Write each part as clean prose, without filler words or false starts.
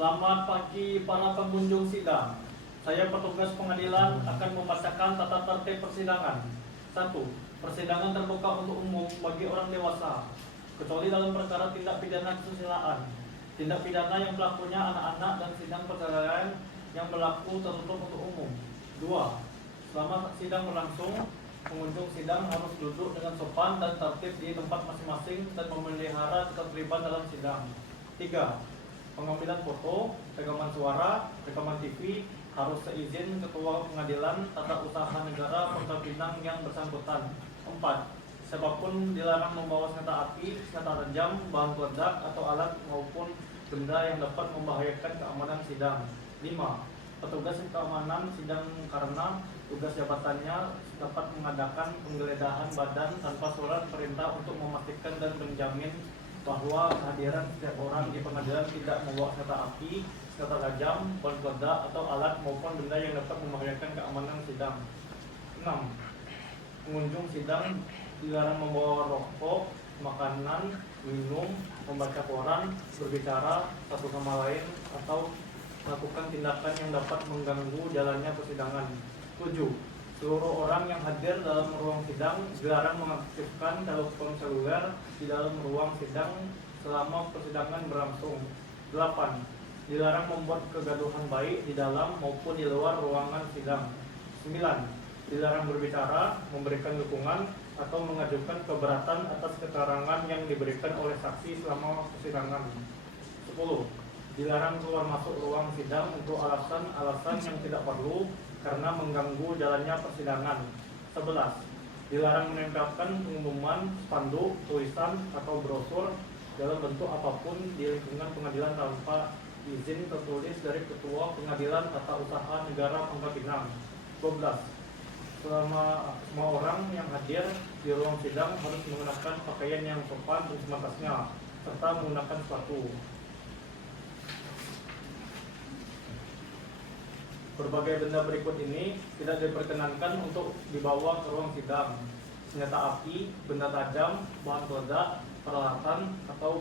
Selamat pagi para pengunjung sidang. Saya petugas pengadilan akan membacakan tata tertib persidangan. 1. Persidangan terbuka untuk umum bagi orang dewasa, kecuali dalam perkara tindak pidana kesusilaan, tindak pidana yang pelakunya anak-anak, dan sidang perceraian yang berlaku tertutup untuk umum. 2. Selama sidang berlangsung, pengunjung sidang harus duduk dengan sopan dan tertib di tempat masing-masing dan memelihara ketertiban dalam sidang. 3. Pengambilan foto, rekaman suara, rekaman TV harus seizin Ketua Pengadilan Tata Usaha Negara Pangkal Pinang yang bersangkutan. 4. Siapapun dilarang membawa senjata api, senjata tajam, bahan peledak atau alat maupun benda yang dapat membahayakan keamanan sidang. 5. Petugas keamanan sidang karena tugas jabatannya dapat mengadakan penggeledahan badan tanpa surat perintah untuk memastikan dan menjamin bahwa kehadiran setiap orang di pengadilan tidak membawa senjata api, senjata tajam, bahan peledak atau alat maupun benda yang dapat membahayakan keamanan sidang. 6. Pengunjung sidang dilarang membawa rokok, makanan, minum, membaca koran, berbicara satu sama lain, atau melakukan tindakan yang dapat mengganggu jalannya persidangan. 7. Seluruh orang yang hadir dalam ruang sidang dilarang mengaktifkan telepon seluler di dalam ruang sidang selama persidangan berlangsung. 8. Dilarang membuat kegaduhan baik di dalam maupun di luar ruangan sidang. 9. Dilarang berbicara, memberikan dukungan, atau mengajukan keberatan atas keterangan yang diberikan oleh saksi selama persidangan. 10. Dilarang keluar masuk ruang sidang untuk alasan-alasan yang tidak perlu karena mengganggu jalannya persidangan. 11. Dilarang menempelkan pengumuman, spanduk, tulisan, atau brosur dalam bentuk apapun di lingkungan pengadilan tanpa izin tertulis dari Ketua Pengadilan Tata Usaha Negara Pangkal Pinang. 12. Semua orang yang hadir di ruang sidang harus menggunakan pakaian yang sopan dan sepantasnya, serta menggunakan sepatu. Berbagai benda berikut ini tidak diperkenankan untuk dibawa ke ruang sidang: senjata api, benda tajam, bahan peledak, peralatan, atau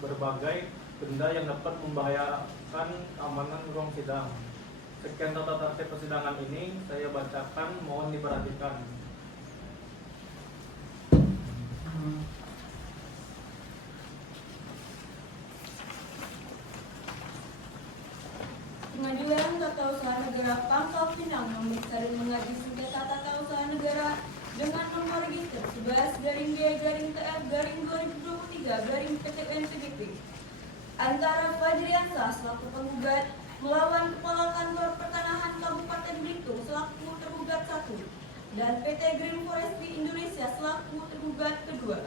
berbagai benda yang dapat membahayakan keamanan ruang sidang. Sekian tata tertib persidangan ini saya bacakan, mohon diperhatikan. Pengadilan Tata Usaha Negara Pangkal Pinang memeriksa dan mengaji sengketa tata usaha negara dengan nomor register 11-G-TF-2023-PTN-PGP antara Fajriansah selaku penggugat melawan Kepala Kantor Pertanahan Kabupaten Belitung selaku tergugat 1 dan PT Green Forestry Indonesia selaku tergugat kedua.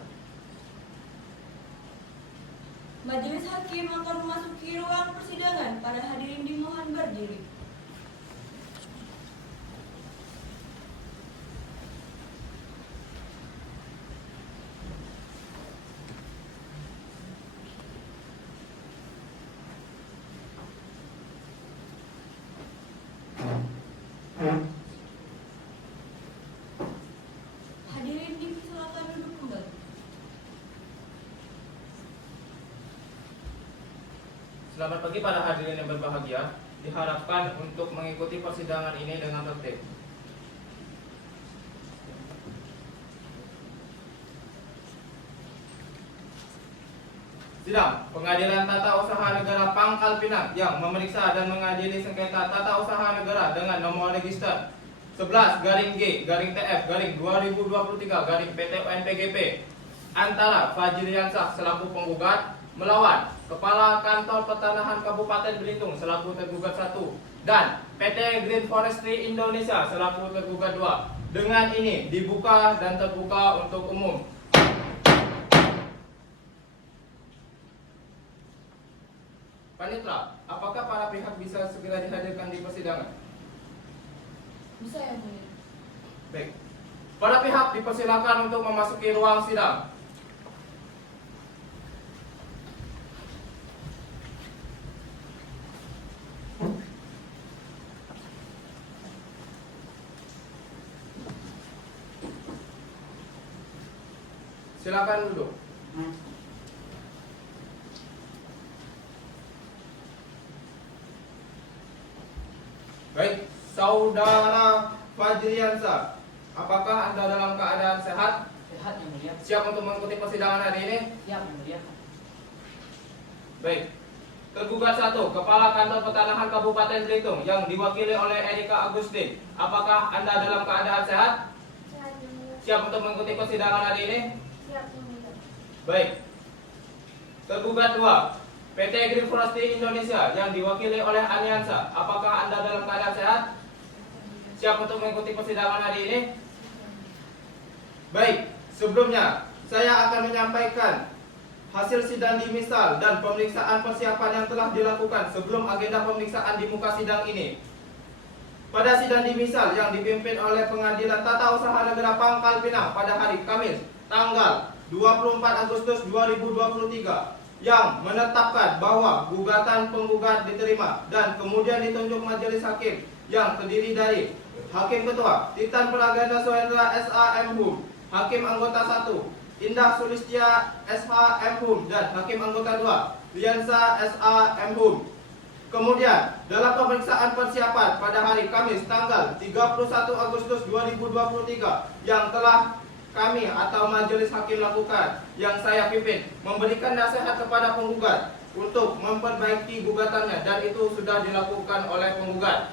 Majelis Hakim akan memasuki ruang persidangan. Para hadirin dimohon berdiri. Hadirin dipersilakan duduk kembali. Selamat pagi para hadirin yang berbahagia. Diharapkan untuk mengikuti persidangan ini dengan tertib. Sidang Pengadilan Tata Usaha Negara Pangkal Pinang yang memeriksa dan mengadili sengketa tata usaha negara dengan nomor register 11-G-TF-2023-PTN-PGP antara Fajriansah selaku penggugat melawan Kepala Kantor Pertanahan Kabupaten Belitung selaku tergugat 1 dan PT Green Forestry Indonesia selaku tergugat 2 dengan ini dibuka dan terbuka untuk umum. Panitra, apakah para pihak bisa segera dihadirkan di persidangan? Bisa ya, Mulia? Baik. Para pihak dipersilakan untuk memasuki ruang sidang. Silakan duduk. Saudara Fajriansyah, apakah Anda dalam keadaan sehat? Sehat yang mulia. Siap untuk mengikuti persidangan hari ini? Siap yang mulia. Baik. Tergugat 1, Kepala Kantor Pertanahan Kabupaten Belitung yang diwakili oleh Erika Agustin. Apakah Anda dalam keadaan sehat? Sehat yang mulia. Siap untuk mengikuti persidangan hari ini? Siap yang mulia. Baik. Tergugat 2, PT Green Forestry Indonesia yang diwakili oleh Aniansa. Apakah Anda dalam keadaan sehat? Siap untuk mengikuti persidangan hari ini? Baik. Sebelumnya, saya akan menyampaikan hasil sidang dimisal dan pemeriksaan persiapan yang telah dilakukan sebelum agenda pemeriksaan di muka sidang ini. Pada sidang dimisal yang dipimpin oleh Pengadilan Tata Usaha Negara Pangkal Pinang pada hari Kamis, tanggal 24 Agustus 2023, yang menetapkan bahwa gugatan penggugat diterima dan kemudian ditunjuk majelis hakim yang terdiri dari Hakim Ketua Titan Praganda Sohendra S.A.M. Hum, Hakim Anggota 1 Indah Sulistia S.H.M. Hum, dan Hakim Anggota 2 Liansa S.A.M. Hum. Kemudian, dalam pemeriksaan persiapan pada hari Kamis tanggal 31 Agustus 2023 yang telah kami atau majelis hakim lakukan, yang saya pimpin, memberikan nasihat kepada penggugat untuk memperbaiki gugatannya, dan itu sudah dilakukan oleh penggugat.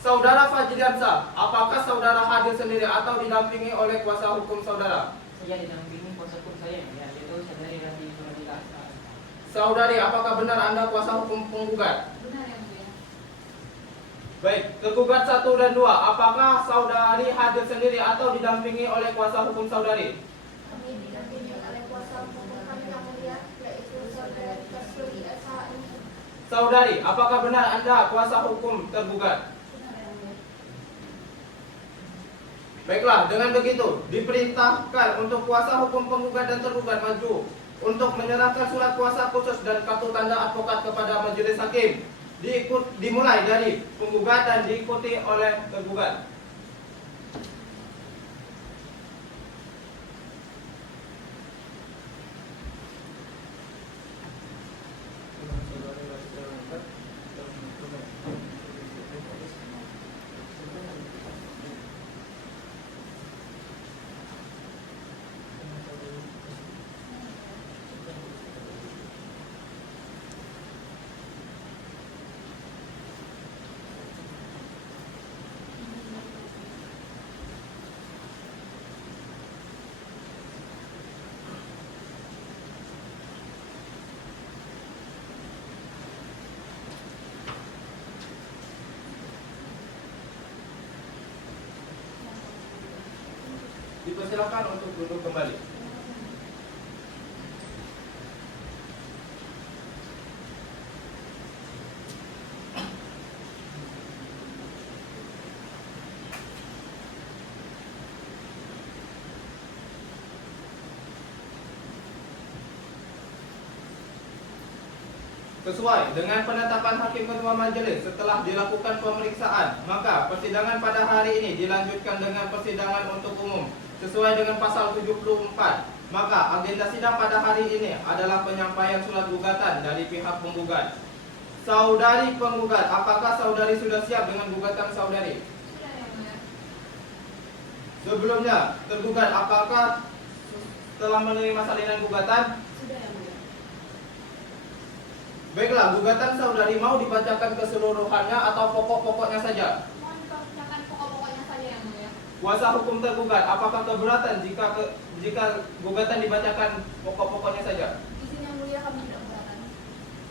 Saudara Fajriansyah, apakah saudara hadir sendiri atau didampingi oleh kuasa hukum saudara? Saya didampingi kuasa hukum saya, ya, yaitu saudari Rati Suradila. Saudari, apakah benar Anda kuasa hukum penggugat? Benar yang mulia. Baik, tergugat 1 dan 2, apakah saudari hadir sendiri atau didampingi oleh kuasa hukum saudari? Kami didampingi oleh kuasa hukum kami yang mulia, yaitu Saudari Kasuri S.H.M. Saudari, apakah benar Anda kuasa hukum tergugat? Benar yang mulia. Baiklah, dengan begitu diperintahkan untuk kuasa hukum penggugat dan tergugat maju untuk menyerahkan surat kuasa khusus dan kartu tanda advokat kepada majelis hakim. Dimulai dari penggugat dan diikuti oleh tergugat. Dipersilakan untuk duduk kembali. Sesuai dengan penetapan Hakim Ketua Majelis setelah dilakukan pemeriksaan, maka persidangan pada hari ini dilanjutkan dengan persidangan untuk umum sesuai dengan pasal 74. Maka agenda sidang pada hari ini adalah penyampaian surat gugatan dari pihak penggugat. Saudari penggugat, apakah saudari sudah siap dengan gugatan saudari? Sudah yang mulia. Sebelumnya, tergugat apakah telah menerima salinan gugatan? Sudah yang mulia. Baiklah, gugatan saudari mau dibacakan keseluruhannya atau pokok-pokoknya saja? Mohon dibacakan pokok-pokoknya saja yang mulia. Kuasa hukum tergugat, apakah keberatan jika gugatan dibacakan pokok-pokoknya saja? Izin yang mulia, kami tidak keberatan.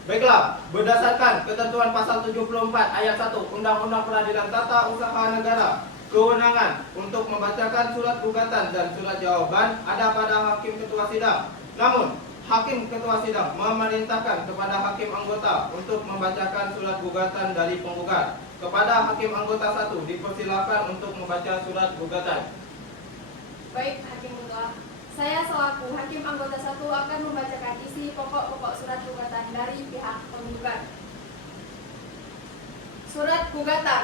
Baiklah, berdasarkan ketentuan pasal 74 ayat 1 Undang-Undang Peradilan Tata Usaha Negara, kewenangan untuk membacakan surat gugatan dan surat jawaban ada pada Hakim Ketua Sidang. Namun, Hakim Ketua Sidang memerintahkan kepada Hakim Anggota untuk membacakan surat gugatan dari penggugat. Kepada Hakim Anggota 1 dipersilakan untuk membaca surat gugatan. Baik, Hakim Ketua. Saya selaku Hakim Anggota 1 akan membacakan isi pokok-pokok surat gugatan dari pihak penggugat. Surat gugatan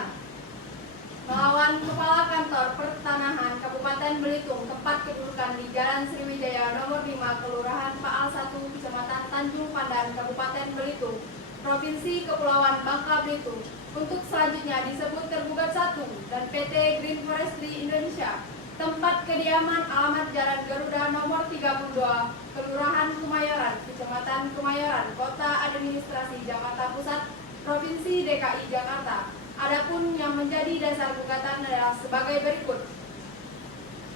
melawan Kepala Kantor Pertanahan Kabupaten Belitung, tempat kedudukan di Jalan Sriwijaya nomor 5, Kelurahan Paal 1, Kecamatan Tanjung Pandan, Kabupaten Belitung, Provinsi Kepulauan Bangka Belitung untuk selanjutnya disebut tergugat 1 dan PT Green Forestry Indonesia tempat kediaman alamat Jalan Garuda nomor 32 Kelurahan Kemayoran, Kecamatan Kemayoran, Kota Administrasi Jakarta Pusat, Provinsi DKI Jakarta. Adapun yang menjadi dasar gugatan adalah sebagai berikut.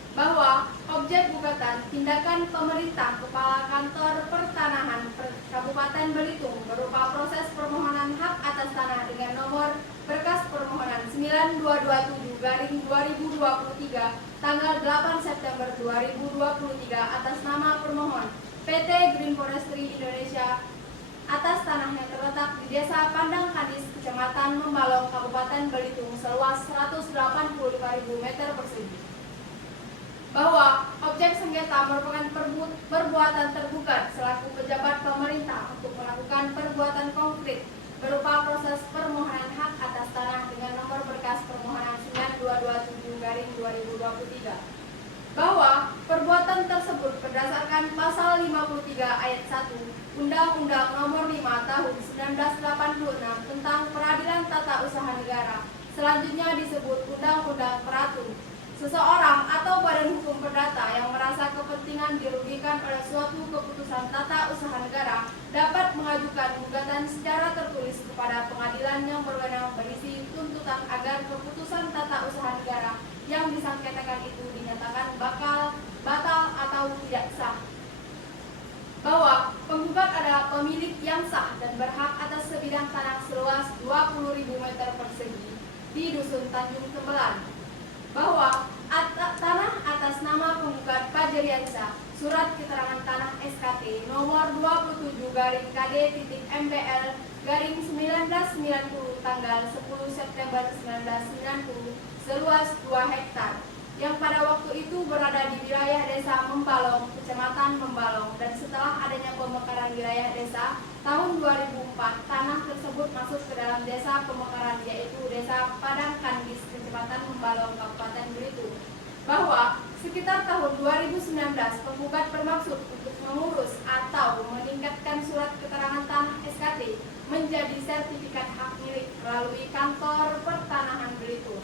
Bahwa objek gugatan tindakan pemerintah Kepala Kantor Pertanahan Kabupaten Belitung berupa proses permohonan hak atas tanah dengan nomor berkas permohonan 9227/2023 tanggal 8 September 2023 atas nama permohon PT Green Forestry Indonesia atas tanah yang terletak di Desa Pandang Kandis, Kecamatan Membalong, Kabupaten Belitung seluas 185.000 meter persegi. Bahwa objek sengketa merupakan perbuatan tergugat selaku pejabat pemerintah untuk melakukan perbuatan konkret berupa proses permohonan hak atas tanah dengan nomor berkas permohonan 9227/2023. Bahwa perbuatan tersebut berdasarkan pasal 53 ayat 1 Undang-Undang Nomor 5 Tahun 1986 tentang Peradilan Tata Usaha Negara, selanjutnya disebut Undang-Undang Peratur. Seseorang atau badan hukum perdata yang merasa kepentingan dirugikan oleh suatu keputusan tata usaha negara dapat mengajukan gugatan secara tertulis kepada pengadilan yang berwenang berisi tuntutan agar keputusan tata usaha negara yang disengketakan itu dinyatakan batal atau tidak sah. Bahwa penggugat adalah pemilik yang sah dan berhak atas sebidang tanah seluas 20.000 meter persegi di Dusun Tanjung Tembelan. Bahwa tanah atas nama penggugat Fajriansyah, surat keterangan tanah SKT nomor 27/KD-MPL/1990 tanggal 10 September 1990 seluas 2 hektar yang pada waktu itu berada di wilayah Desa Membalong, Kecamatan Membalong, dan setelah adanya pemekaran wilayah desa tahun 2004, tanah tersebut masuk ke dalam desa pemekaran yaitu Desa Padang Kandis, Kecamatan Membalong, Kabupaten Belitung. Bahwa sekitar tahun 2019, penggugat bermaksud untuk mengurus atau meningkatkan surat keterangan tanah SKT menjadi sertifikat hak milik melalui Kantor Pertanahan Belitung.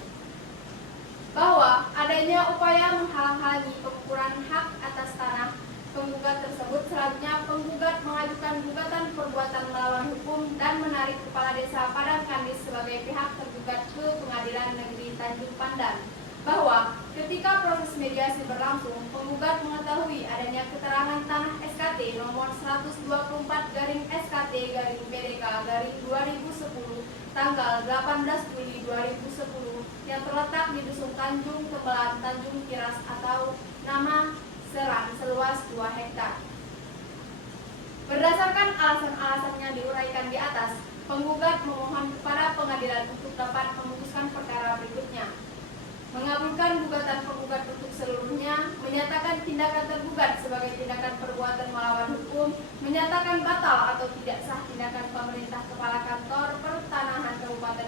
Bahwa adanya upaya menghalang-halangi pengukuran hak atas tanah penggugat tersebut, selanjutnya penggugat mengajukan gugatan perbuatan melawan hukum dan menarik Kepala Desa Padang Kandis sebagai pihak tergugat ke Pengadilan Negeri Tanjung Pandan. Bahwa ketika proses mediasi berlangsung, penggugat mengetahui adanya keterangan tanah SKT nomor 124-SKT-PDK-2010 tanggal 18 Juli 2010 yang terletak di Dusun Tanjung Tembelan, Tanjung Kiras atau nama Serang seluas 2 hektar. Berdasarkan alasan-alasannya diuraikan di atas, penggugat memohon kepada pengadilan untuk dapat memutuskan perkara berikutnya: mengabulkan gugatan penggugat untuk seluruhnya, menyatakan tindakan tergugat sebagai tindakan perbuatan melawan hukum, menyatakan batal atau tidak sah tindakan pemerintah Kepala Kantor Pertanahan Kabupaten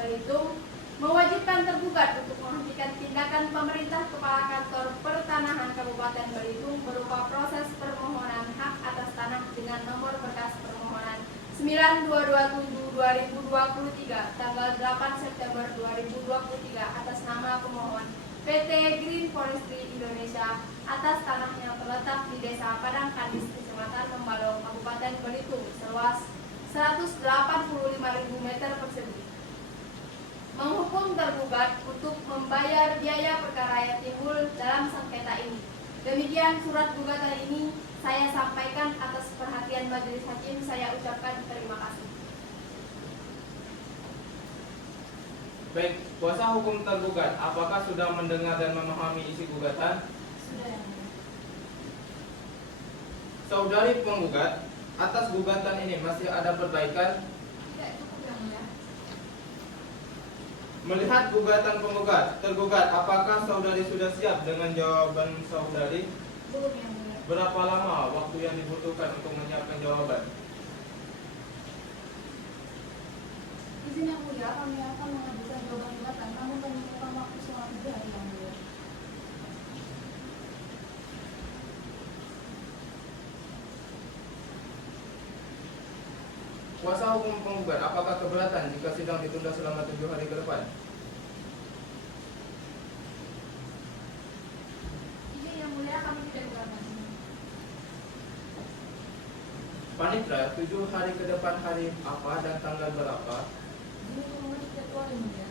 Belitung, mewajibkan tergugat untuk menghentikan tindakan pemerintah Kepala Kantor Pertanahan Kabupaten Belitung berupa proses permohonan hak atas tanah dengan nomor berkas permohonan 9227/2023 tanggal 8 September 2023 atas nama pemohon PT Green Forestry Indonesia atas tanah yang terletak di Desa Padang Kandis, Kecamatan Membalong, Kabupaten Belitung seluas 185.000 meter persegi. Menghukum tergugat untuk membayar biaya perkara yang timbul dalam sengketa ini. Demikian surat gugatan ini saya sampaikan atas perhatian majelis hakim. Saya ucapkan terima kasih. Baik, kuasa hukum tergugat, apakah sudah mendengar dan memahami isi gugatan? Sudah. Saudari penggugat, atas gugatan ini masih ada perbaikan? Tidak cukup yang mulia. Melihat gugatan penggugat, tergugat, apakah saudari sudah siap dengan jawaban saudari? Belum yang mulia. Berapa lama waktu yang dibutuhkan untuk menyiapkan jawaban? Izin yang mulia, kami akan mengajukan jawaban gugatan, namun kami membutuhkan waktu selama 3 hari yang mulia. Kuasa hukum penggugat, apakah keberatan jika sidang ditunda selama 7 hari ke depan? Izin yang mulia, kami tidak keberatan. Panitra, 7 hari ke depan hari apa dan tanggal berapa? Ini pemohon tidak keluar yang mulia.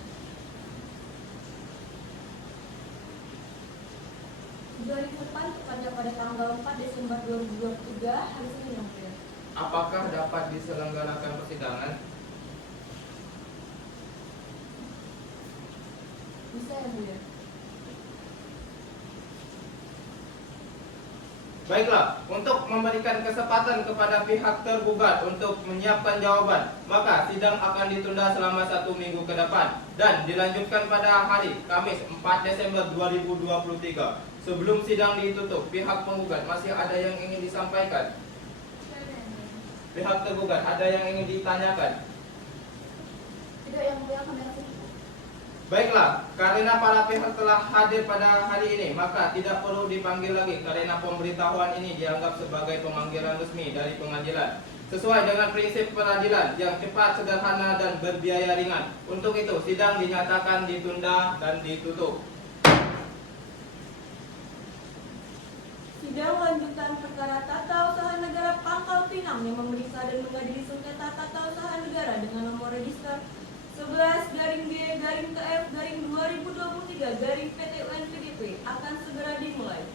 7 hari ke depan tepatnya pada tanggal 4 Desember 2023 hari Senin yang mulia. Apakah dapat diselenggarakan persidangan? Bisa yang mulia. Baiklah, untuk memberikan kesempatan kepada pihak tergugat untuk menyiapkan jawaban, maka sidang akan ditunda selama 1 minggu ke depan dan dilanjutkan pada hari Kamis 4 Desember 2023. Sebelum sidang ditutup, pihak penggugat masih ada yang ingin disampaikan? Pihak tergugat ada yang ingin ditanyakan? Tidak yang mulia, kami rasa cukup. Baiklah, karena para pihak telah hadir pada hari ini, maka tidak perlu dipanggil lagi karena pemberitahuan ini dianggap sebagai pemanggilan resmi dari pengadilan sesuai dengan prinsip peradilan yang cepat, sederhana, dan berbiaya ringan. Untuk itu, sidang dinyatakan ditunda dan ditutup. Sidang lanjutan perkara Tata Usaha Negara Pangkal Pinang yang memeriksa dan mengadili sengketa tata usaha negara dengan nomor register 11-G-TF-2023-PT akan segera dimulai.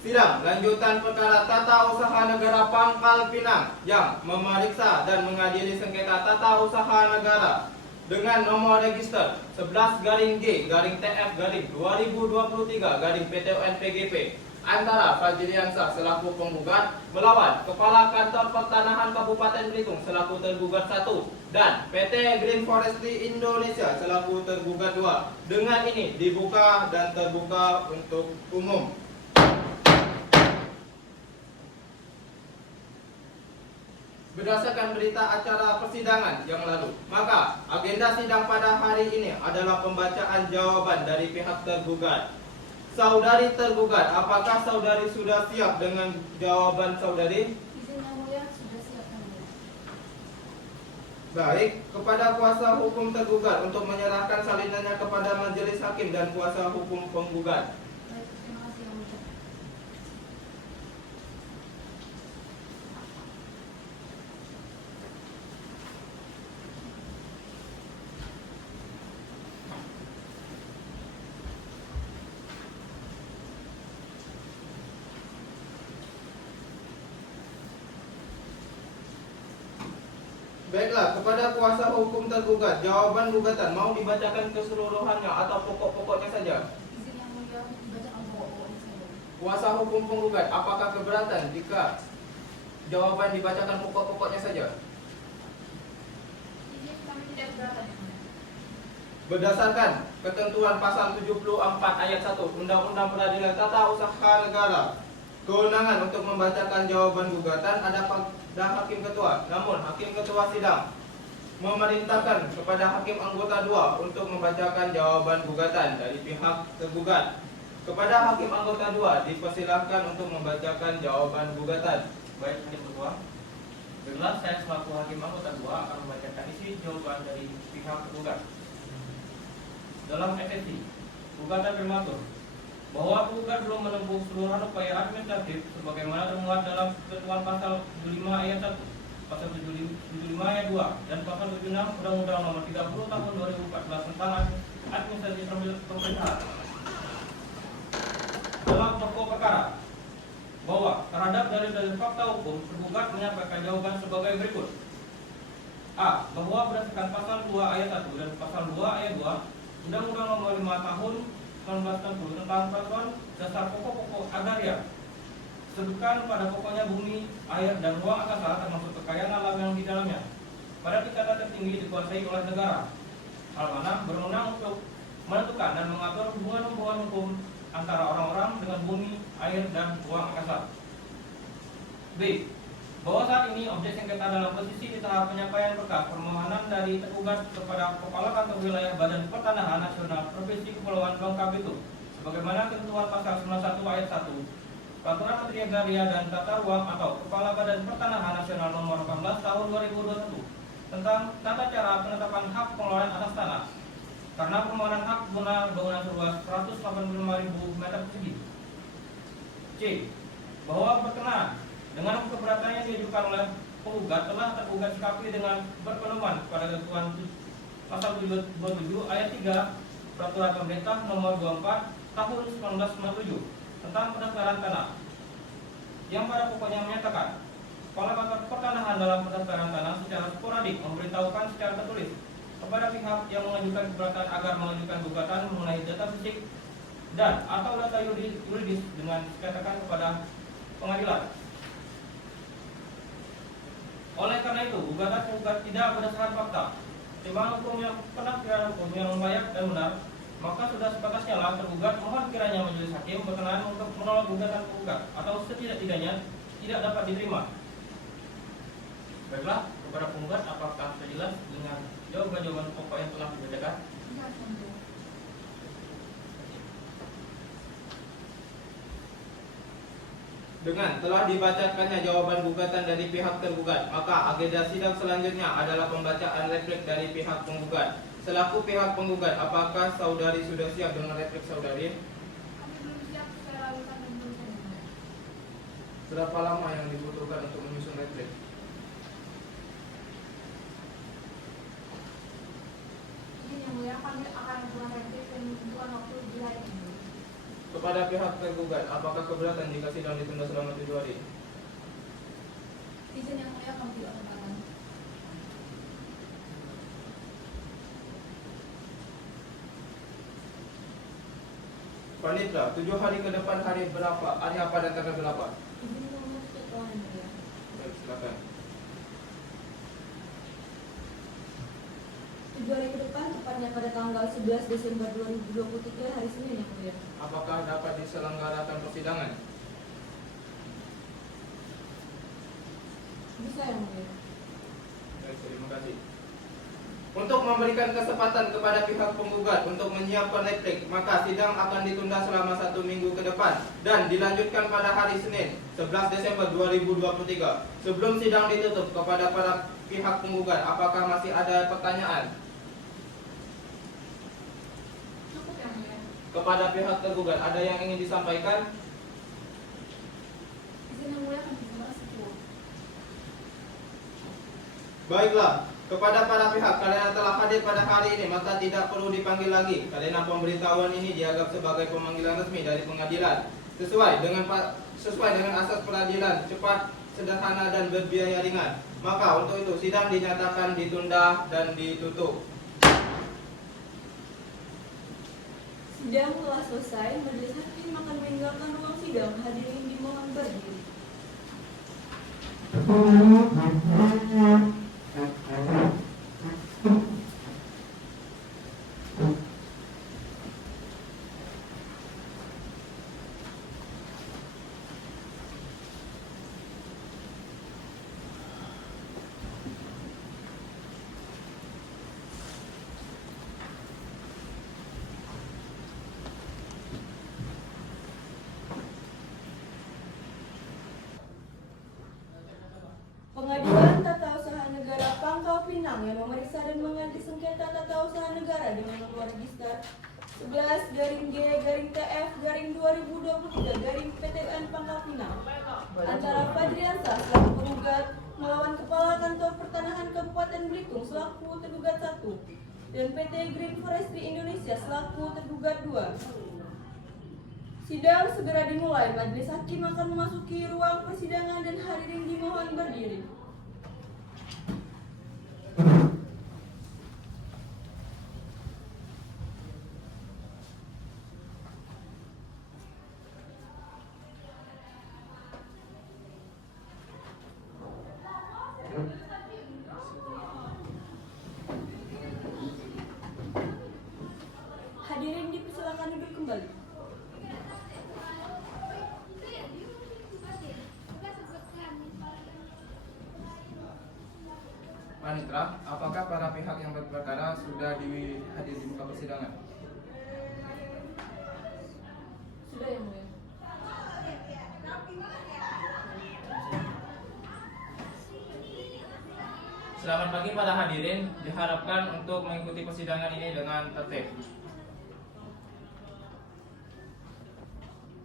Sidang lanjutan perkara Tata Usaha Negara Pangkal Pinang yang memeriksa dan mengadili sengketa tata usaha negara dengan nomor register 11-TF-2023-PT antara Fajriansyah selaku penggugat melawan Kepala Kantor Pertanahan Kabupaten Belitung selaku tergugat 1 dan PT Green Forestry Indonesia selaku tergugat 2. Dengan ini dibuka dan terbuka untuk umum. Berdasarkan berita acara persidangan yang lalu, maka agenda sidang pada hari ini adalah pembacaan jawaban dari pihak tergugat. Saudari tergugat, apakah saudari sudah siap dengan jawaban saudari? Izin yang mulia, sudah siap yang mulia. Baik, kepada kuasa hukum tergugat untuk menyerahkan salinannya kepada majelis hakim dan kuasa hukum penggugat. Baik, terima kasih yang mulia. Baiklah, kepada kuasa hukum tergugat, jawaban gugatan mau dibacakan keseluruhannya atau pokok-pokoknya saja? Izin yang mulia, dibacakan pokok-pokoknya saja. Kuasa hukum penggugat, apakah keberatan jika jawaban dibacakan pokok-pokoknya saja? Izin, kami tidak keberatan yang mulia. Berdasarkan ketentuan pasal 74 ayat 1 Undang-Undang Peradilan Tata Usaha Negara, kewenangan untuk membacakan jawaban gugatan ada pada hakim ketua. Namun, hakim ketua sidang memerintahkan kepada hakim anggota 2 untuk membacakan jawaban gugatan dari pihak tergugat. Kepada hakim anggota 2 dipersilahkan untuk membacakan jawaban gugatan. Baik, hakim ketua. Baiklah, saya selaku hakim anggota 2 akan membacakan isi jawaban dari pihak tergugat. Dalam esensi, gugatan bermatur bahwa penggugat belum menempuh seluruh upaya administratif sebagaimana termuat dalam ketentuan pasal 75 ayat 1, pasal 75 ayat 2, dan pasal 76 Undang-Undang Nomor 30 Tahun 2014 tentang administrasi pemerintahan. Dalam pokok perkara bahwa terhadap dalil-dalil fakta hukum tergugat menyampaikan jawaban sebagai berikut. A. Bahwa berdasarkan pasal 2 ayat 1 dan pasal 2 ayat 2 Undang-Undang Nomor 5 Tahun 1960 tentang peraturan dasar pokok-pokok agraria, sebutkan pada pokoknya bumi, air, dan ruang angkasa termasuk kekayaan alam yang di dalamnya pada tingkatan tertinggi dikuasai oleh negara, hal mana berwenang untuk menentukan dan mengatur hubungan-hubungan hukum antara orang-orang dengan bumi, air, dan ruang angkasa. B. Bahwa saat ini objek sengketa dalam posisi di tahap penyampaian berkas permohonan dari tergugat kepada Kepala Kantor Wilayah Badan Pertanahan Nasional Provinsi Kepulauan Bangka Belitung sebagaimana ketentuan pasal 91 ayat 1 Peraturan Menteri Agraria dan Tata Ruang atau Kepala Badan Pertanahan Nasional Nomor 18 Tahun 2021 tentang tata cara penetapan hak pengelolaan atas tanah karena permohonan hak guna bangunan seluas 185.000 meter persegi. C. Bahwa berkenaan dengan keberatan yang diajukan oleh penggugat telah tergugat sikapi dengan berpedoman pada ketentuan pasal 27 ayat 3 Peraturan Pemerintah Nomor 24 Tahun 1997 tentang pendaftaran tanah, yang pada pokoknya menyatakan Kepala Kantor Pertanahan dalam pendaftaran tanah secara sporadik memberitahukan secara tertulis kepada pihak yang mengajukan keberatan agar mengajukan gugatan mengenai data fisik dan atau data yuridis dengan dikatakan kepada pengadilan. Oleh karena itu, gugatan penggugat tidak berdasarkan fakta, timbangan hukum yang penafsiran hukum yang layak dan benar, maka sudah sepatasnya lah tergugat mohon kiranya majelis hakim berkenan untuk menolak gugatan penggugat atau setidak-tidaknya tidak dapat diterima. Baiklah, kepada penggugat apakah sudah jelas dengan jawaban-jawaban pokok yang telah dibacakan? Dengan telah dibacakannya jawaban gugatan dari pihak tergugat, maka agenda sidang selanjutnya adalah pembacaan replik dari pihak penggugat. Selaku pihak penggugat, apakah saudari sudah siap dengan replik saudari? Kami belum siap secara urutan dan tulisan. Berapa lama yang dibutuhkan untuk menyusun replik? Izin yang mulia, kami akan melakukan replik dan menentukan waktu di hari ini. Kepada pihak tergugat, apakah keberatan jika sidang ditunda selama 7 hari? Izin yang mulia, kami tidak keberatan. Panitra, 7 hari ke depan hari berapa? Hari apa dan tanggal berapa? Izin memohon keterangan yang mulia. Baik, silakan. 7 hari ke depan, tepatnya pada tanggal 11 Desember 2023 hari Senin yang mulia. Apakah dapat diselenggarakan persidangan? Bisa yang mulia. Baik, terima kasih. Untuk memberikan kesempatan kepada pihak penggugat untuk menyiapkan replik, maka sidang akan ditunda selama 1 minggu ke depan dan dilanjutkan pada hari Senin 11 Desember 2023. Sebelum sidang ditutup, kepada para pihak penggugat, apakah masih ada pertanyaan? Cukup yang mulia. Kepada pihak tergugat, ada yang ingin disampaikan? Izin yang mulia, kami tidak cukup. Baiklah, kepada para pihak, karena telah hadir pada hari ini, maka tidak perlu dipanggil lagi karena pemberitahuan ini dianggap sebagai pemanggilan resmi dari pengadilan sesuai dengan asas peradilan cepat, sederhana dan berbiaya ringan. Maka untuk itu sidang dinyatakan ditunda dan ditutup. Sidang telah selesai, majelis hakim akan meninggalkan ruang sidang. Hadirin dimohon berdiri. Pengadilan Tata Usaha Negara Pangkal Pinang yang memeriksa dan mengadili sengketa tata usaha negara dengan nomor register 11-GG-TF-2023-PTN Pangkal Pinang antara Fadriansah selaku penggugat melawan Kepala Kantor Pertanahan Kabupaten Belitung selaku tergugat 1 dan PT Green Forestry Indonesia selaku tergugat 2. Sidang segera dimulai. Majelis hakim akan memasuki ruang persidangan dan hadirin dimohon berdiri. Hadirin dipersilakan duduk kembali. Panitra, apakah para pihak yang berperkara sudah hadir di muka persidangan? Sudah yang mulia. Selamat pagi para hadirin, diharapkan untuk mengikuti persidangan ini dengan tertib.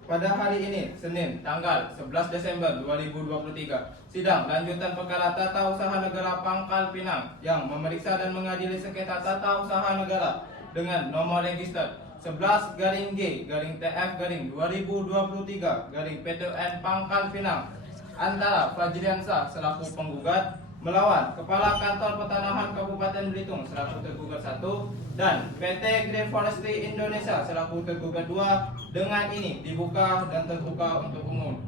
Pada hari ini, Senin, tanggal 11 Desember 2023, sidang lanjutan perkara tata usaha negara Pangkal Pinang yang memeriksa dan mengadili sengketa tata usaha negara dengan nomor register 11-G-TF-2023-PTN Pangkal Pinang antara Fajriansyah selaku penggugat melawan Kepala Kantor Pertanahan Kabupaten Belitung selaku tergugat 1 dan PT Green Forestry Indonesia selaku tergugat 2 dengan ini dibuka dan terbuka untuk umum.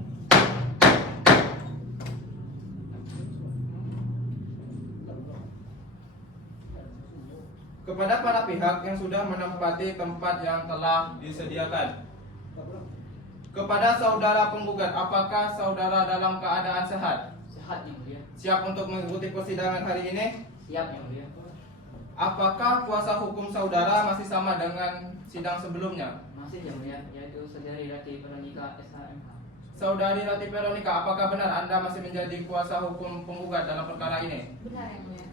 Kepada para pihak yang sudah menempati tempat yang telah disediakan. Kepada saudara penggugat, apakah saudara dalam keadaan sehat? Sehat yang mulia. Siap untuk mengikuti persidangan hari ini? Siap yang mulia. Apakah kuasa hukum saudara masih sama dengan sidang sebelumnya? Masih yang mulia, yaitu Saudari Rati Veronica SHMH. Saudari Rati Veronica, apakah benar Anda masih menjadi kuasa hukum penggugat dalam perkara ini? Benar yang mulia.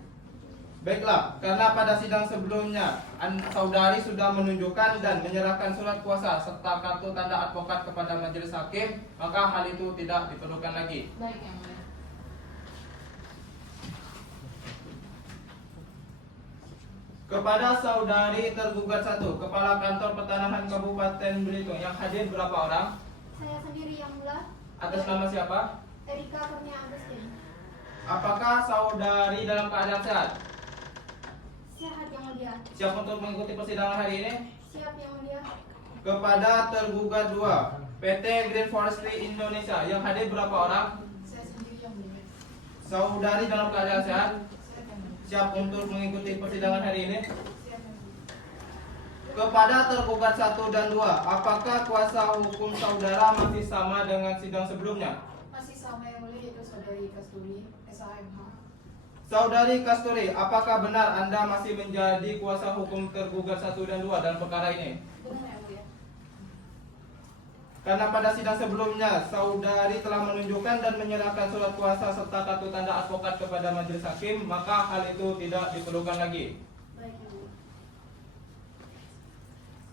Baiklah, karena pada sidang sebelumnya saudari sudah menunjukkan dan menyerahkan surat kuasa serta kartu tanda advokat kepada majelis hakim, maka hal itu tidak diperlukan lagi. Baik yang mulia. Kepada saudari tergugat 1, Kepala Kantor Pertanahan Kabupaten Belitung, yang hadir berapa orang? Saya sendiri yang mulia. Atas nama siapa? Erika Kurnia Agustin. Apakah saudari dalam keadaan sehat? Sehat yang mulia. Siap untuk mengikuti persidangan hari ini? Siap yang mulia. Kepada tergugat 2, PT Green Forestry Indonesia, yang hadir berapa orang? Saya sendiri yang mulia. Saudari dalam keadaan sehat? Siap yang mulia. Siap untuk mengikuti persidangan hari ini? Siap yang mulia. Kepada tergugat 1 dan 2, apakah kuasa hukum saudara masih sama dengan sidang sebelumnya? Masih sama yang mulia, yaitu Saudari Kasturi SHMH. Saudari Kasturi, apakah benar Anda masih menjadi kuasa hukum tergugat 1 dan 2 dalam perkara ini? Benar yang mulia. Karena pada sidang sebelumnya, saudari telah menunjukkan dan menyerahkan surat kuasa serta kartu tanda advokat kepada majelis hakim, maka hal itu tidak diperlukan lagi. Baik yang mulia.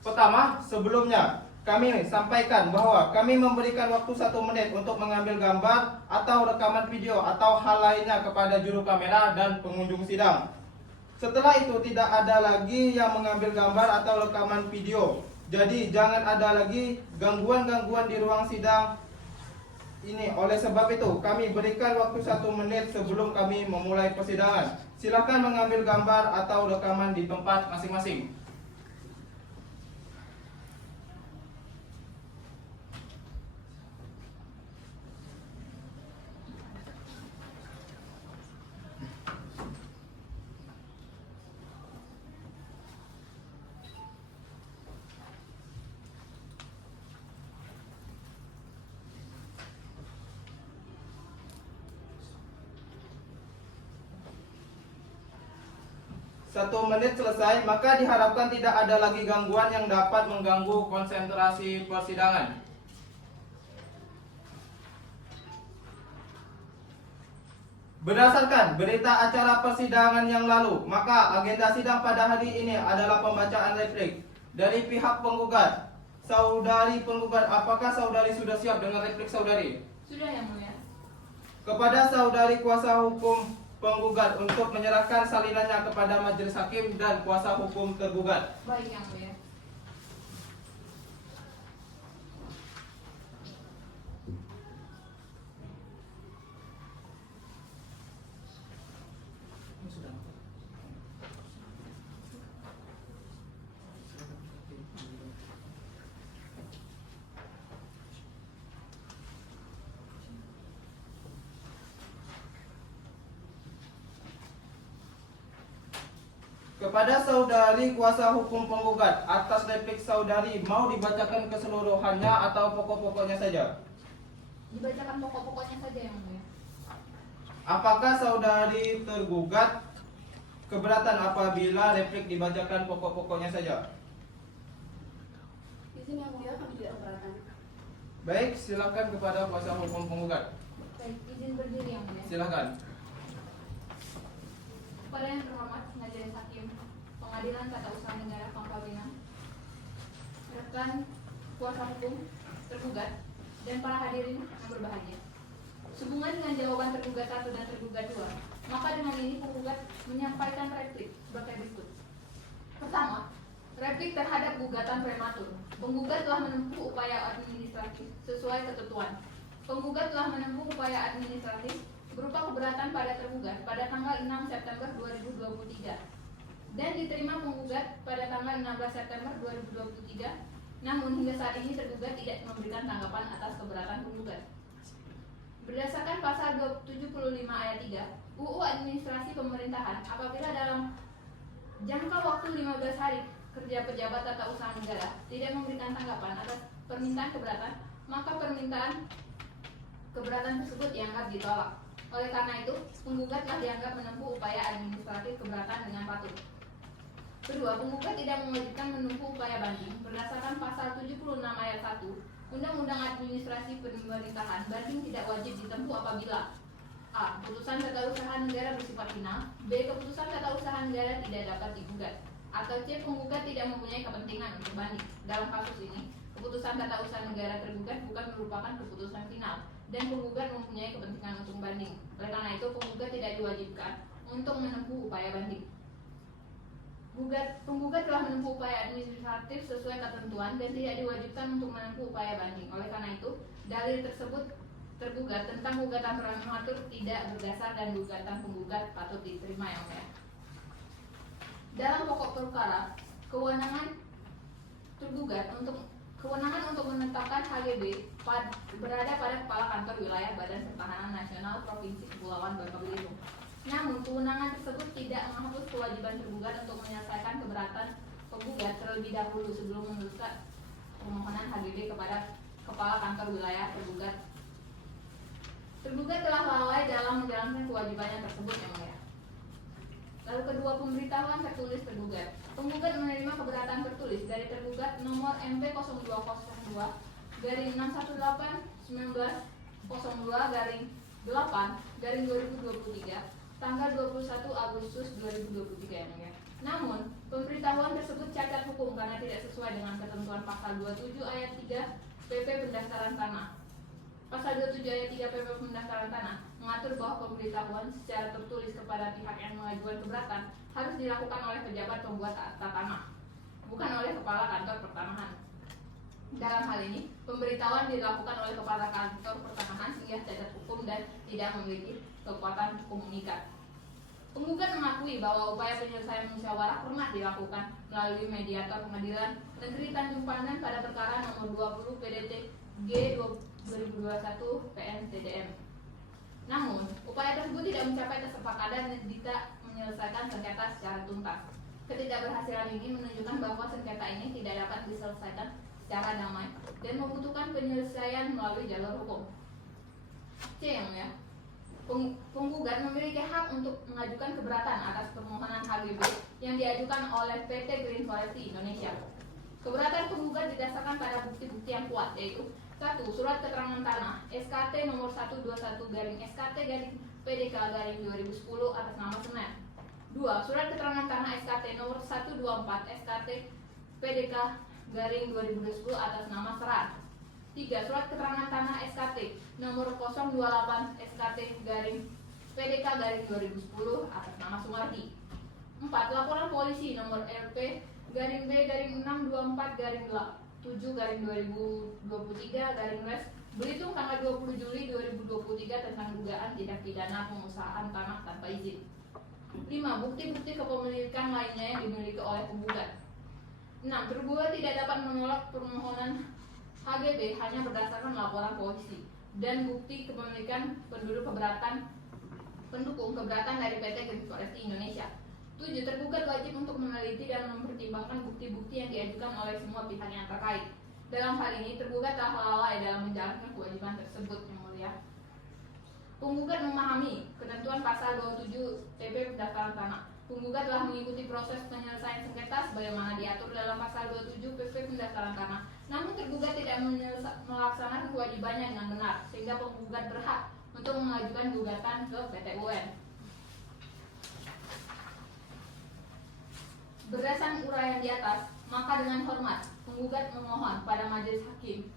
Pertama, sebelumnya kami sampaikan bahwa kami memberikan waktu 1 menit untuk mengambil gambar atau rekaman video atau hal lainnya kepada juru kamera dan pengunjung sidang. Setelah itu tidak ada lagi yang mengambil gambar atau rekaman video. Jadi jangan ada lagi gangguan-gangguan di ruang sidang ini. Oleh sebab itu kami berikan waktu 1 menit sebelum kami memulai persidangan. Silakan mengambil gambar atau rekaman di tempat masing-masing. Satu menit selesai, maka diharapkan tidak ada lagi gangguan yang dapat mengganggu konsentrasi persidangan. Berdasarkan berita acara persidangan yang lalu, maka agenda sidang pada hari ini adalah pembacaan replik dari pihak penggugat. Saudari penggugat, apakah saudari sudah siap dengan replik saudari? Sudah yang mulia. Kepada saudari kuasa hukum penggugat untuk menyerahkan salinannya kepada majelis hakim dan kuasa hukum tergugat. Baik yang mulia. Kepada saudari kuasa hukum penggugat, atas replik saudari mau dibacakan keseluruhannya atau pokok-pokoknya saja? Dibacakan pokok-pokoknya saja yang mulia. Apakah saudari tergugat keberatan apabila replik dibacakan pokok-pokoknya saja? Izin yang mulia, kami tidak keberatan. Baik, silakan kepada kuasa hukum penggugat. Baik, izin berdiri yang mulia. Silakan. Kepada yang terhormat Majelis Hakim Pengadilan Tata Usaha Negara Pangkal Pinang, rekan kuasa hukum tergugat, dan para hadirin yang berbahagia. Sehubungan dengan jawaban tergugat 1 dan tergugat 2, maka dengan ini penggugat menyampaikan replik sebagai berikut. Pertama, replik terhadap gugatan prematur. Penggugat telah menempuh upaya administratif sesuai ketentuan. Penggugat telah menempuh upaya administratif berupa keberatan pada tergugat pada tanggal 6 September 2023 dan diterima penggugat pada tanggal 16 September 2023. Namun hingga saat ini tergugat tidak memberikan tanggapan atas keberatan penggugat. Berdasarkan pasal 75 ayat 3 UU Administrasi Pemerintahan, apabila dalam jangka waktu 15 hari kerja pejabat tata usaha negara tidak memberikan tanggapan atas permintaan keberatan, maka permintaan keberatan tersebut dianggap ditolak. Oleh karena itu, penggugat telah dianggap menempuh upaya administratif keberatan dengan patut. Kedua, penggugat tidak mewajibkan menempuh upaya banding berdasarkan pasal 76 ayat 1 Undang-Undang Administrasi Pemerintahan. Banding tidak wajib ditempuh apabila A. Putusan tata usaha negara bersifat final, B. Keputusan tata usaha negara tidak dapat digugat, atau C. Penggugat tidak mempunyai kepentingan untuk banding. Dalam kasus ini, keputusan tata usaha negara tergugat bukan merupakan keputusan final dan penggugat mempunyai kepentingan untuk banding. Oleh karena itu, penggugat tidak diwajibkan untuk menempuh upaya banding. Penggugat telah menempuh upaya administratif sesuai ketentuan dan tidak diwajibkan untuk menempuh upaya banding. Oleh karena itu, dalil tersebut tergugat tentang gugatan prematur tidak berdasar dan gugatan penggugat patut diterima yang mulia. Dalam pokok perkara, kewenangan untuk menetapkan HGB berada pada Kepala Kantor Wilayah Badan Pertahanan Nasional Provinsi Kepulauan Bangka Belitung. Namun, kewenangan tersebut tidak menghapus kewajiban tergugat untuk menyelesaikan keberatan penggugat terlebih dahulu sebelum meneruskan permohonan HGB kepada Kepala Kantor Wilayah tergugat. Tergugat telah lalai dalam menjalankan kewajibannya tersebut yang mulia. Lalu kedua, pemberitahuan tertulis tergugat. Penggugat menerima keberatan tertulis dari tergugat nomor MP0202 garing 618/1902 garing 8 garing 2023 tanggal 21 Agustus 2023 yang mulia. Namun, pemberitahuan tersebut cacat hukum karena tidak sesuai dengan ketentuan pasal 27 ayat 3 PP Pendaftaran Tanah. Pasal 27 ayat 3 PP Pendaftaran Tanah mengatur bahwa pemberitahuan secara tertulis kepada pihak yang mengajukan keberatan harus dilakukan oleh pejabat pembuat akta tanah, bukan oleh Kepala Kantor Pertanahan. Dalam hal ini, pemberitahuan dilakukan oleh Kepala Kantor Pertanahan sehingga cacat hukum dan tidak memiliki kekuatan hukum mengikat. Penggugat mengakui bahwa upaya penyelesaian musyawarah pernah dilakukan melalui mediator Pengadilan Negeri Tanjung Pandan pada perkara nomor 20 PDT G 2021 PN TDM. Namun, upaya tersebut tidak mencapai kesepakatan dan tidak menyelesaikan sengketa secara tuntas. Ketidakberhasilan ini menunjukkan bahwa sengketa ini tidak dapat diselesaikan secara damai dan membutuhkan penyelesaian melalui jalur hukum. C yang ya. Penggugat memiliki hak untuk mengajukan keberatan atas permohonan HGB yang diajukan oleh PT Green Forestry Indonesia. Keberatan penggugat didasarkan pada bukti-bukti yang kuat, yaitu 1. Surat keterangan tanah SKT nomor 121 garing SKT garing PDK garing 2010 atas nama Semen. 2. Surat keterangan tanah SKT nomor 124 SKT PDK garing 2010 atas nama Serat. 3. Surat keterangan tanah SKT nomor 028 SKT garing PDK garing 2010 atas nama Sumardi. 4. Laporan polisi nomor RP garing B garing 624 garing 7 garing 2023 garing Res Belitung tanggal 20 Juli 2023 tentang dugaan tindak pidana pengusahaan tanah tanpa izin. 5. Bukti-bukti kepemilikan lainnya yang dimiliki oleh penggugat. 6. Tergugat tidak dapat menolak permohonan HGB hanya berdasarkan laporan polisi dan bukti kepemilikan pendukung keberatan dari PT Green Forestry Indonesia. 7. Tergugat wajib untuk meneliti dan mempertimbangkan bukti-bukti yang diajukan oleh semua pihak yang terkait. Dalam hal ini, tergugat telah lalai dalam menjalankan kewajiban tersebut, yang mulia. Penggugat memahami ketentuan pasal 27 PP Pendaftaran Tanah. Penggugat telah mengikuti proses penyelesaian sengketa sebagaimana diatur dalam pasal 27 PP Pendaftaran Tanah. Namun tergugat tidak melaksanakan kewajibannya dengan benar, sehingga penggugat berhak untuk mengajukan gugatan ke PT UN. Berdasarkan uraian di atas, maka dengan hormat, penggugat memohon pada majelis hakim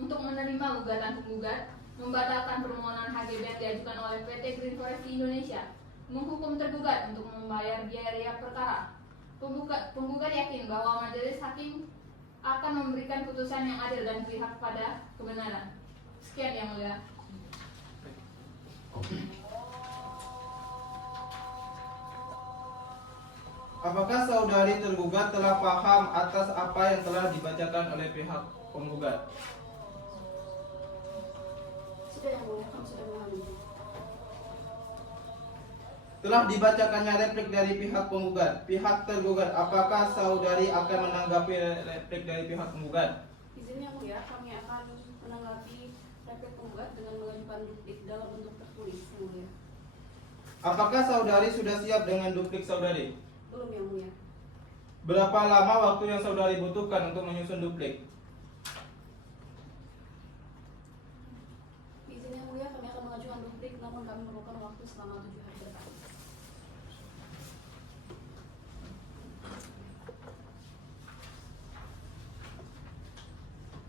untuk menerima gugatan penggugat, membatalkan permohonan HGB yang diajukan oleh PT Green Forest Indonesia, menghukum tergugat untuk membayar biaya perkara. Penggugat yakin bahwa majelis hakim akan memberikan putusan yang adil dan pihak pada kebenaran. Sekian yang mulia. Apakah saudari tergugat telah paham atas apa yang telah dibacakan oleh pihak penggugat? Sudah yang mulia, kami sudah memahami. Telah dibacakannya replik dari pihak penggugat. Pihak tergugat, apakah saudari akan menanggapi replik dari pihak penggugat? Izin yang mulia, kami akan menanggapi replik penggugat dengan mengajukan duplik dalam bentuk tertulis yang mulia. Apakah saudari sudah siap dengan duplik saudari? Belum yang mulia. Berapa lama waktu yang saudari butuhkan untuk menyusun duplik? Izin yang mulia, kami akan mengajukan duplik, namun kami memerlukan waktu selama 7 hari ke depan.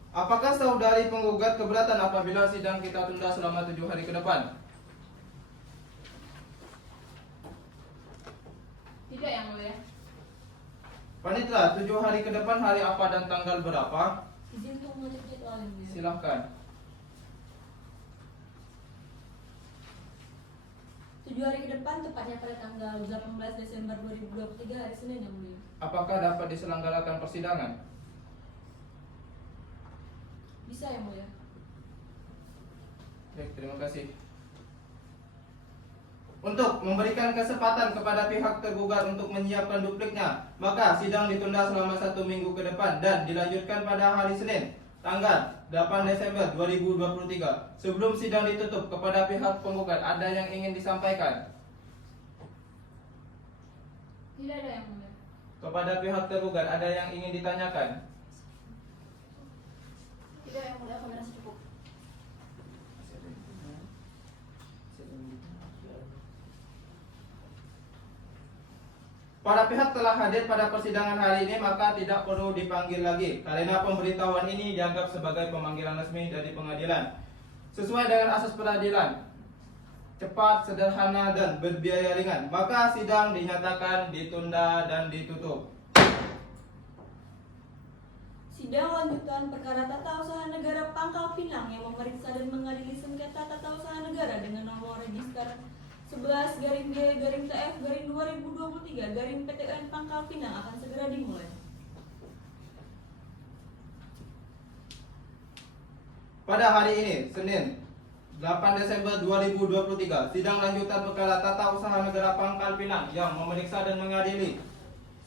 Apakah saudari penggugat keberatan apabila sidang kita tunda selama 7 hari ke depan? Tidak yang mulia. Panitra, 7 hari ke depan hari apa dan tanggal berapa? Izin untuk mengecek jadwal yang mulia. Silahkan. 7 hari ke depan, tepatnya pada tanggal 18 Desember 2023 hari Senin yang mulia. Apakah dapat diselenggarakan persidangan? Bisa yang mulia. Baik, terima kasih. Untuk memberikan kesempatan kepada pihak tergugat untuk menyiapkan dupliknya, maka sidang ditunda selama 1 minggu ke depan dan dilanjutkan pada hari Senin, tanggal 8 Desember 2023. Sebelum sidang ditutup, kepada pihak penggugat ada yang ingin disampaikan? Tidak ada yang mulia. Kepada pihak tergugat ada yang ingin ditanyakan? Tidak yang mulia, kami rasa cukup. Para pihak telah hadir pada persidangan hari ini, maka tidak perlu dipanggil lagi karena pemberitahuan ini dianggap sebagai pemanggilan resmi dari pengadilan. Sesuai dengan asas peradilan, cepat, sederhana, dan berbiaya ringan, maka sidang dinyatakan ditunda dan ditutup. Sidang lanjutan perkara tata usaha negara Pangkal Pinang yang memeriksa dan mengadili sengketa tata usaha negara dengan nomor register 11-G-TF-2023-PTUN Pangkal Pinang akan segera dimulai. Pada hari ini, Senin 8 Desember 2023, sidang lanjutan perkara tata usaha negara Pangkal Pinang yang memeriksa dan mengadili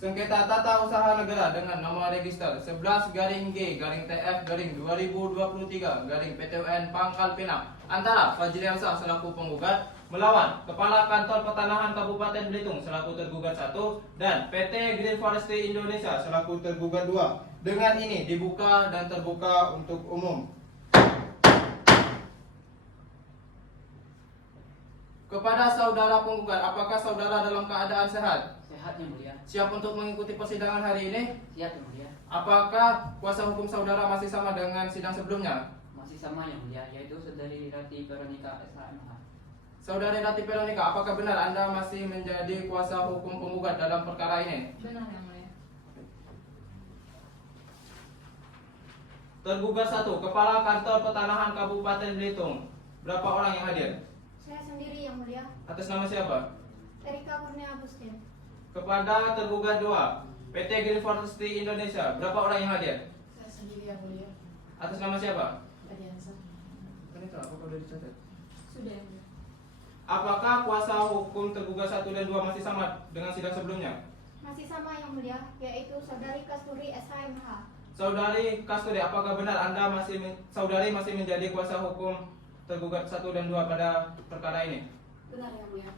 sengketa tata usaha negara dengan nomor register 11-G-TF-2023-PTUN Pangkal Pinang antara Fajriansyah selaku penggugat melawan Kepala Kantor Pertanahan Kabupaten Belitung selaku tergugat 1 dan PT Green Forestry Indonesia selaku tergugat 2. Dengan ini dibuka dan terbuka untuk umum. Kepada saudara penggugat, apakah saudara dalam keadaan sehat? Sehat yang mulia. Siap untuk mengikuti persidangan hari ini? Siap yang mulia. Apakah kuasa hukum saudara masih sama dengan sidang sebelumnya? Masih sama yang mulia, yaitu saudari Rati Veronica SHMH. Saudari Rati Veronica, apakah benar Anda masih menjadi kuasa hukum penggugat dalam perkara ini? Benar yang mulia. Tergugat 1, Kepala Kantor Pertanahan Kabupaten Belitung. Berapa orang yang hadir? Saya sendiri yang mulia. Atas nama siapa? Erika Kurnia Agustin. Kepada tergugat 2, PT Green Forestry Indonesia. Berapa orang yang hadir? Saya sendiri yang mulia. Atas nama siapa? Adiansa. Itu apakah sudah dicatat? Sudah yang mulia. Apakah kuasa hukum tergugat 1 dan 2 masih sama dengan sidang sebelumnya? Masih sama yang mulia, yaitu Saudari Kasturi SHMH. Saudari Kasturi, apakah benar saudari masih menjadi kuasa hukum tergugat 1 dan 2 pada perkara ini? Benar yang mulia.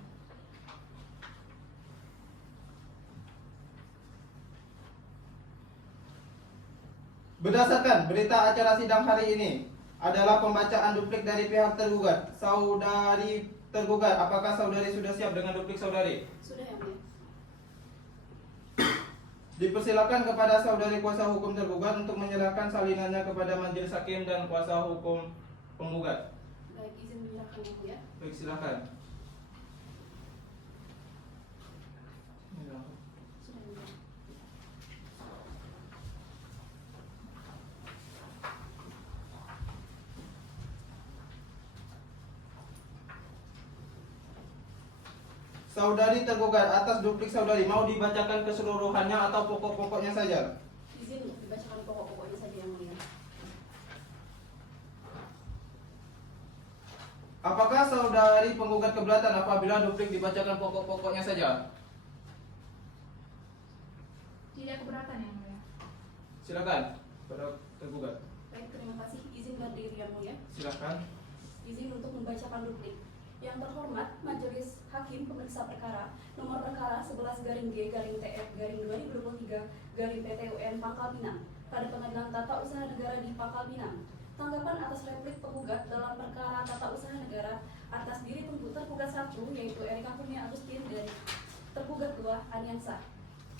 Berdasarkan berita acara sidang hari ini adalah pembacaan duplik dari pihak tergugat. Saudari tergugat, apakah saudari sudah siap dengan duplik saudari? Sudah yang mulia. Dipersilakan kepada saudari kuasa hukum tergugat untuk menyerahkan salinannya kepada majelis hakim dan kuasa hukum penggugat. Baik, izin menyerahkan yang mulia. Baik, silakan. Sudah mulia. Saudari tergugat, atas duplik saudari mau dibacakan keseluruhannya atau pokok-pokoknya saja? Izin untuk dibacakan pokok-pokoknya saja yang mulia. Apakah saudari penggugat keberatan apabila duplik dibacakan pokok-pokoknya saja? Tidak keberatan yang mulia. Silakan, pada tergugat. Baik, terima kasih. Izin berdiri yang mulia. Silakan. Izin untuk membacakan duplik. Yang terhormat, Majelis Hakim Pemeriksa Perkara Nomor Perkara 11-G-TF-2023-PTUN Pangkal Pinang pada Pengadilan Tata Usaha Negara di Pangkal Pinang. Tanggapan atas replik penggugat dalam perkara tata usaha negara atas diri tergugat 1 yaitu Erika Kurnia Agustin dan tergugat 2 Aniansa.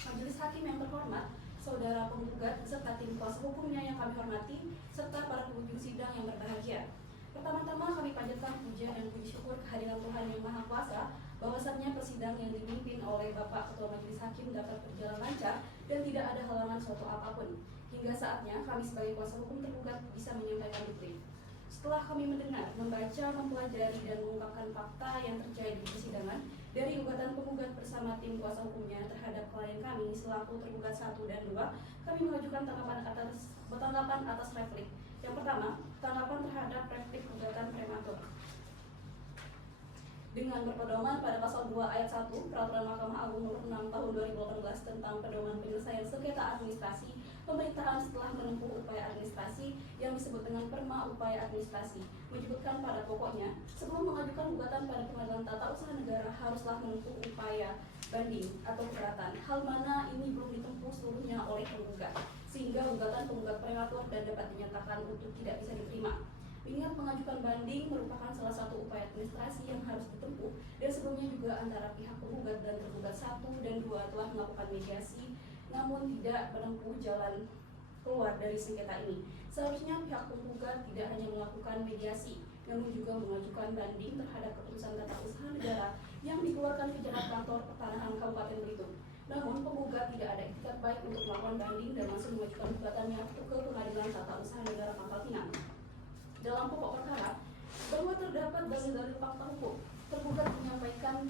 Majelis Hakim yang terhormat, saudara penggugat beserta tim kuasa hukumnya yang kami hormati serta para pengunjung sidang yang berbahagia. Pertama-tama kami panjatkan puja dan puji syukur kehadiran Tuhan Yang Maha Kuasa bahwasannya persidangan yang dipimpin oleh Bapak Ketua Majelis Hakim dapat berjalan lancar dan tidak ada halangan suatu apapun. Hingga saatnya kami sebagai kuasa hukum tergugat bisa menyampaikan duplik. Setelah kami mendengar, membaca, mempelajari dan mengungkapkan fakta yang terjadi di persidangan dari gugatan penggugat bersama tim kuasa hukumnya terhadap klien kami selaku tergugat 1 dan 2, kami mengajukan tanggapan atas replik. Yang pertama, tanggapan terhadap replik gugatan prematur. Dengan berpedoman pada pasal 2 ayat 1 Peraturan Mahkamah Agung Nomor 6 Tahun 2018 tentang pedoman penyelesaian sengketa administrasi pemerintahan setelah menempuh upaya administrasi yang disebut dengan perma upaya administrasi, menyebutkan pada pokoknya sebelum mengajukan gugatan pada Pengadilan Tata Usaha Negara haruslah menempuh upaya banding atau keberatan, hal mana ini belum ditempuh seluruhnya oleh penggugat, sehingga gugatan penggugat prematur dan dapat dinyatakan untuk tidak bisa diterima. Mengingat mengajukan banding merupakan salah satu upaya administrasi yang harus ditempuh dan sebelumnya juga antara pihak penggugat dan tergugat 1 dan 2 telah melakukan mediasi namun tidak menempuh jalan keluar dari sengketa ini. Seharusnya pihak penggugat tidak hanya melakukan mediasi namun juga mengajukan banding terhadap keputusan tata usaha negara yang dikeluarkan Pejabat Kantor Pertanahan Kabupaten Belitung. Namun penggugat tidak ada itikat baik untuk melakukan banding dan langsung mengajukan gugatannya ke Pengadilan Tata Usaha Negara Pangkal Pinang. Dalam pokok perkara, bahwa terdapat dalil-dalil fakta hukum, tergugat menyampaikan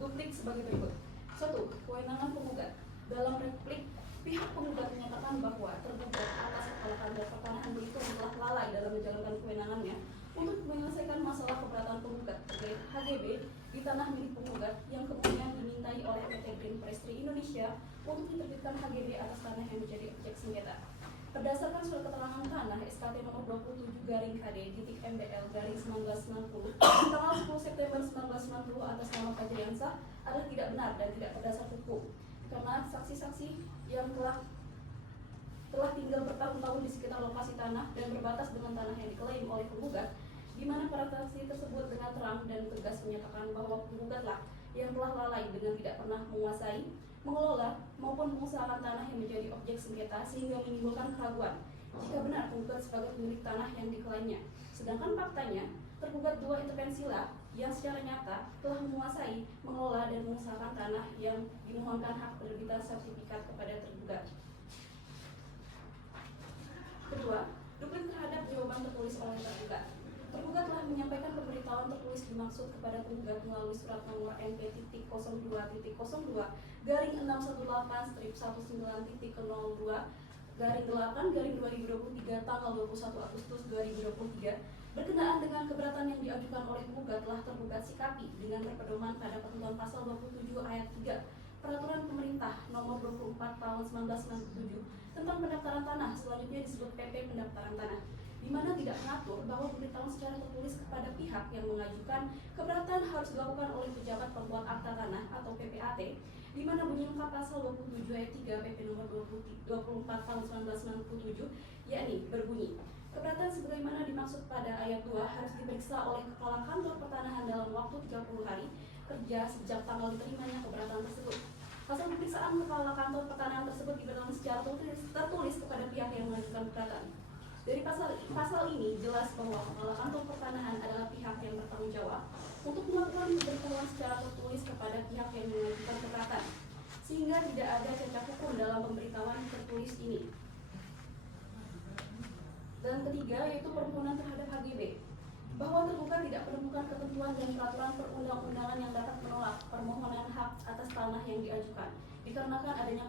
duplik sebagai berikut. 1. Kewenangan penggugat. Dalam replik, pihak penggugat menyatakan bahwa tergugat atas Kepala Kantor Pertanahan Belitung telah lalai dalam menjalankan kewenangannya untuk menyelesaikan masalah keberatan penggugat terkait HGB di tanah milik penggugat yang kemudian dimintai oleh PT Green Forestry Indonesia untuk diterbitkan HGB atas tanah yang menjadi objek sengketa. Berdasarkan surat keterangan tanah SKT nomor 27/KD.MBL/1990 tanggal 10 September 1990 atas nama Fajriansah adalah tidak benar dan tidak berdasar hukum karena saksi-saksi yang telah tinggal bertahun-tahun di sekitar lokasi tanah dan berbatas dengan tanah yang diklaim oleh penggugat, di mana para saksi tersebut dengan terang dan tegas menyatakan bahwa penggugatlah yang telah lalai dengan tidak pernah menguasai, mengelola maupun mengusahakan tanah yang menjadi objek sengketa sehingga menimbulkan keraguan jika benar penggugat sebagai pemilik tanah yang diklaimnya. Sedangkan faktanya, tergugat 2 intervensilah yang secara nyata telah menguasai, mengelola dan mengusahakan tanah yang dimohonkan hak penerbitan sertifikat kepada tergugat. Kedua, duplik terhadap jawaban tertulis oleh tergugat. Tergugat telah menyampaikan pemberitahuan tertulis dimaksud kepada penggugat melalui surat nomor MP.02.06/19.02/8/2023 tanggal 21 Agustus 2023 berkenaan dengan keberatan yang diajukan oleh penggugat telah tergugat sikapi dengan berpedoman pada ketentuan pasal 27 ayat 3 Peraturan Pemerintah Nomor 24 Tahun 1997 tentang pendaftaran tanah, selanjutnya disebut PP Pendaftaran Tanah, di mana tidak mengatur bahwa pemberitahuan secara tertulis kepada pihak yang mengajukan keberatan harus dilakukan oleh pejabat pembuat akta tanah atau PPAT, di mana bunyi lengkap pasal 27 ayat 3 PP nomor 24 tahun 1997, yakni berbunyi, keberatan sebagaimana dimaksud pada ayat 2 harus diperiksa oleh Kepala Kantor Pertanahan dalam waktu 30 hari kerja sejak tanggal diterimanya keberatan tersebut. Hasil pemeriksaan kepala kantor pertanahan tersebut diberitahukan secara tertulis kepada pihak yang mengajukan keberatan. Dari pasal ini jelas bahwa kepala kantor pertanahan adalah pihak yang bertanggung jawab untuk melakukan pemberitahuan secara tertulis kepada pihak yang mengajukan keberatan, sehingga tidak ada cacat hukum dalam pemberitahuan tertulis ini. Dan ketiga yaitu permohonan terhadap HGB, bahwa tergugat tidak menemukan ketentuan dan peraturan perundang-undangan yang dapat menolak permohonan hak atas tanah yang diajukan, dikarenakan adanya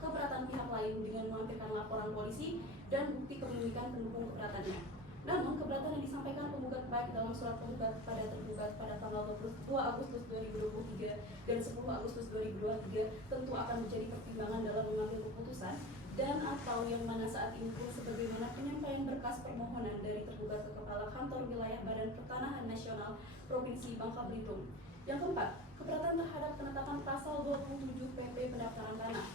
keberatan pihak lain dengan melampirkan laporan polisi dan bukti kepemilikan pendukung keberatannya. Namun, keberatan yang disampaikan penggugat baik dalam surat penggugat pada tergugat pada tanggal 22 Agustus 2023 dan 10 Agustus 2023 tentu akan menjadi pertimbangan dalam mengambil keputusan dan atau yang mana saat ini pun sebagaimana penyampaian berkas permohonan dari tergugat ke Kepala Kantor Wilayah Badan Pertanahan Nasional Provinsi Bangka Belitung. Yang keempat, keberatan terhadap penetapan pasal 27 PP pendaftaran tanah.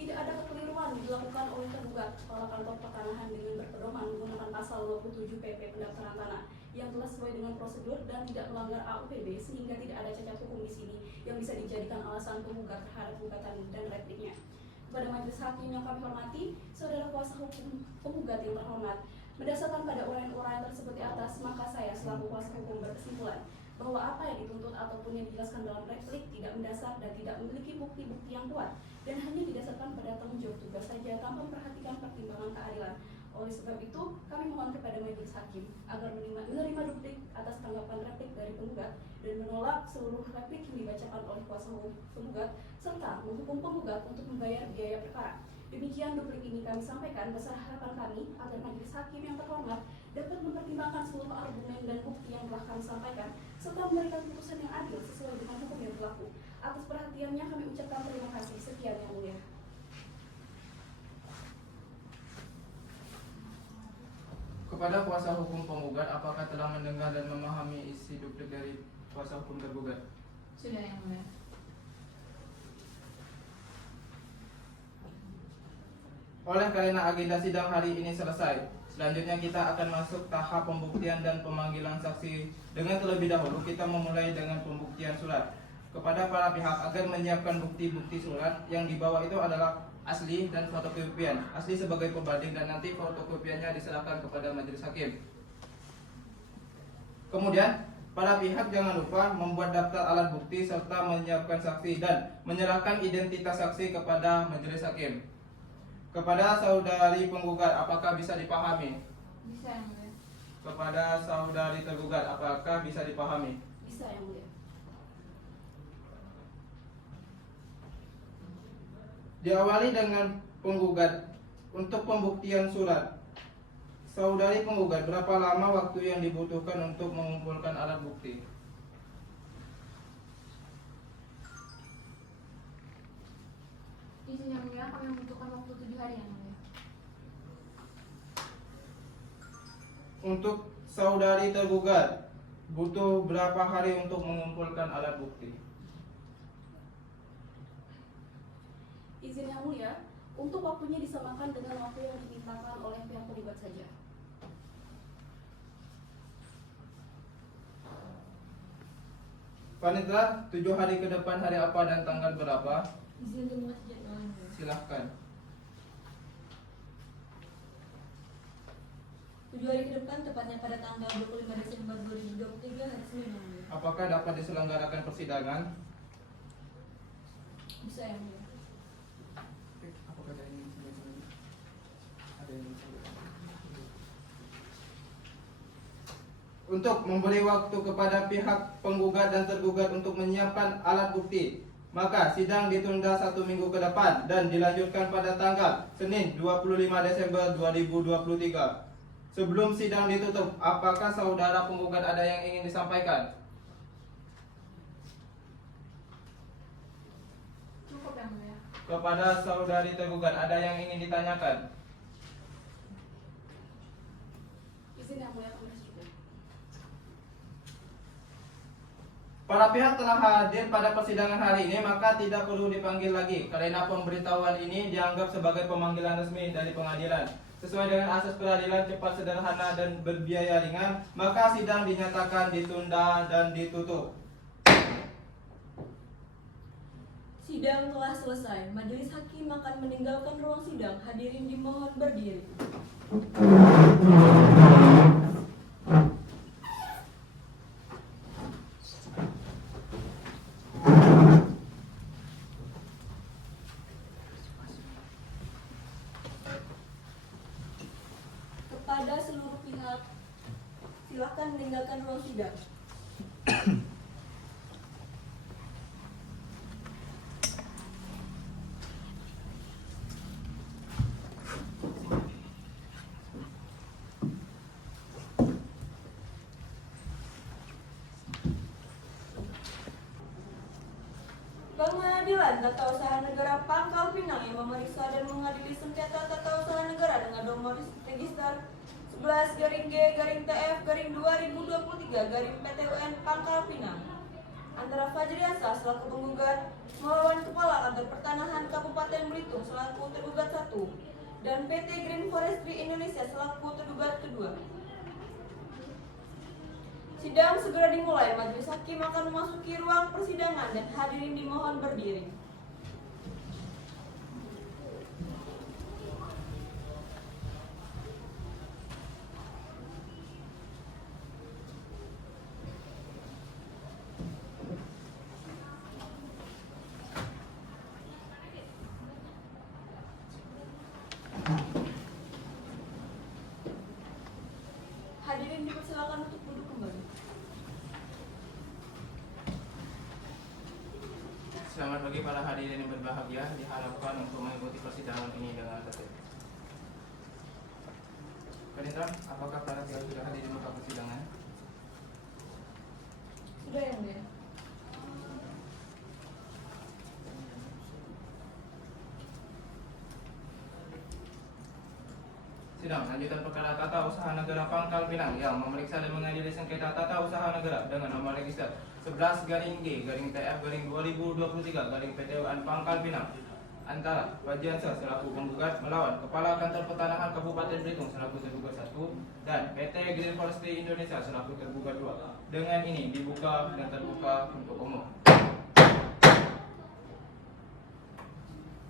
Tidak ada kekeliruan dilakukan oleh tergugat Kepala Kantor Pertanahan dengan berpedoman menggunakan pasal 27 PP pendaftaran tanah yang telah sesuai dengan prosedur dan tidak melanggar AUPB, sehingga tidak ada cacat hukum di sini yang bisa dijadikan alasan penggugat terhadap gugatan dan repliknya. Kepada majelis hakim yang kami hormati, saudara kuasa hukum penggugat yang terhormat, berdasarkan pada uraian-uraian tersebut di atas, maka saya selaku kuasa hukum berkesimpulan bahwa apa yang dituntut ataupun yang dijelaskan dalam replik tidak mendasar dan tidak memiliki bukti-bukti yang kuat dan hanya didasarkan pada tanggung jawab tugas saja tanpa memperhatikan pertimbangan keadilan. Oleh sebab itu, kami mohon kepada majelis hakim agar menerima duplik atas tanggapan replik dari penggugat dan menolak seluruh replik yang dibacakan oleh kuasa hukum penggugat serta menghukum penggugat untuk membayar biaya perkara. Demikian duplik ini kami sampaikan besar harapan kami agar majelis hakim yang terhormat dapat mempertimbangkan seluruh argumen dan bukti yang telah kami sampaikan serta memberikan putusan yang adil sesuai dengan hukum yang berlaku. Atas perhatiannya kami ucapkan terima kasih. Sekian yang mulia. Kepada kuasa hukum penggugat, apakah telah mendengar dan memahami isi duplik dari kuasa hukum tergugat? Sudah yang mulia. Oleh karena agenda sidang hari ini selesai, selanjutnya kita akan masuk tahap pembuktian dan pemanggilan saksi. Dengan terlebih dahulu kita memulai dengan pembuktian surat. Kepada para pihak agar menyiapkan bukti-bukti surat yang dibawa itu adalah asli dan fotokopian. Asli sebagai pembanding dan nanti fotokopiannya diserahkan kepada majelis hakim. Kemudian para pihak jangan lupa membuat daftar alat bukti serta menyiapkan saksi dan menyerahkan identitas saksi kepada majelis hakim. Kepada saudari penggugat, apakah bisa dipahami? Bisa yang mulia. Kepada saudari tergugat, apakah bisa dipahami? Bisa yang mulia. Diawali dengan penggugat. Untuk pembuktian surat, saudari penggugat, berapa lama waktu yang dibutuhkan untuk mengumpulkan alat bukti? Izin yang mulia, kami membutuhkan waktu 7 hari yang mulia. Untuk saudari tergugat, butuh berapa hari untuk mengumpulkan alat bukti? Izin yang mulia, untuk waktunya disamakan dengan waktu yang dimintakan oleh pihak penggugat saja. Panitra, 7 hari ke depan hari apa dan tanggal berapa? Izin dimuat jadwalnya. Silahkan. 7 hari ke depan, tepatnya pada tanggal 25 Desember 2023 hari Senin yang mulia. Apakah dapat diselenggarakan persidangan? Bisa yang mulia. Apakah ada yang untuk memberi waktu kepada pihak penggugat dan tergugat untuk menyiapkan alat bukti, maka sidang ditunda 1 minggu ke depan dan dilanjutkan pada tanggal Senin 25 Desember 2023. Sebelum sidang ditutup, apakah saudara penggugat ada yang ingin disampaikan? Cukup yang mulia. Kepada saudari tergugat ada yang ingin ditanyakan? Izin yang mulia, kami cukup. Para pihak telah hadir pada persidangan hari ini, maka tidak perlu dipanggil lagi karena pemberitahuan ini dianggap sebagai pemanggilan resmi dari pengadilan. Sesuai dengan asas peradilan cepat, sederhana, dan berbiaya ringan, maka sidang dinyatakan ditunda dan ditutup. Sidang telah selesai. Majelis hakim akan meninggalkan ruang sidang. Hadirin dimohon berdiri. Kepada seluruh pihak, silakan meninggalkan ruang sidang. Pengadilan Tata Usaha Negara Pangkal Pinang yang memeriksa dan mengadili sengketa tata usaha negara dengan nomor register 11-G-TF-2023 Pangkal Pinang antara Fajriansyah selaku penggugat melawan Kepala Kantor Pertanahan Kabupaten Belitung selaku tergugat 1 dan PT Green Forestry Indonesia selaku tergugat kedua. Sidang segera dimulai. Majelis hakim akan memasuki ruang persidangan dan hadirin dimohon berdiri. Hadirin dipersilakan untuk duduk kembali. Selamat pagi para hadirin yang berbahagia. Diharapkan untuk mengikuti persidangan ini dengan tertib. Penitra, apakah para pihak sudah hadir di muka persidangan? Sudah yang mulia. Sidang lanjutan perkara Tata Usaha Negara Pangkal Pinang yang memeriksa dan mengadili sengketa tata usaha negara dengan nomor register 11-G-TF-2023 Pangkal Pinang antara Fajriansyah selaku penggugat melawan Kepala Kantor Pertanahan Kabupaten Belitung selaku tergugat 1 dan PT Green Forestry Indonesia selaku tergugat 2. Dengan ini dibuka dan terbuka untuk umum.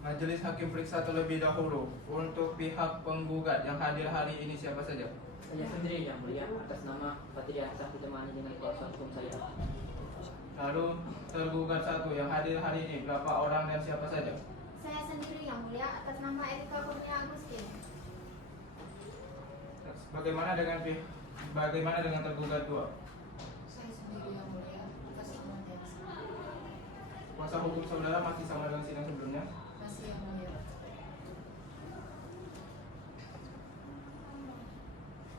Majelis hakim periksa terlebih dahulu untuk pihak penggugat yang hadir hari ini siapa saja? Saya sendiri yang mulia atas nama Fajriansyah ditemani dengan kuasa hukum saya. Lalu tergugat 1 yang hadir hari ini berapa orang dan siapa saja? Saya sendiri yang mulia atas nama Erika Kurnia Agustin. Bagaimana dengan tergugat 2? Saya sendiri yang mulia atas nama Tiasa. Kuasa hukum saudara masih sama dengan sidang sebelumnya? Masih yang mulia.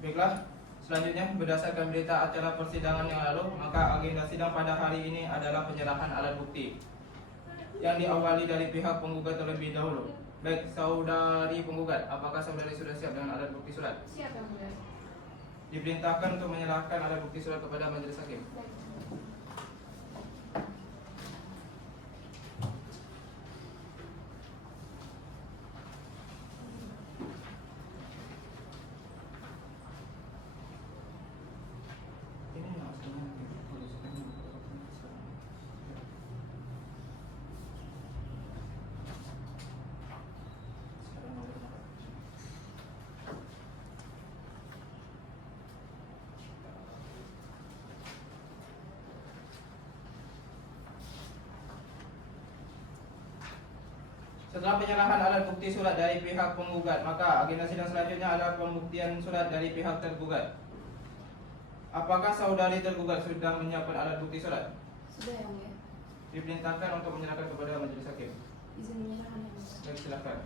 Baiklah, selanjutnya berdasarkan berita acara persidangan yang lalu, maka agenda sidang pada hari ini adalah penyerahan alat bukti yang diawali dari pihak penggugat terlebih dahulu. Baik, saudari penggugat, apakah saudari sudah siap dengan alat bukti surat? Siap yang mulia. Diperintahkan untuk menyerahkan alat bukti surat kepada majelis hakim. Setelah penyerahan alat bukti surat dari pihak penggugat, maka agenda sidang selanjutnya adalah pembuktian surat dari pihak tergugat. Apakah saudari tergugat sudah menyiapkan alat bukti surat? Sudah yang mulia. Diperintahkan untuk menyerahkan kepada majelis hakim. Izin menyerahkan yang mulia. Baik, silakan.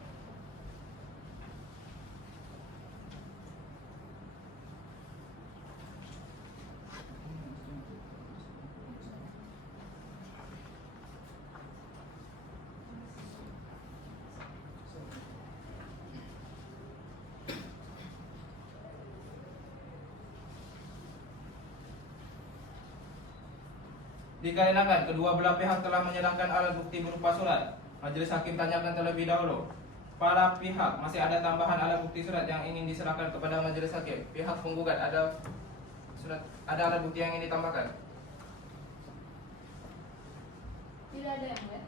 Dikarenakan kedua belah pihak telah menyerahkan alat bukti berupa surat, majelis hakim tanyakan terlebih dahulu. Para pihak masih ada tambahan alat bukti surat yang ingin diserahkan kepada majelis hakim. Pihak penggugat ada alat bukti yang ingin ditambahkan? Tidak ada yang mulia.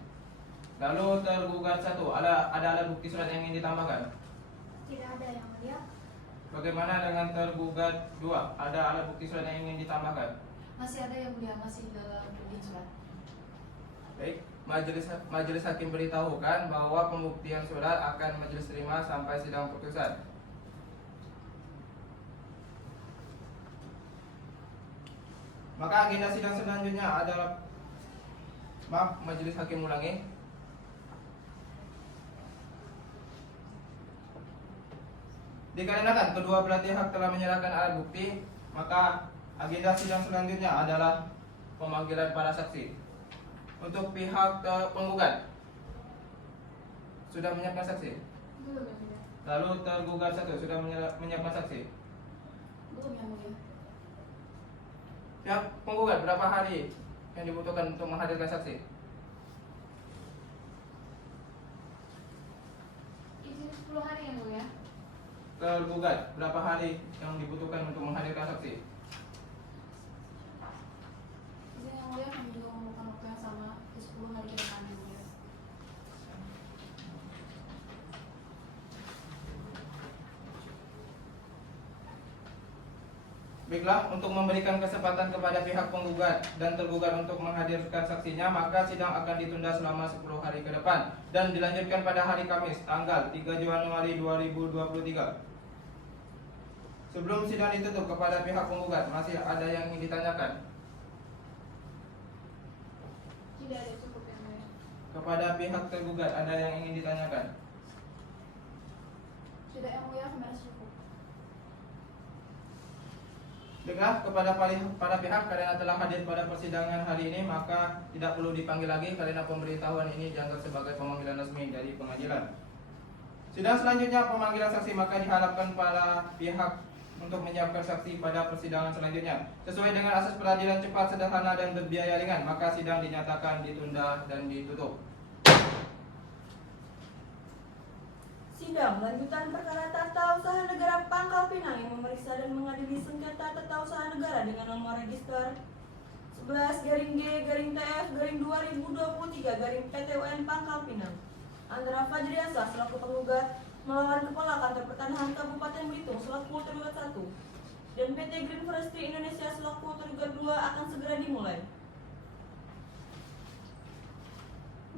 Lalu tergugat 1, ada alat bukti surat yang ingin ditambahkan? Tidak ada yang mulia. Bagaimana dengan tergugat 2, ada alat bukti surat yang ingin ditambahkan? Masih ada yang mulia, masih dalam bukti surat. Baik, majelis hakim beritahukan bahwa pembuktian surat akan majelis terima sampai sidang putusan. Maka agenda sidang selanjutnya adalah, maaf, majelis hakim ulangi. Dikarenakan kedua belah pihak telah menyerahkan alat bukti, maka agenda sidang selanjutnya adalah pemanggilan para saksi. Untuk pihak penggugat sudah menyiapkan saksi. Belum yang mulia. Lalu tergugat 1 sudah menyiapkan saksi. Belum yang mulia. Pihak penggugat berapa hari yang dibutuhkan untuk menghadirkan saksi? Izin 10 hari yang mulia. Tergugat berapa hari yang dibutuhkan untuk menghadirkan saksi? Izin yang mulia, kami juga memerlukan waktu yang sama di 10 hari ke depan yang mulia. Baiklah, untuk memberikan kesempatan kepada pihak penggugat dan tergugat untuk menghadirkan saksinya, maka sidang akan ditunda selama 10 hari ke depan dan dilanjutkan pada hari Kamis, tanggal 3 Januari 2023. Sebelum sidang ditutup, kepada pihak penggugat masih ada yang ingin ditanyakan? Tidak ada, cukup yang mulia. Kepada pihak tergugat ada yang ingin ditanyakan? Tidak yang mulia, kami rasa cukup. Baiklah, kepada para pihak karena telah hadir pada persidangan hari ini, maka tidak perlu dipanggil lagi karena pemberitahuan ini dianggap sebagai pemanggilan resmi dari pengadilan. Sidang selanjutnya pemanggilan saksi, maka diharapkan para pihak untuk menyiapkan saksi pada persidangan selanjutnya. Sesuai dengan asas peradilan cepat, sederhana, dan berbiaya ringan, maka sidang dinyatakan ditunda dan ditutup. Sidang lanjutan perkara tata usaha negara Pangkal Pinang yang memeriksa dan mengadili sengketa tata usaha negara dengan nomor register 11-G-TF-2023 Pangkal Pinang antara Fajriansah selaku penggugat melawan Kepala Kantor Pertanahan Kabupaten Belitung selaku tergugat 1 dan PT Green Forestry Indonesia selaku tergugat 2 akan segera dimulai.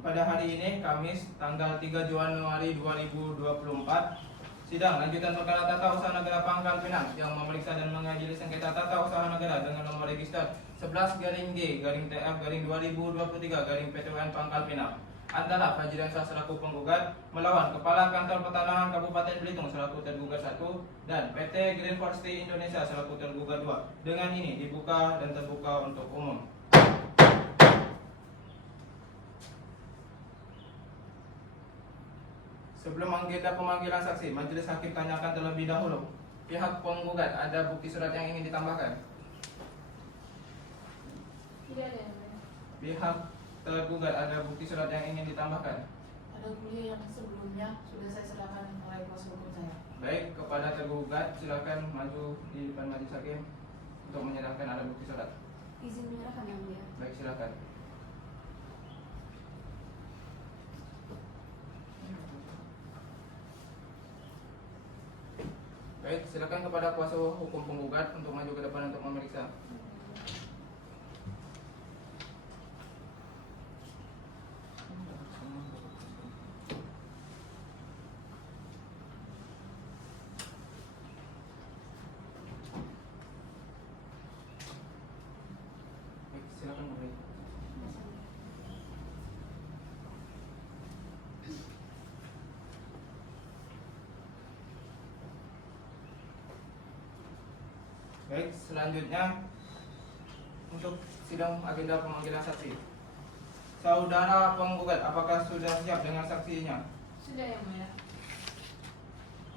Pada hari ini, Kamis, tanggal 3 Januari 2024, sidang lanjutan perkara tata usaha negara Pangkal Pinang yang memeriksa dan mengadili sengketa tata usaha negara dengan nomor register 11-G-TF-2023 Pangkal Pinang antara Fajriansah selaku penggugat melawan Kepala Kantor Pertanahan Kabupaten Belitung selaku tergugat 1 dan PT Green Forestry Indonesia selaku tergugat 2. Dengan ini dibuka dan terbuka untuk umum. Sebelum agenda pemanggilan saksi, majelis hakim tanyakan terlebih dahulu. Pihak penggugat ada bukti surat yang ingin ditambahkan? Tidak ada yang mulia. Pihak tergugat ada bukti surat yang ingin ditambahkan? Ada mulia yang sebelumnya sudah saya serahkan oleh kuasa hukum saya. Baik, kepada tergugat silakan maju di depan majelis hakim untuk menyerahkan ada bukti surat. Izin menyerahkan yang mulia. Baik, silakan. Baik, silakan kepada kuasa hukum penggugat untuk maju ke depan untuk memeriksa. Baik, silakan mulai. Baik, selanjutnya untuk sidang agenda pemanggilan saksi. Saudara penggugat, apakah sudah siap dengan saksinya? Sudah yang mulia.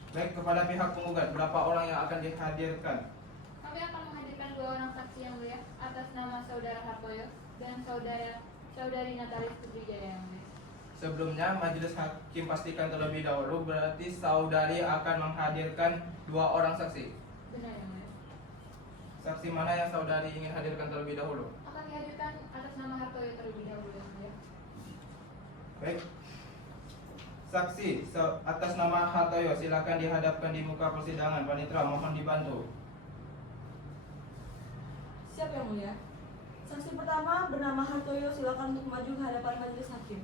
Baik, kepada pihak penggugat, berapa orang yang akan dihadirkan? Kami akan menghadirkan 2 orang saksi yang mulia atas nama saudara Hartoyo dan saudari Natalis Putrijaya yang mulia. Sebelumnya, majelis hakim pastikan terlebih dahulu berarti saudari akan menghadirkan 2 orang saksi. Benar yang mulia. Saksi mana yang saudari ingin hadirkan terlebih dahulu? Akan dihadirkan atas nama Hartoyo terlebih dahulu yang mulia. Baik. Saksi atas nama Hartoyo silakan dihadapkan di muka persidangan. Panitera mohon dibantu. Siap yang mulia. Saksi pertama bernama Hartoyo, silakan untuk maju ke hadapan majelis hakim.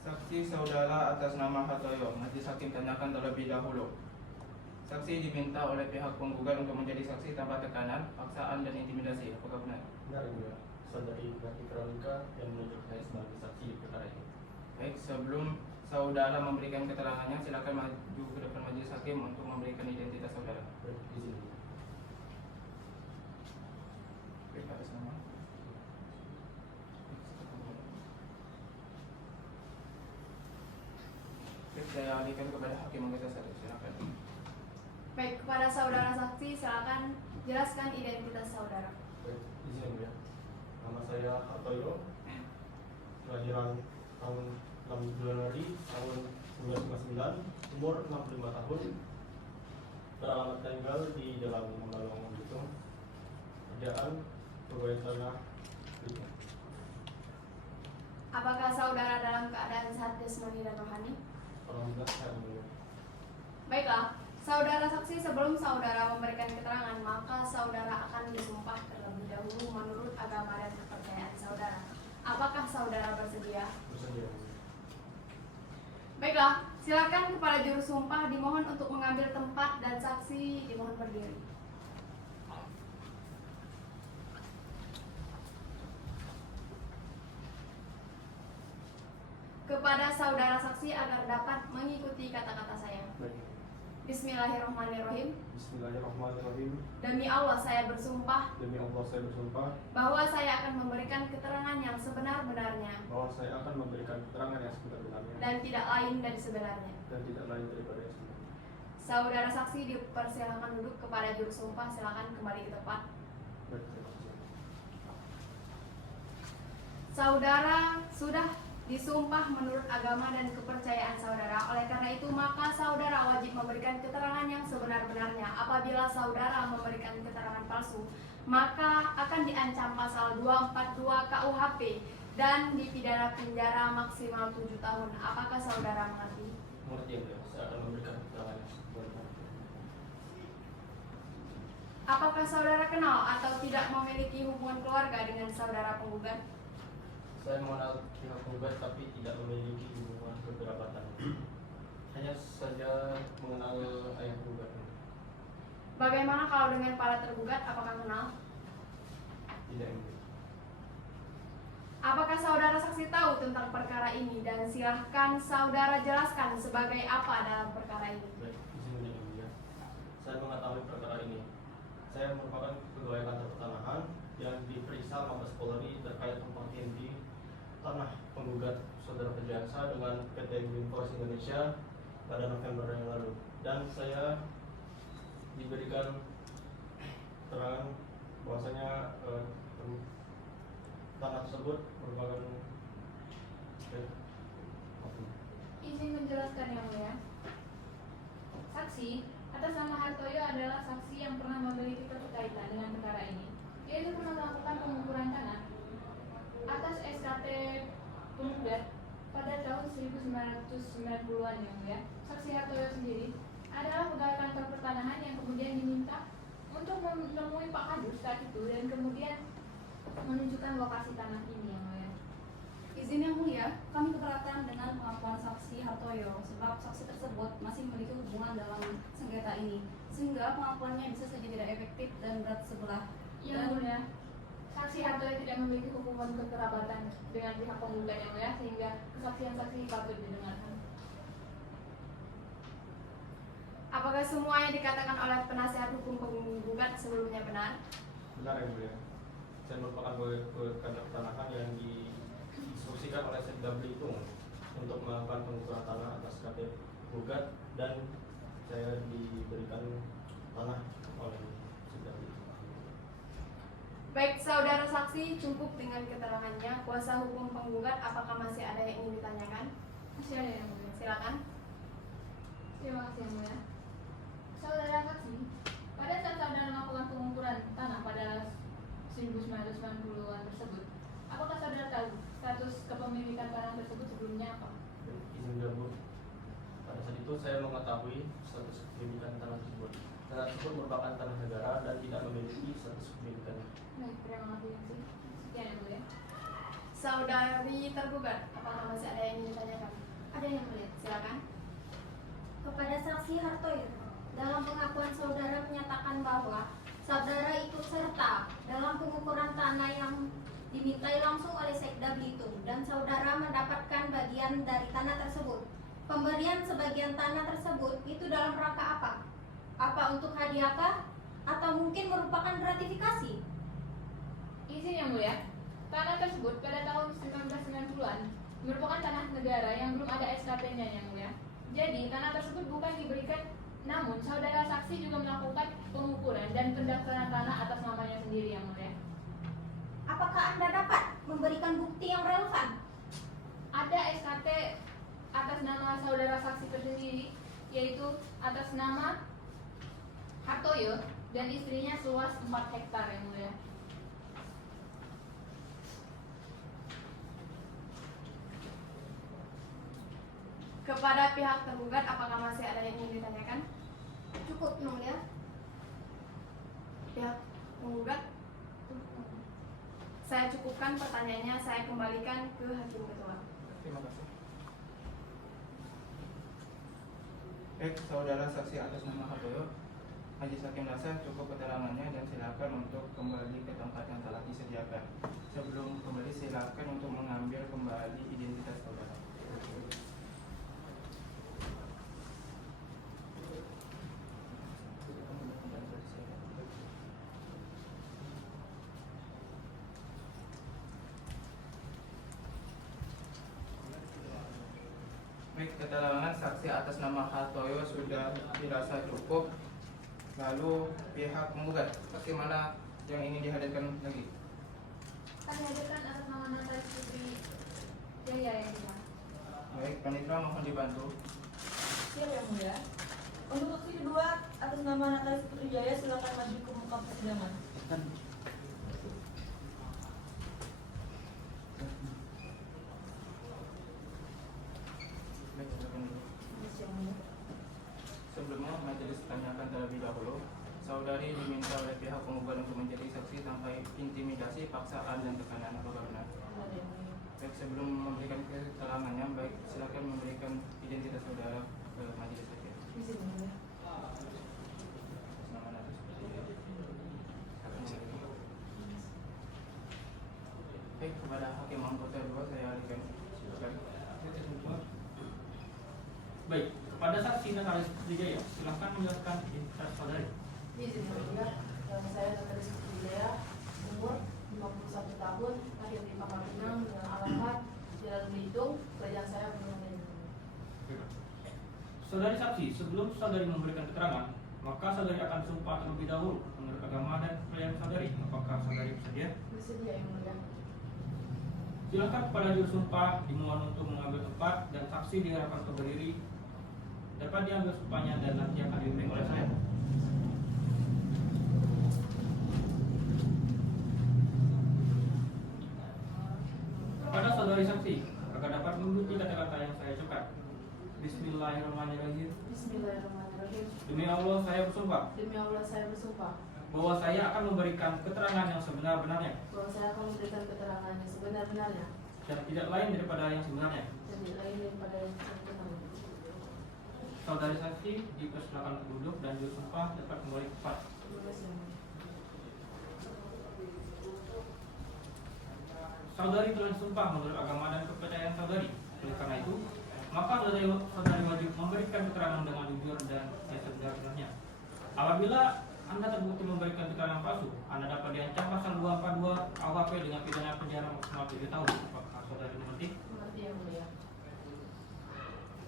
Saksi saudara atas nama Hartoyo, majelis hakim tanyakan terlebih dahulu. Saksi diminta oleh pihak penggugat untuk menjadi saksi tanpa tekanan, paksaan dan intimidasi. Apakah benar? Benar yang mulia. Saudari Gati Veronica yang menunjuk saya sebagai saksi di perkara ini. Baik, sebelum saudara memberikan keterangannya, silakan maju ke depan majelis hakim untuk memberikan identitas saudara. Baik, izin. Baik, atas nama. Baik, saya alihkan kepada hakim anggota satu. Silakan. Baik, kepada saudara saksi silakan jelaskan identitas saudara. Baik, izin yang mulia. Nama saya Hartoyo, kelahiran tahun 6 Januari tahun 1959, umur 65 tahun, beralamat tinggal di Jalan Membalong Bitung, kerjaan pegawai tanah Bitung. Apakah saudara dalam keadaan sehat jasmani dan rohani? Alhamdulillah saya mulia. Baiklah, saudara saksi sebelum saudara memberikan keterangan, maka saudara akan disumpah terlebih dahulu menurut agama dan kepercayaan saudara. Apakah saudara bersedia? Bersedia. Baiklah, silakan kepada juru sumpah dimohon untuk mengambil tempat dan saksi dimohon berdiri. Kepada saudara saksi agar dapat mengikuti kata-kata saya. Baik. Bismillahirrahmanirrahim. Bismillahirrahmanirrahim. Demi Allah saya bersumpah Demi Allah saya bersumpah bahwa saya akan memberikan keterangan yang sebenar-benarnya bahwa saya akan memberikan keterangan yang sebenar-benarnya dan tidak lain dari sebenarnya. dan tidak lain daripada yang sebenarnya. Saudara saksi dipersilakan duduk. Kepada juru sumpah silakan kembali ke tempat. Baik, terima kasih. Saudara sudah disumpah menurut agama dan kepercayaan saudara. Oleh karena itu maka saudara wajib memberikan keterangan yang sebenar-benarnya. Apabila saudara memberikan keterangan palsu, maka akan diancam pasal 242 KUHP dan dipidana penjara maksimal 7 tahun. Apakah saudara mengerti? Mengerti ya, saya akan memberikan keterangan yang sebenarnya. Apakah saudara kenal atau tidak memiliki hubungan keluarga dengan saudara penggugat? Saya mengenal pihak penggugat tapi tidak memiliki hubungan kekerabatan. Hanya saja mengenal ayah penggugat. Bagaimana kalau dengan para tergugat? Apakah kenal? Tidak ini. Apakah saudara saksi tahu tentang perkara ini dan silahkan saudara jelaskan sebagai apa dalam perkara ini? Baik, izin yang mulia. Saya mengetahui perkara ini. Saya merupakan pegawai kantor pertanahan yang diperiksa Mabes Polri terkait tumpang tindih tanah penggugat saudara Febriansa dengan PT Green Forest Indonesia pada November yang lalu, dan saya diberikan keterangan bahwasanya tanah tersebut merupakan Izin menjelaskan yang mulia. Saksi atas nama Hartoyo adalah saksi yang pernah memiliki keterkaitan dengan perkara ini. Yaitu pernah melakukan pengukuran tanah atas SKT penggugat pada tahun 1990-an yang mulia. Saksi Hartoyo sendiri adalah pegawai kantor pertanahan yang kemudian diminta untuk menemui Pak Kadus saat itu dan kemudian menunjukkan lokasi tanah ini yang mulia. Izin yang mulia, kami keberatan dengan pengakuan saksi Hartoyo sebab saksi tersebut masih memiliki hubungan dalam sengketa ini sehingga pengakuannya bisa saja tidak efektif dan berat sebelah. Yang mulia, saksi Hartoyo tidak memiliki hubungan kekerabatan dengan pihak penggugat yang mulia sehingga kesaksian saksi patut didengarkan. Apakah semua yang dikatakan oleh penasihat hukum penggugat sebelumnya benar? benar yang mulia. Saya merupakan pegawai kantor pertanahan yang diinstruksikan oleh Sekda Belitung untuk melakukan pengukuran tanah atas KT penggugat dan saya diberikan tanah oleh Sekda Belitung. Baik saudara saksi, cukup dengan keterangannya. Kuasa hukum penggugat, apakah masih ada yang ingin ditanyakan? Masih ada yang mulia. Silakan. Terima kasih yang mulia. Saudara saksi, pada saat saudara melakukan pengukuran tanah pada 1990-an tersebut, apakah saudara tahu status kepemilikan tanah tersebut sebelumnya apa? Izin gabung. Pada saat itu saya mengetahui status kepemilikan tanah tersebut. Tanah tersebut merupakan tanah negara dan tidak memiliki status kepemilikan. Baik, terima kasih yang sih. Sekian yang mulia. Saudari tergugat, apakah masih ada yang ingin ditanyakan? Ada yang mulia. Silakan. Kepada saksi Hartoyo, dalam pengakuan saudara menyatakan bahwa saudara ikut serta dalam pengukuran tanah yang dimintai langsung oleh Sekda Belitung dan saudara mendapatkan bagian dari tanah tersebut. Pemberian sebagian tanah tersebut itu dalam rangka apa? Apa untuk hadiah atau mungkin merupakan gratifikasi? Izin yang mulia, tanah tersebut pada tahun 1990-an merupakan tanah negara yang belum ada SKT-nya yang mulia. Jadi tanah tersebut bukan diberikan, namun saudara saksi juga melakukan pengukuran dan pendaftaran tanah atas namanya sendiri yang mulia. Apakah Anda dapat memberikan bukti yang relevan? Ada SKT atas nama saudara saksi tersendiri, yaitu atas nama Hartoyo dan istrinya seluas 4 hektar yang mulia. Kepada pihak tergugat, apakah masih ada yang ingin ditanyakan? Cukup, Yang Mulia. Pihak penggugat, saya cukupkan pertanyaannya, saya kembalikan ke hakim ketua. Terima kasih. Baik, saudara saksi atas nama Hartoyo, Majelis Hakim rasa cukup keterangannya dan silakan untuk kembali ke tempat yang telah disediakan. Sebelum kembali, silakan untuk mengambil kembali identitas saudara. Baik, keterangan saksi atas nama Hartoyo sudah dirasa cukup. Lalu pihak penggugat, bagaimana yang ingin dihadirkan lagi? Kami hadirkan atas nama Natalis Putri Jaya yang mulia. Baik, Panitra mohon dibantu. Siap yang mulia. Untuk saksi kedua atas nama Natalis Putri Jaya silakan maju ke muka persidangan. Baik, silakan dulu. Sebelumnya, majelis tanyakan terlebih dahulu. Saudari diminta oleh pihak penggugat untuk menjadi saksi tanpa intimidasi, paksaan, dan tekanan. Apakah benar? Baik, sebelum memberikan keterangannya, baik silakan memberikan identitas saudara ke majelis hakim. Nama Natalis Putri Jaya. Akan silakan. Baik, kepada hakim anggota 2 saya alihkan. Silakan. Baik, kepada saksi Natalis Putri Jaya, silahkan menjelaskan identitas saudari. Izin yang mulia, saya Natalis Putri Jaya, umur 51 tahun, lahir di Pangkal Pinang dengan alamat Jalan Belitung, kerajaan saya Belitung. Saudari saksi, sebelum saudari memberikan keterangan, maka saudari akan sumpah terlebih dahulu menurut agama dan kepercayaan saudari. Apakah saudari bersedia? Bersedia yang mulia. Silakan kepada juru sumpah dimohon untuk mengambil tempat dan saksi diharapkan untuk berdiri. Dapat diambil sumpahnya dan nanti akan diberi oleh saya. Kepada saudari saksi, agar dapat mengikuti kata-kata yang saya ucapkan. Bismillahirrahmanirrahim. Bismillahirrahmanirrahim. Demi Allah saya bersumpah Demi Allah saya bersumpah bahwa saya akan memberikan keterangan yang sebenar-benarnya bahwa saya akan memberikan keterangan yang sebenar-benarnya dan tidak lain daripada yang sebenarnya. dan tidak lain daripada yang sebenarnya. Saudari saksi dipersilakan untuk duduk dan juru sumpah dapat kembali ke tempat. Terima kasih yang mulia. Saudari telah sumpah menurut agama dan kepercayaan saudari. Oleh karena itu, maka saudari wajib memberikan keterangan dengan jujur dan yang sebenar-benarnya. Apabila Anda terbukti memberikan keterangan palsu, Anda dapat diancam pasal 242 KUHP dengan pidana penjara maksimal 7 tahun. Apakah saudari mengerti? Mengerti yang mulia.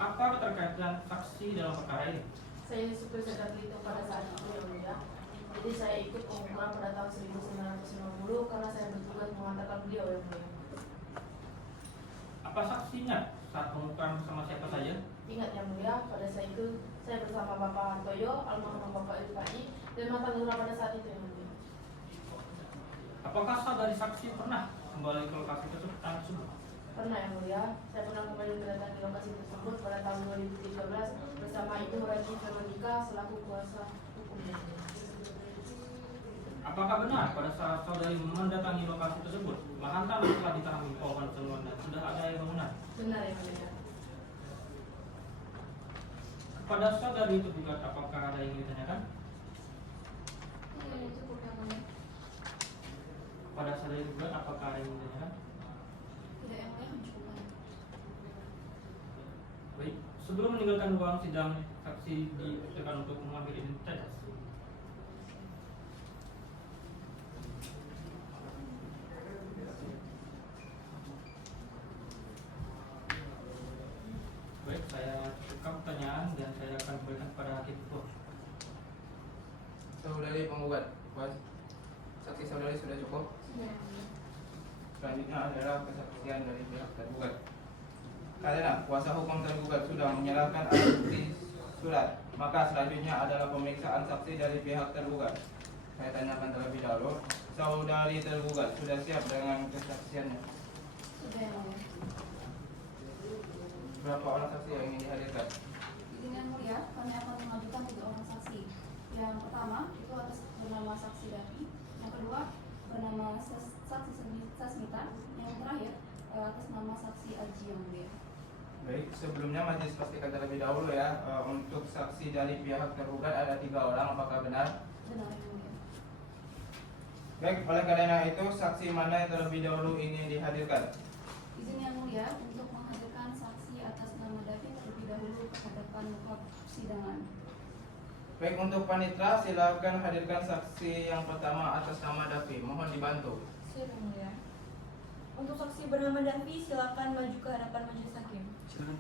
Apa keterkaitan saksi dalam perkara ini? Saya supir Sekda Belitung pada saat itu yang mulia. Jadi saya ikut pengukuran pada tahun 1950 karena saya bertugas mengantarkan beliau yang mulia. Apa saksinya saat pengukuran bersama siapa saja? Ingat yang mulia, pada saat itu saya bersama Bapak Hartoyo, almarhum Bapak Ilkai, dan mantan lurah pada saat itu yang mulia. Apakah saudari saksi pernah kembali ke lokasi tersebut? Pernah yang mulia, saya pernah kembali mendatangi lokasi tersebut pada tahun 2013 bersama Ibu Raji Veronica selaku kuasa hukumnya. Apakah benar pada saat saudari mendatangi lokasi tersebut, lahan tanah telah ditanami pohon seluruh dan sudah ada yang bangunan? Benar yang mulia. Kepada saudari tergugat, apakah ada yang ditanyakan? Iya, cukup yang mulia. Kepada saudari tergugat, apakah ada yang ditanyakan? Tidak yang mulia, mencukupkan. Baik, sebelum meninggalkan ruang sidang, saksi dipersilakan untuk mengambil identitas. Baik, saya cukupkan pertanyaan dan saya akan berikan kepada hakim ketua. Saudari penggugat, saksi saudari sudah cukup. Sudah yang mulia. Selanjutnya adalah kesaksian dari pihak tergugat. Karena kuasa hukum tergugat sudah menyerahkan alat bukti surat, maka selanjutnya adalah pemeriksaan saksi dari pihak tergugat. Saya tanyakan terlebih dahulu, saudari tergugat sudah siap dengan kesaksiannya? Sudah yang mulia. Berapa orang saksi yang ingin dihadirkan? Izin yang mulia, kami akan mengajukan 3 orang saksi. Yang pertama itu atas bernama saksi Davi, yang kedua bernama saksi Sasmita, yang terakhir atas nama saksi Aji yang mulia. Baik, sebelumnya majelis pastikan terlebih dahulu ya, untuk saksi dari pihak tergugat ada 3 orang, apakah benar? Benar yang mulia. Baik, oleh karena itu saksi mana yang terlebih dahulu ingin dihadirkan? Izin yang mulia untuk menghadirkan saksi atas nama David terlebih dahulu ke hadapan muka persidangan. Baik, untuk panitra silakan hadirkan saksi yang pertama atas nama Davi. Mohon dibantu. Siap yang mulia. Untuk saksi bernama Davi, silakan maju ke hadapan majelis hakim. Silakan.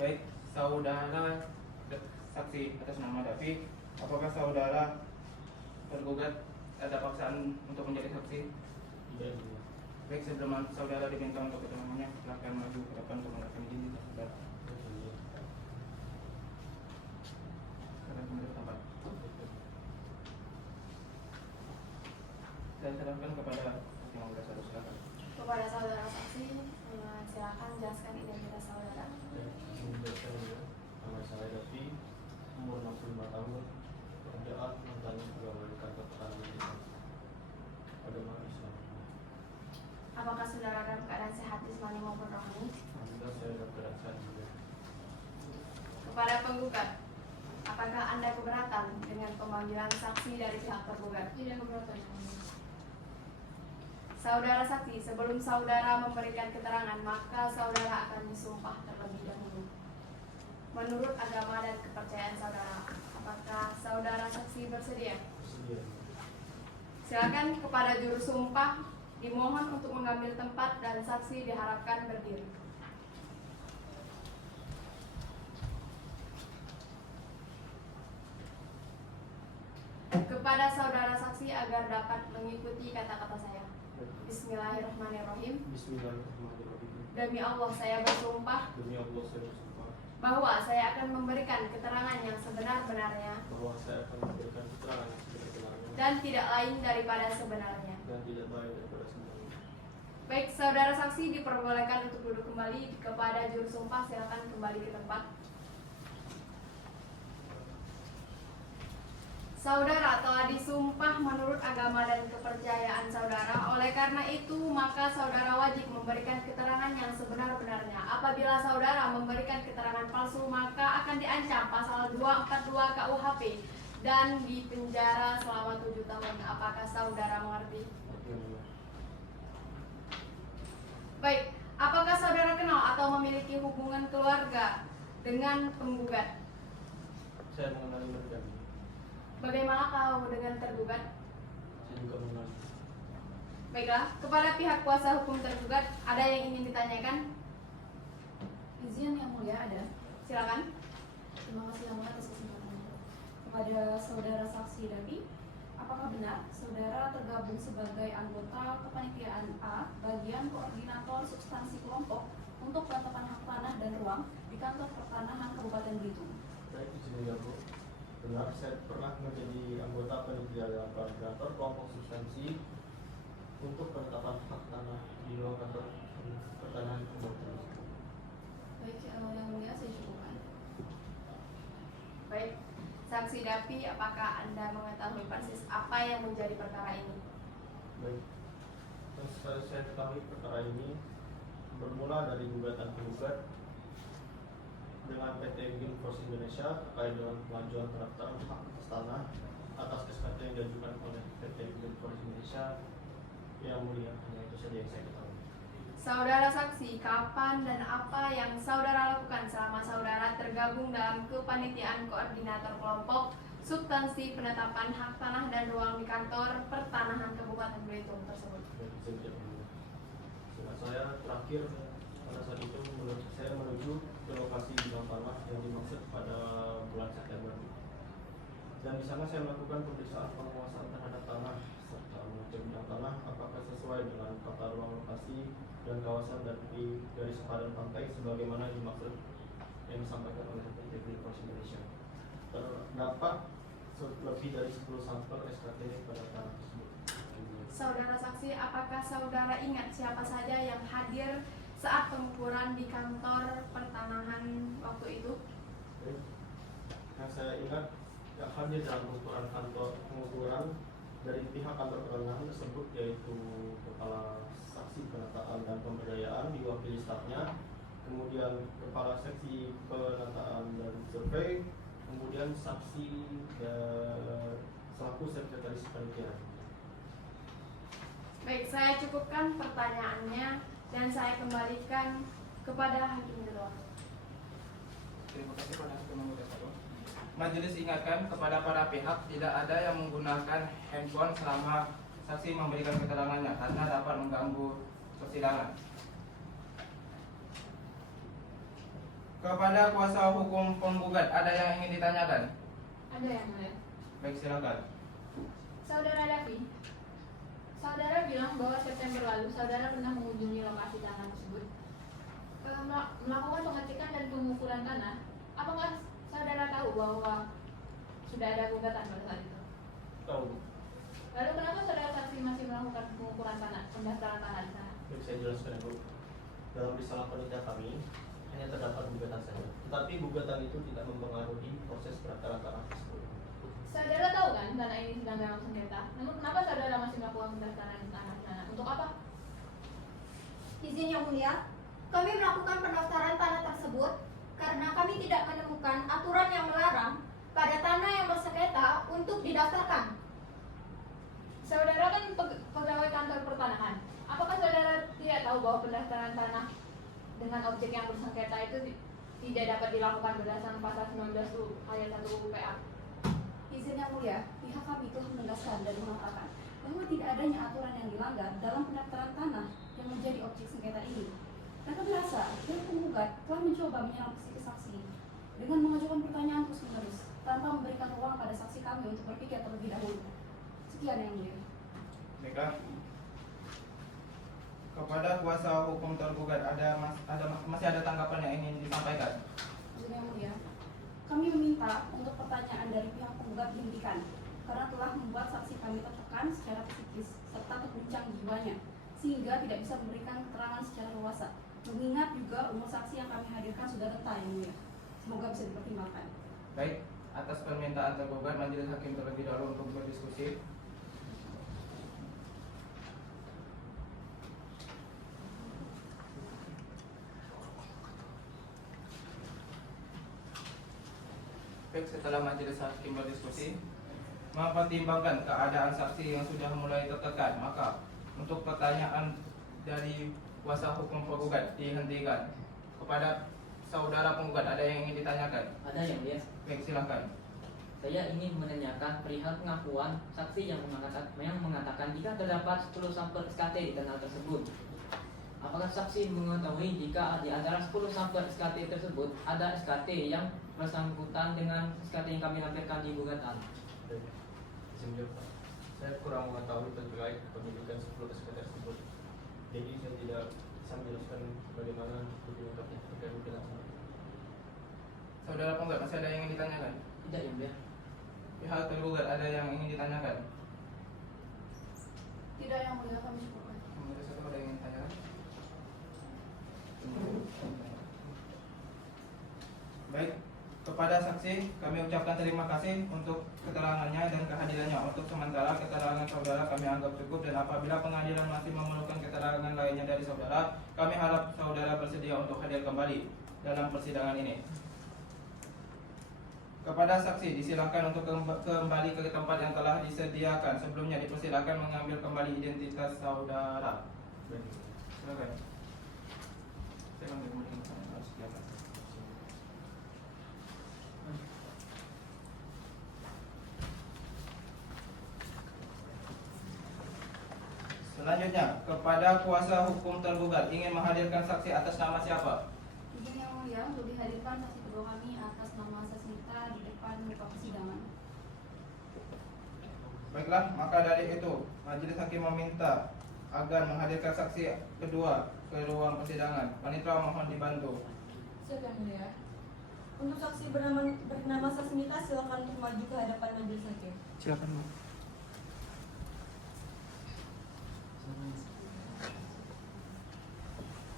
Baik, saudara saksi atas nama Davi, apakah saudara tergugat ada paksaan untuk menjadi saksi? Iya. Baik, sebelum saudara diminta untuk keterangannya, silakan maju ke depan untuk melakukan identitas saudara. Silakan kembali ke tempat. Saya serahkan kepada yang sudah saya silakan. Kepada saudara saksi, silakan jelaskan identitas saudara. Nama saya Davi, umur 65 tahun, pekerjaan mentani pegawai kantor petani agama Islam. Apakah saudara dalam keadaan sehat jasmani maupun rohani? Alhamdulillah saya dapat keadaan sehat juga. Kepada penggugat, apakah Anda keberatan dengan pemanggilan saksi dari pihak tergugat? Tidak keberatan yang mulia. Saudara saksi, sebelum saudara memberikan keterangan, maka saudara akan disumpah terlebih dahulu. Menurut agama dan kepercayaan saudara, apakah saudara saksi bersedia? Bersedia. Silakan kepada juru sumpah dimohon untuk mengambil tempat dan saksi diharapkan berdiri. Kepada saudara saksi agar dapat mengikuti kata-kata saya. Bismillahirrahmanirrahim. Bismillahirrahmanirrahim. Demi Allah saya bersumpah Demi Allah saya bersumpah bahwa saya akan memberikan keterangan yang sebenar-benarnya bahwa saya akan memberikan keterangan yang sebenarnya dan tidak lain daripada sebenarnya. dan tidak lain daripada sebenarnya. Baik, saudara saksi diperbolehkan untuk duduk kembali. Kepada juru sumpah silakan kembali ke tempat. Saudara telah disumpah menurut agama dan kepercayaan saudara. Oleh karena itu, maka saudara wajib memberikan keterangan yang sebenar-benarnya. Apabila saudara memberikan keterangan palsu, maka akan diancam pasal 242 KUHP dan dipenjara selama 7 tahun. Apakah saudara mengerti? Oke, Allah. Baik, Apakah saudara kenal atau memiliki hubungan keluarga dengan penggugat? Saya mengenali mereka. Bagaimana kalau dengan tergugat? Saya juga mengenali. Baiklah, kepada pihak kuasa hukum tergugat, ada yang ingin ditanyakan? Izin yang mulia ada. Silakan. Terima kasih yang mulia atas kesempatannya. Kepada saudara saksi Dapi, apakah benar saudara tergabung sebagai anggota kepanitiaan A, bagian koordinator substansi kelompok untuk penetapan hak tanah dan ruang di kantor pertanahan Kabupaten Belitung? Baik, izin menggabung. Benar, saya pernah menjadi anggota panitia koordinator kelompok substansi untuk penetapan hak tanah di luar kantor pertanahan Kabupaten. Baik, yang mulia saya cukupkan. Baik, saksi Dapi, apakah Anda mengetahui persis apa yang menjadi perkara ini? Baik, terus saya ketahui perkara ini bermula dari gugatan penggugat dengan PT Green Force Indonesia terkait dengan pengajuan pendaftaran hak atas tanah atas SKT yang diajukan oleh PT Green Force Indonesia. Yang mulia, hanya itu saja yang saya ketahui. Saudara saksi, kapan dan apa yang saudara lakukan selama saudara tergabung dalam kepanitiaan koordinator kelompok substansi penetapan hak tanah dan ruang di kantor pertanahan Kabupaten Belitung tersebut? Baik, izin menjawab. Sehingga saya terakhir pada saat itu saya menuju ke lokasi bidang tanah yang dimaksud pada bulan September. Dan di sana saya melakukan pemeriksaan penguasaan terhadap tanah serta mengecek bidang tanah apakah sesuai dengan tata ruang lokasi dan kawasan dari sepadan pantai sebagaimana dimaksud yang disampaikan oleh PT Green Force Indonesia. Terdapat lebih dari 10 sampel SKT pada tanah tersebut. Saudara saksi, apakah saudara ingat siapa saja yang hadir saat pengukuran di kantor pertanahan waktu itu? Yang saya ingat yang hadir dalam pengukuran dari pihak kantor pertanahan tersebut yaitu kepala saksi penataan dan pemberdayaan diwakili stafnya, kemudian kepala seksi penataan dan survei, kemudian saksi selaku sekretaris panitia. Baik, saya cukupkan pertanyaannya dan saya kembalikan kepada Hakim Dewan. Terima kasih pada Hakim Menggugat 1. Majelis ingatkan kepada para pihak tidak ada yang menggunakan handphone selama saksi memberikan keterangannya karena dapat mengganggu persidangan. Kepada kuasa hukum penggugat ada yang ingin ditanyakan? Ada yang mulia. Baik, silakan. Saudara Davi, saudara bilang bahwa September lalu saudara pernah mengunjungi lokasi tanah tersebut, melakukan pengecekan dan pengukuran tanah. Apakah saudara tahu bahwa sudah ada gugatan pada saat itu? Tahu. Lalu kenapa saudara saksi masih melakukan pengukuran tanah, pendaftaran tanah di sana? Baik, saya jelaskan dulu. Dalam risalah panitia kami hanya terdapat gugatan saja, tetapi gugatan itu tidak mempengaruhi proses pendaftaran tanah tersebut. Saudara tahu kan tanah ini sedang dalam sengketa. Namun kenapa saudara masih melakukan pendaftaran tanah di sana? Untuk apa? Izin yang mulia, kami melakukan pendaftaran tanah tersebut karena kami tidak menemukan aturan yang melarang pada tanah yang bersengketa untuk didaftarkan. Saudara kan pegawai kantor pertanahan. Apakah saudara tidak tahu bahwa pendaftaran tanah dengan objek yang bersengketa itu tidak dapat dilakukan berdasarkan pasal 19 ayat 1 UPA? Izin yang mulia, pihak kami telah menegaskan dan mengatakan bahwa tidak adanya aturan yang dilanggar dalam pendaftaran tanah yang menjadi objek sengketa ini. Mereka merasa pihak penggugat telah mencoba menyerang saksi dengan mengajukan pertanyaan terus-menerus tanpa memberikan ruang pada saksi kami untuk berpikir terlebih dahulu. Sekian yang mulia. Baiklah. Kepada kuasa hukum tergugat masih ada tanggapan yang ingin disampaikan? Izin yang mulia, kami meminta untuk pertanyaan dari pihak penggugat dihentikan karena telah membuat saksi kami tertekan secara psikis serta terguncang jiwanya sehingga tidak bisa memberikan keterangan secara luas. Mengingat juga umur saksi yang kami hadirkan sudah renta yang mulia. Semoga bisa dipertimbangkan. Baik, atas permintaan tergugat majelis hakim terlebih dahulu untuk berdiskusi. Baik, setelah majelis hakim berdiskusi mempertimbangkan keadaan saksi yang sudah mulai tertekan, maka untuk pertanyaan dari kuasa hukum penggugat dihentikan. Kepada saudara penggugat ada yang ingin ditanyakan? Ada yang mulia. Baik, silakan. Saya ingin menanyakan perihal pengakuan saksi yang mengatakan jika terdapat 10 sampel SKT di kanal tersebut. Apakah saksi mengetahui jika di antara 10 sampel SKT tersebut ada SKT yang bersangkutan dengan SKT yang kami lampirkan di gugatan? Izin jawab, Pak. Saya kurang mengetahui terkait kepemilikan 10 SKT tersebut. Jadi saya tidak bisa menjelaskan bagaimana lebih lengkapnya terkait gugatan. Saudara penggugat masih ada yang ingin ditanyakan? Tidak yang mulia. Pihak tergugat ada yang ingin ditanyakan? Tidak yang mulia, kami cukupkan. Kemudian satu ada yang ingin ditanyakan? Baik, kepada saksi kami ucapkan terima kasih untuk keterangannya dan kehadirannya. Untuk sementara keterangan saudara kami anggap cukup, dan apabila pengadilan masih memerlukan keterangan lainnya dari saudara, kami harap saudara bersedia untuk hadir kembali dalam persidangan ini. Kepada saksi disilakan untuk kembali ke tempat yang telah disediakan. Sebelumnya dipersilakan mengambil kembali identitas saudara. Silakan. Saya ambil kembali identitas saudara. Selanjutnya, kepada kuasa hukum tergugat ingin menghadirkan saksi atas nama siapa? Izin yang mulia untuk dihadirkan saksi kedua kami atas nama Sasmita di depan muka persidangan. Baiklah, maka dari itu majelis hakim meminta agar menghadirkan saksi kedua ke ruang persidangan. Panitera mohon dibantu. Silakan mulia. Untuk saksi bernama Sasmita silakan untuk maju ke hadapan majelis hakim. Silakan, Bu.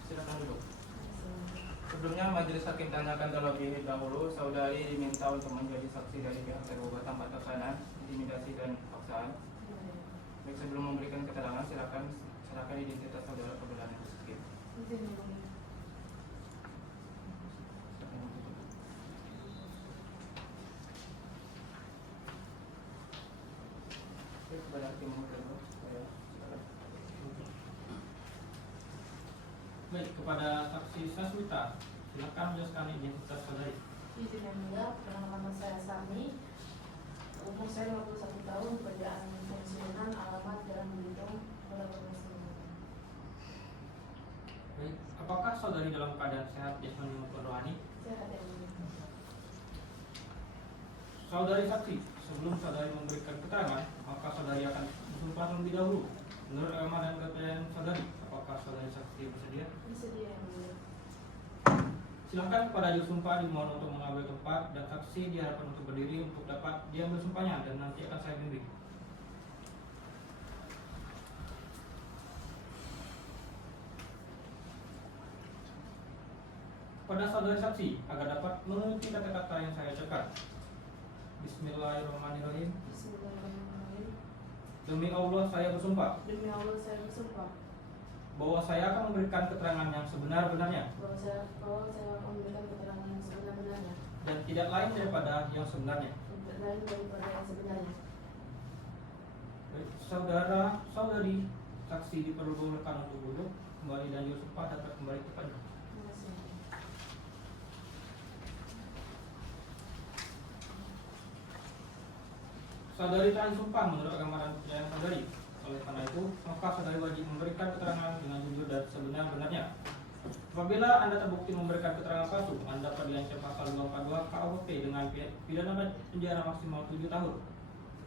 Silakan duduk. Sebelumnya majelis hakim tanyakan terlebih dahulu, saudari diminta untuk menjadi saksi dari pihak tergugat tanpa tekanan, intimidasi dan paksaan. Baik, sebelum memberikan keterangan silakan identitas saudara kebenaran majelis hakim. Baik, kepada hakim silakan. Baik, kepada saksi Sasmita, silakan menjelaskan identitas saudari. Izin yang mulia, perkenalkan nama saya Sami. Umur saya 51 tahun, pekerjaan pensiunan, alamat Jalan Belitung, Kota Pensiunan. Baik, apakah saudari dalam keadaan sehat jasmani maupun rohani? Sehat yang mulia. Saudari saksi, sebelum saudari memberikan keterangan, maka saudari akan bersumpah terlebih dahulu. Menurut agama dan kepercayaan saudari, apakah saudari saksi bersedia? Bersedia yang mulia. Silakan kepada juru sumpah dimohon untuk mengambil tempat, dan saksi diharapkan untuk berdiri untuk dapat diambil sumpahnya, dan nanti akan saya bimbing. Kepada saudari saksi agar dapat menuruti kata-kata yang saya ucapkan. Bismillahirrahmanirrahim. Bismillahirrahmanirrahim. Demi Allah saya bersumpah Demi Allah saya bersumpah bahwa saya akan memberikan keterangan yang sebenar-benarnya bahwa saya akan memberikan keterangan yang sebenar-benarnya dan tidak lain daripada yang sebenarnya. dan lain daripada yang sebenarnya. Baik, saudari saksi diperbolehkan untuk duduk kembali, dan juru sumpah dapat kembali kepada. Terima kasih. Saudari telah disumpah menurut agama dan kepercayaan saudari. Oleh karena itu, maka saudari wajib memberikan keterangan dengan jujur dan sebenar-benarnya. Apabila Anda terbukti memberikan keterangan palsu, Anda dapat diancam pasal 242 KUHP dengan pidana penjara maksimal 7 tahun.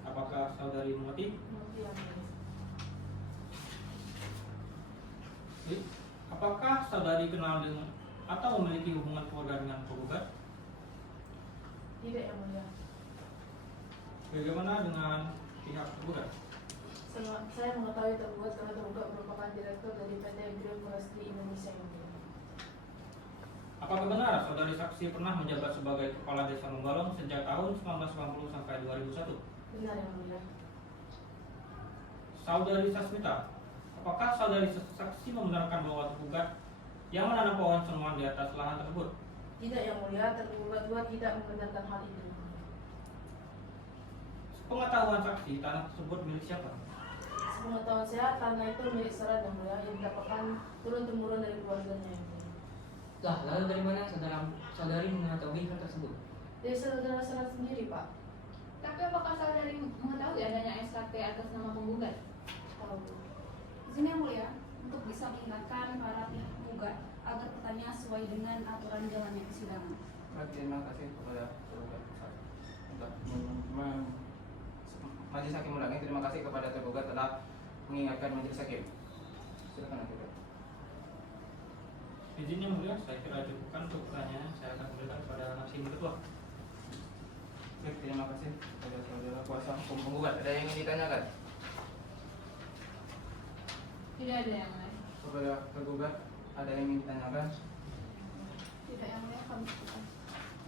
Apakah saudari mengerti? Mengerti yang mulia. Baik. Apakah saudari kenal dengan atau memiliki hubungan keluarga dengan penggugat? Tidak yang mulia. Bagaimana dengan pihak penggugat? Saya mengetahui tergugat karena tergugat merupakan direktur dari PT Green Forestry Indonesia yang mulia. Apakah benar saudari saksi pernah menjabat sebagai kepala desa Membalong sejak tahun 1990 sampai 2001? Benar yang mulia. Saudari Sasmita, apakah saudari saksi membenarkan bahwa tergugat yang menanam pohon senuman di atas lahan tersebut? Tidak yang mulia, tergugat juga tidak membenarkan hal itu. Pengetahuan saksi, tanah tersebut milik siapa? Sepengetahuan saya, tanah itu milik Sarah yang mulia yang didapatkan turun-temurun dari keluarganya yang mulia. Lah, lalu dari mana saudari mengetahui hal tersebut? Dari saudara Sarah sendiri, Pak. Tapi apakah saudari mengetahui adanya SKT atas nama penggugat? Tahu. Izin yang mulia, untuk bisa mengingatkan para pihak penggugat agar pertanyaan sesuai dengan aturan jalannya persidangan. Baik, terima kasih kepada tergugat. Majelis Hakim Mulangi, terima kasih kepada tergugat telah mengingatkan Majelis Hakim. Silakan tergugat. Izin yang mulia, saya kira cukupkan untuk pertanyaan. Saya akan berikan kepada Hakim Ketua. Baik, terima kasih kepada saudara kuasa hukum penggugat. Ada yang ingin ditanyakan Tidak ada yang lain. kepada tergugat? Ada yang ingin ditanyakan? Tidak yang mulia, kami cukupkan.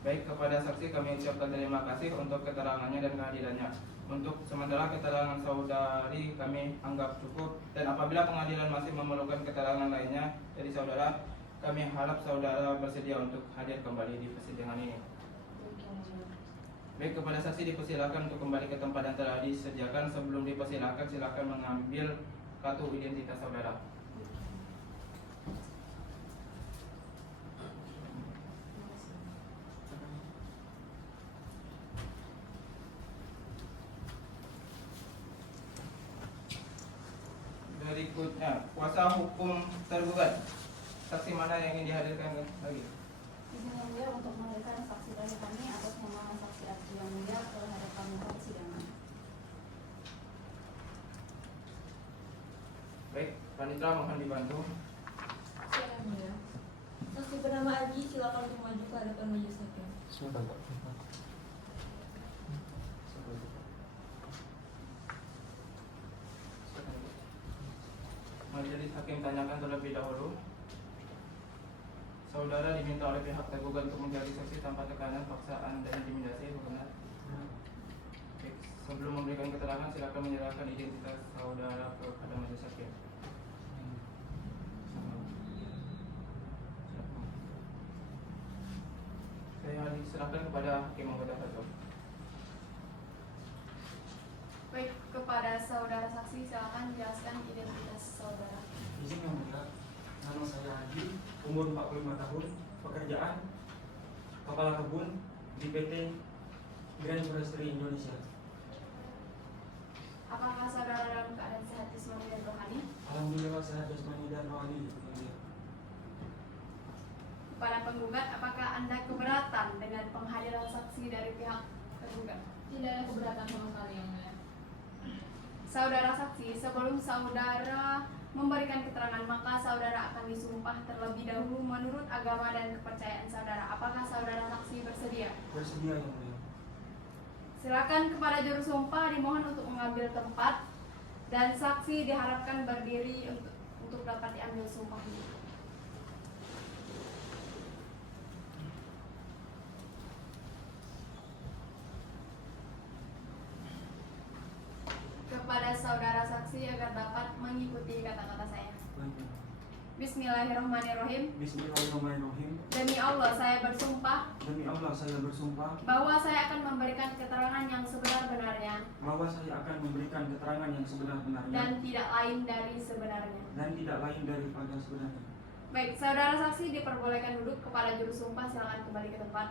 Baik, kepada saksi kami ucapkan terima kasih untuk keterangannya dan kehadirannya. Untuk sementara keterangan saudari kami anggap cukup, dan apabila pengadilan masih memerlukan keterangan lainnya dari saudara, kami harap saudara bersedia untuk hadir kembali di persidangan ini. Baik, kepada saksi dipersilakan untuk kembali ke tempat yang telah disediakan. Sebelum dipersilakan, silakan mengambil kartu identitas saudara. Berikutnya, kuasa hukum tergugat. Saksi mana yang ingin dihadirkan lagi? Izin yang mulia untuk menghadirkan saksi dari kami atas nama saksi Aji yang mulia ke hadapan muka persidangan. Baik, Panitra mohon dibantu. Silakan ya. Saksi bernama Aji, silakan untuk maju ke hadapan majelis hakim. Sebentar, Pak. Majelis Hakim tanyakan terlebih dahulu. Saudara diminta oleh pihak tergugat untuk menjadi saksi tanpa tekanan, paksaan, dan intimidasi, benar? Baik, sebelum memberikan keterangan, silakan menyerahkan identitas saudara kepada majelis hakim. Saya diserahkan kepada hakim anggota satu. Baik, kepada saudara saksi silakan jelaskan identitas saudara. Izin yang mulia, nama saya Haji, umur 45 tahun, pekerjaan kepala kebun di PT Grand Forestry Indonesia. Apakah saudara dalam keadaan sehat jasmani dan rohani? Alhamdulillah sehat jasmani dan rohani. Yang mulia. Kepada penggugat, apakah Anda keberatan dengan penghadiran saksi dari pihak tergugat? Tidak ada keberatan sama sekali yang mulia. Saudara saksi, sebelum saudara memberikan keterangan, maka saudara akan disumpah terlebih dahulu menurut agama dan kepercayaan saudara. Apakah saudara saksi bersedia? Bersedia yang mulia. Silakan kepada juru sumpah dimohon untuk mengambil tempat dan saksi diharapkan berdiri untuk dapat diambil sumpahnya. Kepada saudara saksi agar dapat mengikuti kata-kata saya. Baik. Bismillahirrahmanirrahim. Bismillahirrahmanirrahim. Demi Allah saya bersumpah Demi Allah saya bersumpah bahwa saya akan memberikan keterangan yang sebenar-benarnya bahwa saya akan memberikan keterangan yang sebenar-benarnya dan tidak lain dari sebenarnya. dan tidak lain daripada sebenarnya. Baik, saudara saksi diperbolehkan duduk. Kepala juru sumpah silakan kembali ke tempat.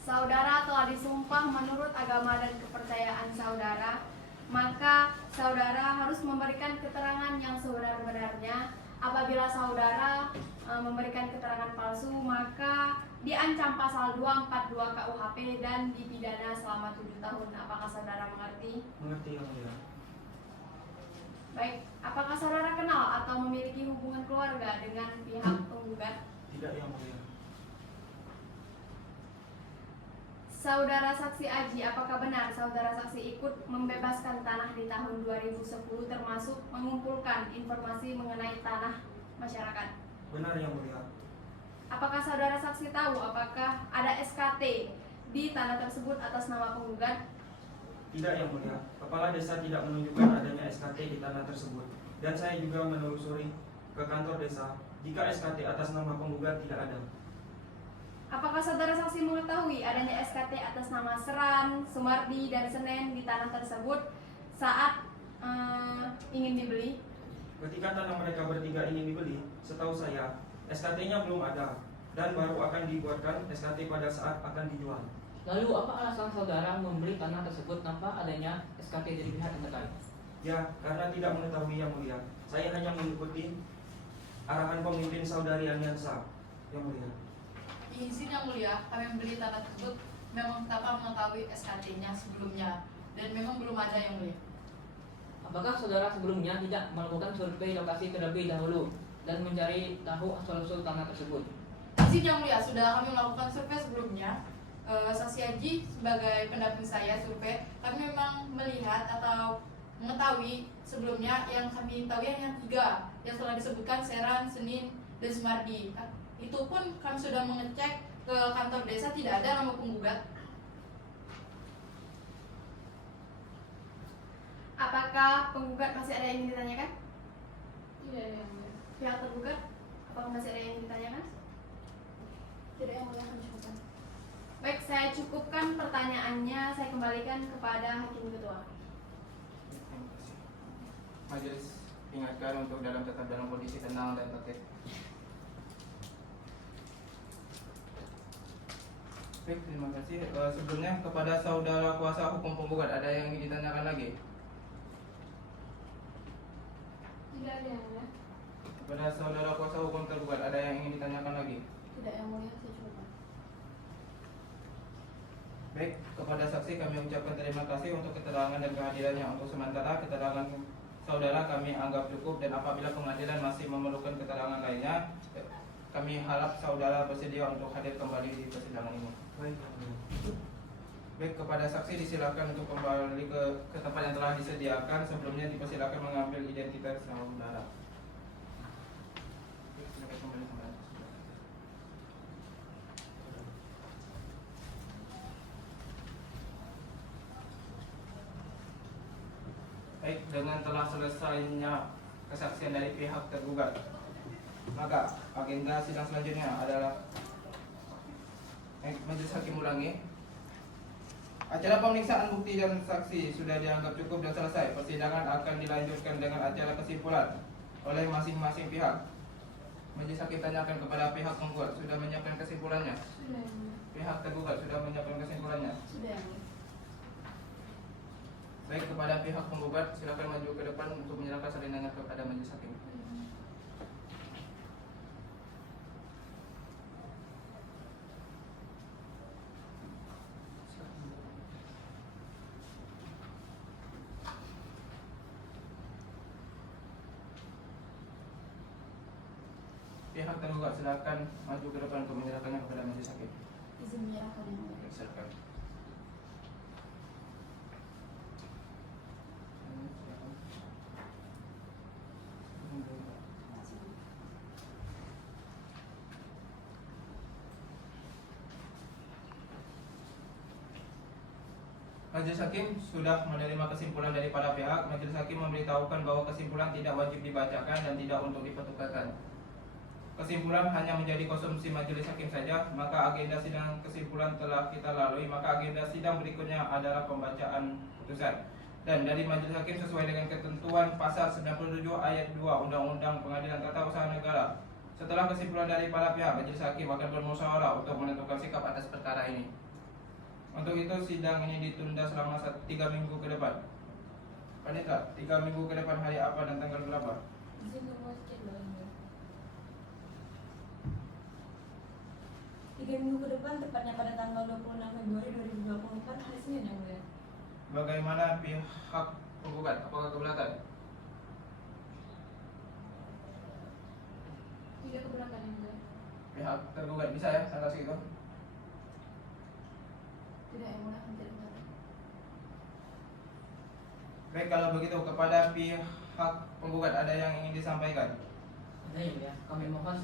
Saudara telah disumpah menurut agama dan kepercayaan saudara, maka saudara harus memberikan keterangan yang sebenar-benarnya. Apabila saudara memberikan keterangan palsu, maka diancam pasal 242 KUHP dan dipidana selama 7 tahun. Apakah saudara mengerti? Mengerti yang mulia. Baik, apakah saudara kenal atau memiliki hubungan keluarga dengan pihak penggugat? Tidak yang mulia. Saudara saksi Aji, apakah benar saudara saksi ikut membebaskan tanah di tahun 2010 termasuk mengumpulkan informasi mengenai tanah masyarakat? Benar yang mulia. Apakah saudara saksi tahu apakah ada SKT di tanah tersebut atas nama penggugat? Tidak yang mulia. Kepala desa tidak menunjukkan adanya SKT di tanah tersebut. Dan saya juga menelusuri ke kantor desa jika SKT atas nama penggugat tidak ada. Apakah saudara saksi mengetahui adanya SKT atas nama Seran, Sumardi, dan Senen di tanah tersebut saat ingin dibeli? Ketika tanah mereka bertiga ingin dibeli, setahu saya SKT-nya belum ada dan baru akan dibuatkan SKT pada saat akan dijual. Lalu apa alasan saudara membeli tanah tersebut tanpa adanya SKT dari pihak yang terkait? Ya, karena tidak mengetahui yang mulia. Saya hanya mengikuti arahan pemimpin saudari Aliansa yang mulia. Izin yang mulia, kami membeli tanah tersebut memang tanpa mengetahui SKT-nya sebelumnya dan memang belum ada yang mulia. Apakah saudara sebelumnya tidak melakukan survei lokasi terlebih dahulu dan mencari tahu asal-usul tanah tersebut? Izin yang mulia, sudah kami melakukan survei sebelumnya. Saksi Haji sebagai pendamping saya survei, kami memang melihat atau mengetahui sebelumnya yang kami tahu yang 3 yang telah disebutkan Seran, Senin, dan Sumardi. Itu pun kami sudah mengecek ke kantor desa, tidak ada nama penggugat. Apakah penggugat masih ada yang ingin ditanyakan? Tidak ada yang mulia. Pihak tergugat, apakah masih ada yang ingin ditanyakan? Tidak yang mulia, kami cukupkan. Baik, saya cukupkan pertanyaannya. Saya kembalikan kepada Hakim Ketua. Terima kasih. Majelis ingatkan untuk tetap dalam kondisi tenang dan tertib. Baik, terima kasih. Sebelumnya kepada saudara kuasa hukum penggugat ada yang ingin ditanyakan lagi? Tidak ada yang mulia. Kepada saudara kuasa hukum tergugat ada yang ingin ditanyakan lagi? Tidak yang mulia, saya cukupkan. Baik, kepada saksi kami ucapkan terima kasih untuk keterangan dan kehadirannya. Untuk sementara keterangan saudara kami anggap cukup dan apabila pengadilan masih memerlukan keterangan lainnya, kami harap saudara bersedia untuk hadir kembali di persidangan ini. Baik, kepada saksi disilakan untuk kembali ke tempat yang telah disediakan. Sebelumnya dipersilakan mengambil identitas saudara. Silakan kembali ke tempat. Baik, dengan telah selesainya kesaksian dari pihak tergugat, maka agenda sidang selanjutnya adalah majelis hakim ulangi. Acara pemeriksaan bukti dan saksi sudah dianggap cukup dan selesai. Persidangan akan dilanjutkan dengan acara kesimpulan oleh masing-masing pihak. Majelis hakim tanyakan kepada pihak penggugat, sudah menyiapkan kesimpulannya? Sudah yang mulia. Pihak tergugat sudah menyiapkan kesimpulannya? Sudah yang mulia. Baik, kepada pihak penggugat silakan maju ke depan untuk menyerahkan salinannya kepada majelis hakim. Pihak tergugat silakan maju ke depan untuk menyerahkannya kepada majelis hakim. Izin menyerahkan yang mulia. Silakan. Majelis hakim sudah menerima kesimpulan dari para pihak. Majelis hakim memberitahukan bahwa kesimpulan tidak wajib dibacakan dan tidak untuk dipertukarkan. Kesimpulan hanya menjadi konsumsi majelis hakim saja. Maka agenda sidang kesimpulan telah kita lalui. Maka agenda sidang berikutnya adalah pembacaan putusan. Dan dari majelis hakim sesuai dengan ketentuan pasal 97 ayat 2 Undang-Undang Pengadilan Tata Usaha Negara. Setelah kesimpulan dari para pihak, majelis hakim akan bermusyawarah untuk menentukan sikap atas perkara ini. Untuk itu sidang ini ditunda selama 3 minggu ke depan. Panitra, 3 minggu ke depan hari apa dan tanggal berapa? Izin memuaskan yang mulia. 3 minggu ke depan, tepatnya pada tanggal 26 Februari 2024, hari Senin yang mulia. Bagaimana pihak penggugat? Apakah keberatan? Tidak keberatan yang mulia. Pihak tergugat bisa ya, saya kasih itu. Tidak yang mulia, kami tidak keberatan. Baik, kalau begitu kepada pihak penggugat ada yang ingin disampaikan? Ada yang mulia. Kami mohon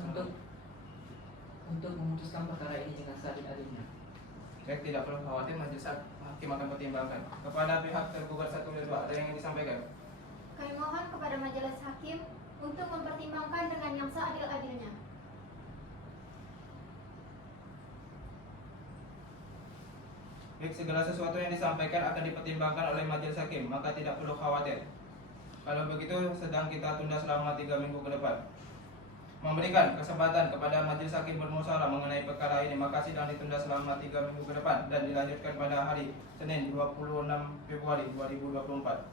untuk memutuskan perkara ini dengan seadil-adilnya. Baik, tidak perlu khawatir, majelis hakim akan pertimbangkan. Kepada pihak tergugat 1 dan 2 ada yang ingin disampaikan? Kami mohon kepada majelis hakim untuk mempertimbangkan dengan yang seadil-adilnya. Baik, segala sesuatu yang disampaikan akan dipertimbangkan oleh majelis hakim, maka tidak perlu khawatir. Kalau begitu, sedang kita tunda selama 3 minggu ke depan. Memberikan kesempatan kepada majelis hakim bermusyawarah mengenai perkara ini, maka sidang ditunda selama 3 minggu ke depan dan dilanjutkan pada hari Senin 26 Februari 2024.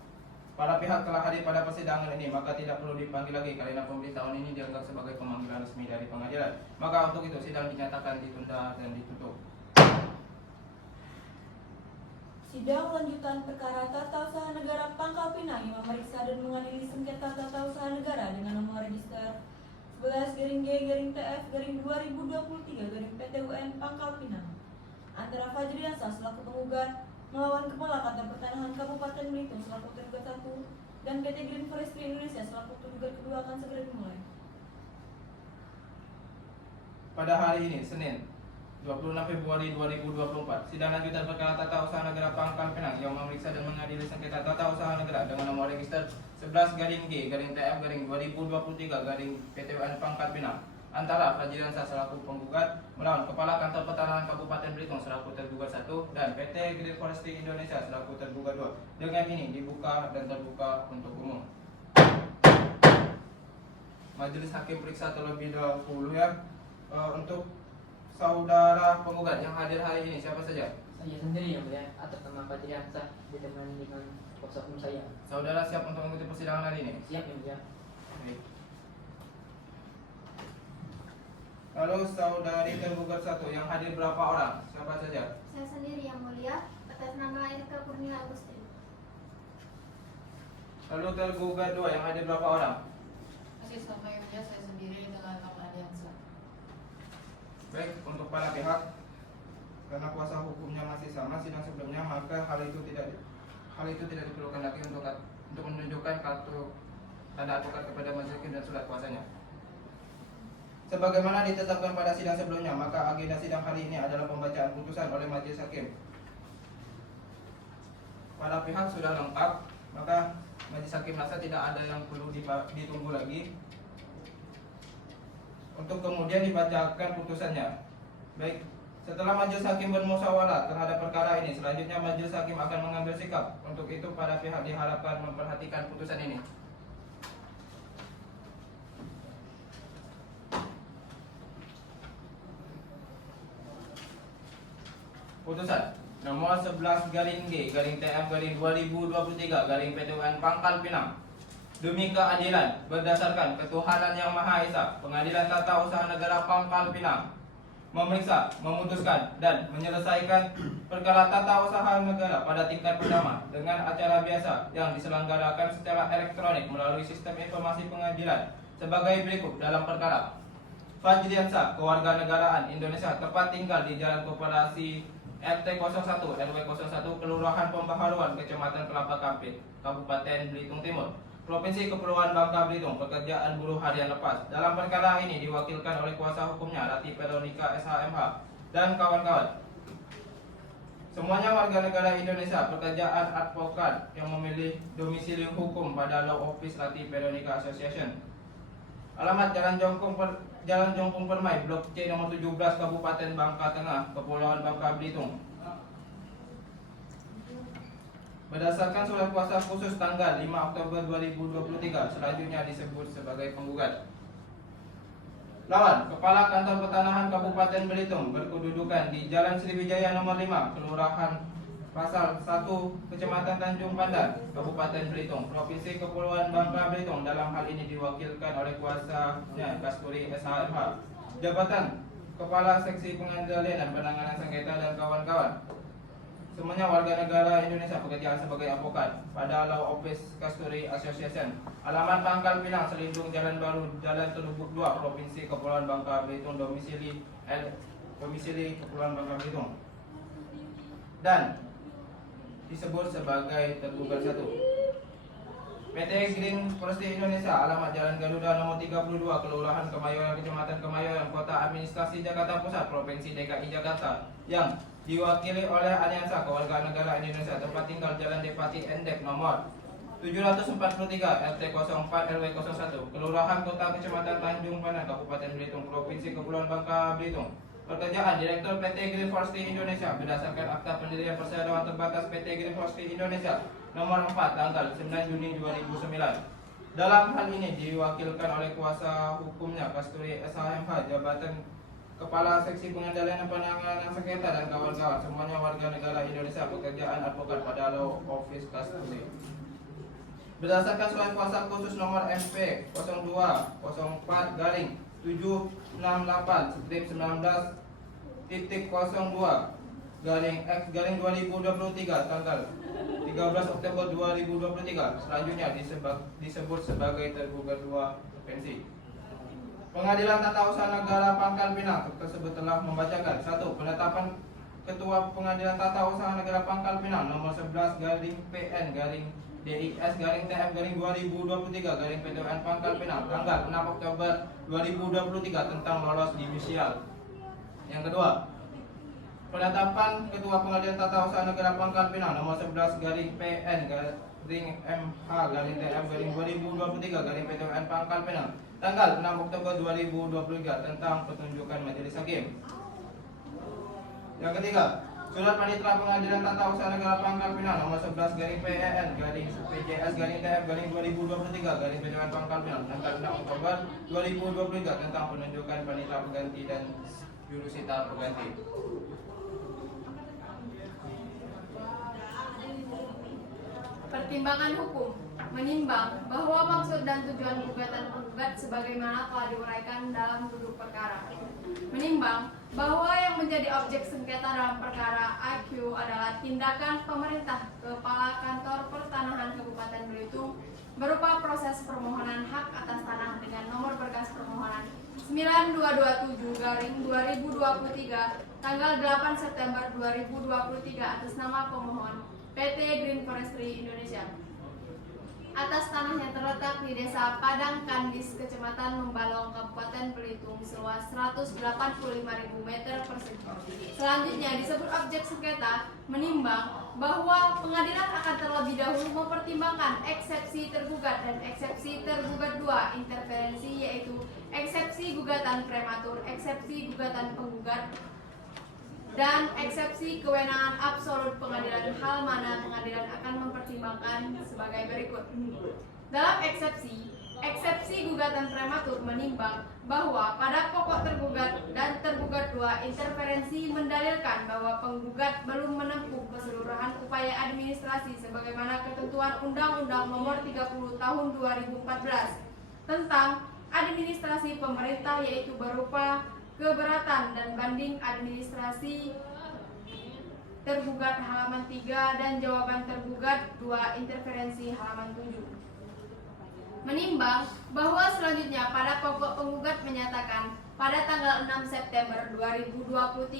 Para pihak telah hadir pada persidangan ini, maka tidak perlu dipanggil lagi karena pemberitahuan ini dianggap sebagai pemanggilan resmi dari pengadilan. Maka untuk itu sidang dinyatakan ditunda dan ditutup. Sidang lanjutan perkara Tata Usaha Negara Pangkal Pinang yang memeriksa dan mengadili sengketa tata usaha negara dengan nomor register 11-G-TF-2023-PTUN Pangkal Pinang antara Fajriansyah selaku penggugat melawan Kepala Kantor Pertanahan Kabupaten Belitung selaku tergugat 1 dan PT Green Forestry Indonesia selaku tergugat kedua akan segera dimulai. Pada hari ini, Senin 26 Februari 2024, sidang lanjutan perkara Tata Usaha Negara Pangkal Pinang yang memeriksa dan mengadili sengketa tata usaha negara dengan nomor register 11-G-TF-2023-PTUN Pangkal Pinang antara Fajriansyah selaku penggugat melawan Kepala Kantor Pertanahan Kabupaten Belitung selaku tergugat 1 dan PT Green Forestry Indonesia selaku tergugat 2. Dengan ini dibuka dan terbuka untuk umum. Majelis hakim periksa terlebih dahulu ya. Untuk saudara penggugat yang hadir hari ini siapa saja? Saya sendiri yang mulia atas nama Fajriansyah ditemani dengan kuasa hukum saya. Saudara siap untuk mengikuti persidangan hari ini? Siap yang mulia. Baik. Lalu saudari tergugat 1 yang hadir berapa orang? Siapa saja? Saya sendiri yang mulia atas nama Erika Kurnia Agustin. Lalu tergugat 2 yang hadir berapa orang? Masih sama yang mulia, saya sendiri dengan nama Adiansa. Baik, untuk para pihak karena kuasa hukumnya masih sama sidang sebelumnya, maka hal itu tidak diperlukan lagi untuk menunjukkan kartu tanda advokat kepada majelis hakim dan surat kuasanya. Sebagaimana ditetapkan pada sidang sebelumnya, maka agenda sidang hari ini adalah pembacaan putusan oleh majelis hakim. Para pihak sudah lengkap, maka majelis hakim rasa tidak ada yang perlu ditunggu lagi untuk kemudian dibacakan putusannya. Baik, setelah majelis hakim bermusyawarah terhadap perkara ini, selanjutnya majelis hakim akan mengambil sikap. Untuk itu para pihak diharapkan memperhatikan putusan ini. Putusan nomor 11-G-TF-2023-PTUN Pangkal Pinang. Demi keadilan berdasarkan ketuhanan yang Maha Esa, Pengadilan Tata Usaha Negara Pangkal Pinang memeriksa, memutuskan, dan menyelesaikan perkara tata usaha negara pada tingkat pertama dengan acara biasa yang diselenggarakan secara elektronik melalui sistem informasi pengadilan sebagai berikut dalam perkara Fajriansyah, kewarganegaraan Indonesia, tempat tinggal di Jalan Koperasi RT 01 RW 01 Kelurahan Pembaharuan, Kecamatan Kelapa Kampit, Kabupaten Belitung Timur, Provinsi Kepulauan Bangka Belitung, pekerjaan buruh harian lepas. Dalam perkara ini diwakilkan oleh kuasa hukumnya Rati Veronica SHMH dan kawan-kawan. Semuanya warga negara Indonesia, pekerjaan advokat yang memilih domisili hukum pada Law Office Rati Veronica Association. Alamat Jalan Jongkong Permai, Blok C nomor 17, Kabupaten Bangka Tengah, Kepulauan Bangka Belitung. Berdasarkan surat kuasa khusus tanggal 5 Oktober 2023, selanjutnya disebut sebagai penggugat. Lawan, Kepala Kantor Pertanahan Kabupaten Belitung, berkedudukan di Jalan Sriwijaya nomor 5, Kelurahan Pasar 1, Kecamatan Tanjung Pandan, Kabupaten Belitung, Provinsi Kepulauan Bangka Belitung. Dalam hal ini diwakilkan oleh kuasanya Kasturi SHMH, jabatan Kepala Seksi Pengendalian dan Penanganan Sengketa dan kawan-kawan. Semuanya warga negara Indonesia, pekerjaan sebagai advokat pada Law Office Kasturi Association. Alamat Pangkal Pinang, Selindung Jalan Baru, Jalan Telubuk 2, Provinsi Kepulauan Bangka Belitung, domisili Kepulauan Bangka Belitung. Dan disebut sebagai tergugat 1. PT Green Forestry Indonesia, alamat Jalan Garuda nomor 32, Kelurahan Kemayoran, Kecamatan Kemayoran, Kota Administrasi Jakarta Pusat, Provinsi DKI Jakarta, yang diwakili oleh Aliansa Kewarganegaraan Indonesia, tempat tinggal Jalan Depati Endek nomor 743 RT 04 RW 01, Kelurahan Kota Kecamatan Tanjung Pandan, Kabupaten Belitung, Provinsi Kepulauan Bangka Belitung. Pekerjaan Direktur PT Green Forestry Indonesia berdasarkan Akta Pendirian Perseroan Terbatas PT Green Forestry Indonesia nomor 4 tanggal 9 Juni 2009. Dalam hal ini diwakilkan oleh kuasa hukumnya Kasturi SHMH, jabatan Kepala Seksi Pengendalian dan Penanganan Sengketa dan kawan-kawan, semuanya warga negara Indonesia, pekerjaan advokat pada Law Office Kasturi. Berdasarkan surat kuasa khusus nomor MP 0204 garing 768 strip 19.02 garing X garing 2023 tanggal 13 Oktober 2023, selanjutnya disebut sebagai tergugat 2 pensi. Pengadilan Tata Usaha Negara Pangkal Pinang tersebut telah membacakan 1. Penetapan Ketua Pengadilan Tata Usaha Negara Pangkal Pinang nomor 11 garing PN garing DIS garing TF garing 2023 garing PTUN Pangkal Pinang tanggal 6 Oktober 2023 tentang lolos judicial. Yang kedua, penetapan Ketua Pengadilan Tata Usaha Negara Pangkal Pinang nomor 11 garing PN garing MH garing TF garing 2023 garing PTUN Pangkal Pinang tanggal 6 Oktober 2023 tentang petunjukan majelis hakim. Yang ketiga, surat panitera Pengadilan Tata Usaha Negara Pangkal Pinang nomor 11 garing PEN garing PJS garing TF garing 2023 garing PTUN Pangkal Pinang tanggal 6 Oktober 2023 tentang penunjukan panitera pengganti dan jurusita pengganti. Pertimbangan hukum menimbang bahwa maksud dan tujuan gugatan penggugat sebagaimana telah diuraikan dalam duduk perkara. Menimbang bahwa yang menjadi objek sengketa dalam perkara AQ adalah tindakan pemerintah Kepala Kantor Pertanahan Kabupaten Belitung berupa proses permohonan hak atas tanah dengan nomor berkas permohonan 9227 garing 2023 tanggal 8 September 2023 atas nama pemohon PT Green Forestry Indonesia atas tanah yang terletak di Desa Padang Kandis, Kecamatan Membalong, Kabupaten Belitung seluas 185.000 meter persegi. Selanjutnya disebut objek sengketa menimbang bahwa pengadilan akan terlebih dahulu mempertimbangkan eksepsi tergugat dan eksepsi tergugat 2 interferensi, yaitu eksepsi gugatan prematur, eksepsi gugatan penggugat, dan eksepsi kewenangan absolut pengadilan, hal mana pengadilan akan mempertimbangkan sebagai berikut. Dalam eksepsi gugatan prematur menimbang bahwa pada pokok tergugat dan tergugat 2 interferensi mendalilkan bahwa penggugat belum menempuh keseluruhan upaya administrasi sebagaimana ketentuan Undang-Undang Nomor 30 Tahun 2014 tentang administrasi pemerintah, yaitu berupa keberatan dan banding administrasi tergugat halaman 3 dan jawaban tergugat 2 interferensi halaman 7. Menimbang bahwa selanjutnya pada pokok penggugat menyatakan pada tanggal 6 September 2023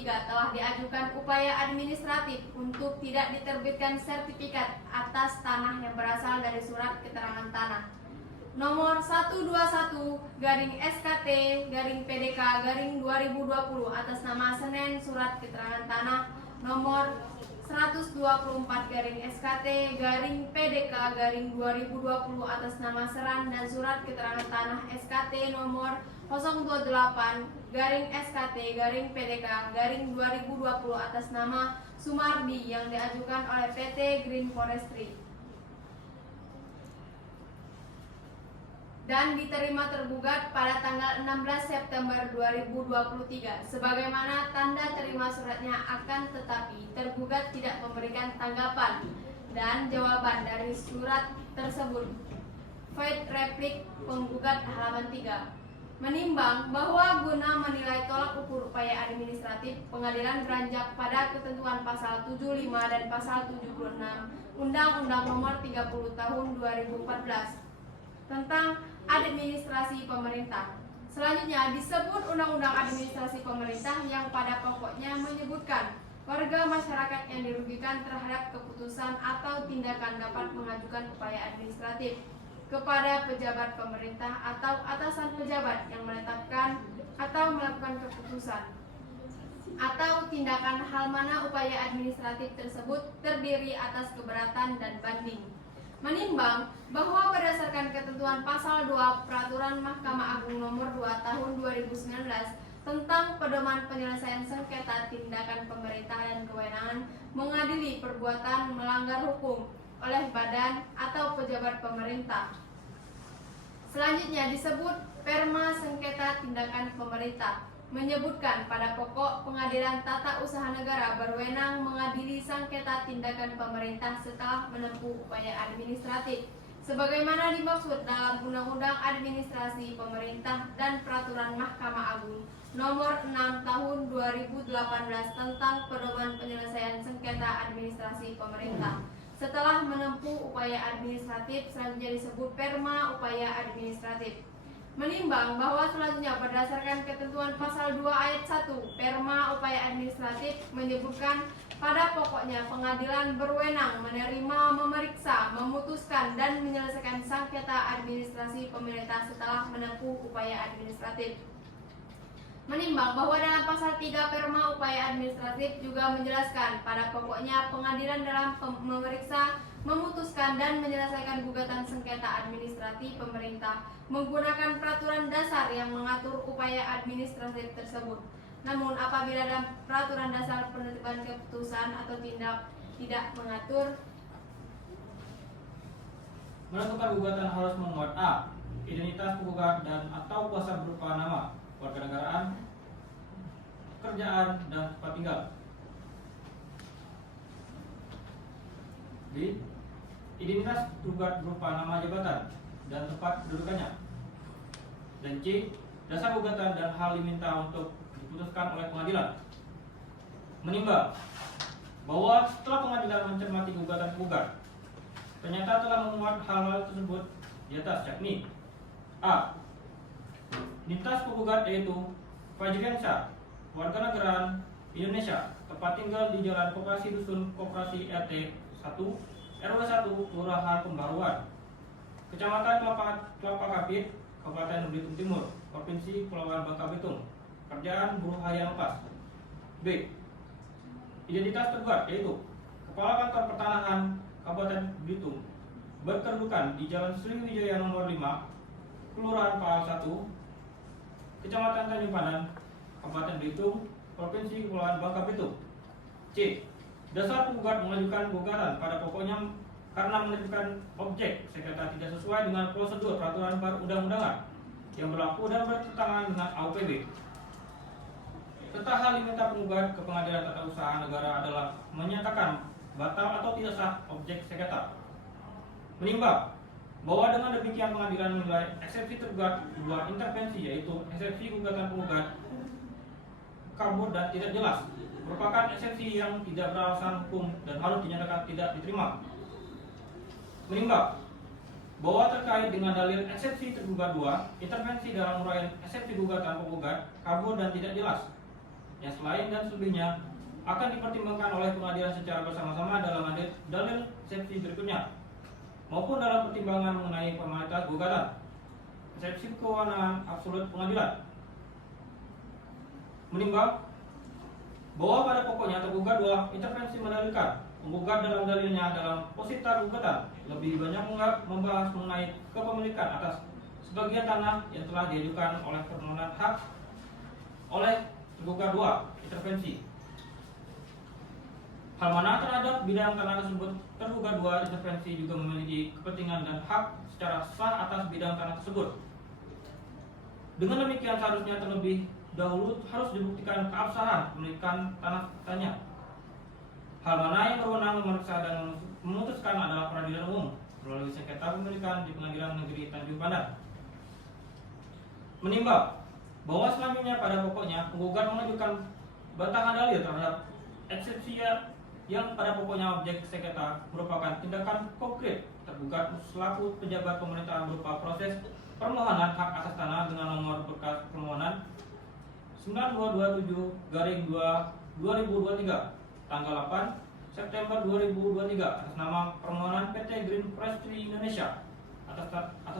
telah diajukan upaya administratif untuk tidak diterbitkan sertifikat atas tanah yang berasal dari surat keterangan tanah nomor 121 garing SKT garing PDK garing 2020 atas nama Senen, surat keterangan tanah nomor 124 garing SKT garing PDK garing 2020 atas nama Seran, dan surat keterangan tanah SKT nomor 028 garing SKT garing PDK garing 2020 atas nama Sumardi yang diajukan oleh PT Green Forestry dan diterima tergugat pada tanggal 16 September 2023 sebagaimana tanda terima suratnya, akan tetapi tergugat tidak memberikan tanggapan dan jawaban dari surat tersebut. Void replik penggugat halaman 3. Menimbang bahwa guna menilai tolak ukur upaya administratif, pengadilan beranjak pada ketentuan pasal 75 dan pasal 76 Undang-Undang Nomor 30 Tahun 2014 tentang administrasi pemerintah. Selanjutnya disebut Undang-Undang Administrasi Pemerintah yang pada pokoknya menyebutkan warga masyarakat yang dirugikan terhadap keputusan atau tindakan dapat mengajukan upaya administratif kepada pejabat pemerintah atau atasan pejabat yang menetapkan atau melakukan keputusan atau tindakan, hal mana upaya administratif tersebut terdiri atas keberatan dan banding. Menimbang bahwa berdasarkan ketentuan pasal 2 Peraturan Mahkamah Agung Nomor 2 Tahun 2019 tentang pedoman penyelesaian tindakan pemerintah dan kewenangan mengadili perbuatan melanggar hukum oleh badan atau pejabat pemerintah. Selanjutnya disebut perma sengketa tindakan pemerintah, menyebutkan pada pokok pengadilan tata usaha negara berwenang mengadili sengketa tindakan pemerintah setelah menempuh upaya administratif sebagaimana dimaksud dalam Undang-Undang Administrasi Pemerintah dan Peraturan Mahkamah Agung Nomor 6 Tahun 2018 tentang pedoman penyelesaian sengketa administrasi pemerintah. Setelah menempuh upaya administratif, selanjutnya disebut perma upaya administratif. Menimbang bahwa selanjutnya berdasarkan ketentuan pasal 2 ayat 1 perma upaya administratif menyebutkan pada pokoknya pengadilan berwenang menerima, memeriksa, memutuskan dan menyelesaikan sengketa administrasi pemerintah setelah menempuh upaya administratif. Menimbang bahwa dalam pasal 3 perma upaya administratif juga menjelaskan pada pokoknya pengadilan dalam memeriksa, memutuskan dan menyelesaikan gugatan sengketa administratif pemerintah menggunakan peraturan dasar yang mengatur upaya administratif tersebut. Namun apabila dalam peraturan dasar penetapan keputusan atau tidak mengatur, Menentukan gugatan harus memuat a. Identitas penggugat dan atau kuasa berupa nama, warganegaraan, pekerjaan, dan tempat tinggal. B. Identitas penggugat berupa nama jabatan dan tempat kedudukannya. Dan C. Dasar gugatan dan hal diminta untuk diputuskan oleh pengadilan. Menimbang bahwa setelah pengadilan mencermati gugatan penggugat, ternyata telah memuat hal-hal tersebut di atas, yakni a. Identitas penggugat yaitu Fajriansyah, warga negara Indonesia, tempat tinggal di Jalan Koperasi Dusun Koperasi RT 1 RW 1 Kelurahan Pembaruan, Kecamatan Kelapa Kapit, Kabupaten Belitung Timur, Provinsi Kepulauan Bangka Belitung. Kerjaan buruh harian lepas. B. Identitas tergugat yaitu Kepala Kantor Pertanahan Kabupaten Belitung, berkedudukan di Jalan Sriwijaya Nomor 5, Kelurahan Paal 1, Kecamatan Tanjung Pandan, Kabupaten Belitung, Provinsi Kepulauan Bangka Belitung. C. Dasar penggugat mengajukan gugatan pada pokoknya karena menetapkan objek sengketa tidak sesuai dengan prosedur peraturan perundang-undangan yang berlaku dan bertentangan dengan AUPB. Serta hal diminta penggugat ke pengadilan tata usaha negara adalah menyatakan batal atau tidak sah objek sengketa. Menimbang bahwa dengan demikian pengadilan menilai eksepsi tergugat dua intervensi yaitu eksepsi gugatan penggugat kabur dan tidak jelas merupakan eksepsi yang tidak beralasan hukum dan harus dinyatakan tidak diterima. Menimbang bahwa terkait dengan dalil eksepsi tergugat dua intervensi dalam uraian eksepsi gugatan penggugat kabur dan tidak jelas, yang selain dan selebihnya akan dipertimbangkan oleh pengadilan secara bersama-sama dalam dalil eksepsi berikutnya maupun dalam pertimbangan mengenai formalitas gugatan. Eksepsi kewenangan absolut pengadilan. Menimbang bahwa pada pokoknya tergugat dua intervensi mendalilkan penggugat dalam dalilnya dalam posita gugatan lebih banyak membahas mengenai kepemilikan atas sebagian tanah yang telah diajukan oleh permohonan hak oleh tergugat dua intervensi. Hal mana terhadap bidang tanah tersebut tergugat dua intervensi juga memiliki kepentingan dan hak secara sah atas bidang tanah tersebut. Dengan demikian seharusnya terlebih dahulu harus dibuktikan keabsahan pemilikan tanah-tanahnya. Hal mana yang berwenang memeriksa dan memutuskan adalah peradilan umum melalui sengketa pemilikan di Pengadilan Negeri Tanjung Pandan. Menimbang bahwa selanjutnya pada pokoknya penggugat mengajukan bantahan dalil terhadap eksepsi yang pada pokoknya objek sengketa merupakan tindakan konkret tergugat selaku pejabat pemerintah berupa proses permohonan hak atas tanah dengan nomor berkas permohonan 9227/2/2023 tanggal 8 September 2023 atas nama permohonan PT Green Forestry Indonesia atas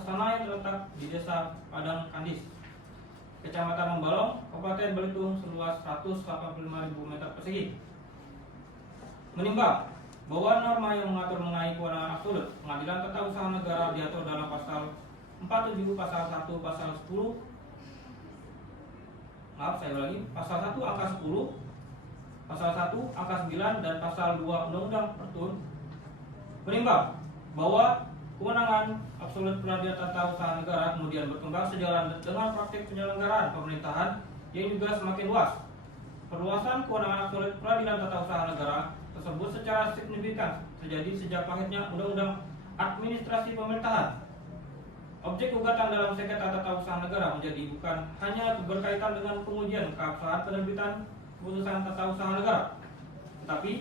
tanah yang terletak di Desa Padang Kandis, Kecamatan Membalong, Kabupaten Belitung seluas 185.000 meter persegi. Menimbang bahwa norma yang mengatur mengenai kewenangan absolut pengadilan tata usaha negara diatur dalam pasal 47 pasal 1 pasal 10 pasal 1 angka 10 Pasal 1 Angka 9 dan Pasal 2 Undang-Undang Pertun menimbang bahwa kewenangan absolut peradilan tata usaha negara kemudian berkembang sejalan dengan praktik penyelenggaraan pemerintahan yang juga semakin luas. Perluasan kewenangan absolut peradilan tata usaha negara tersebut secara signifikan terjadi sejak lahirnya Undang-Undang Administrasi Pemerintahan. Objek gugatan dalam sengketa tata usaha negara menjadi bukan hanya berkaitan dengan pengujian keabsahan penerbitan keputusan tata usaha negara, tetapi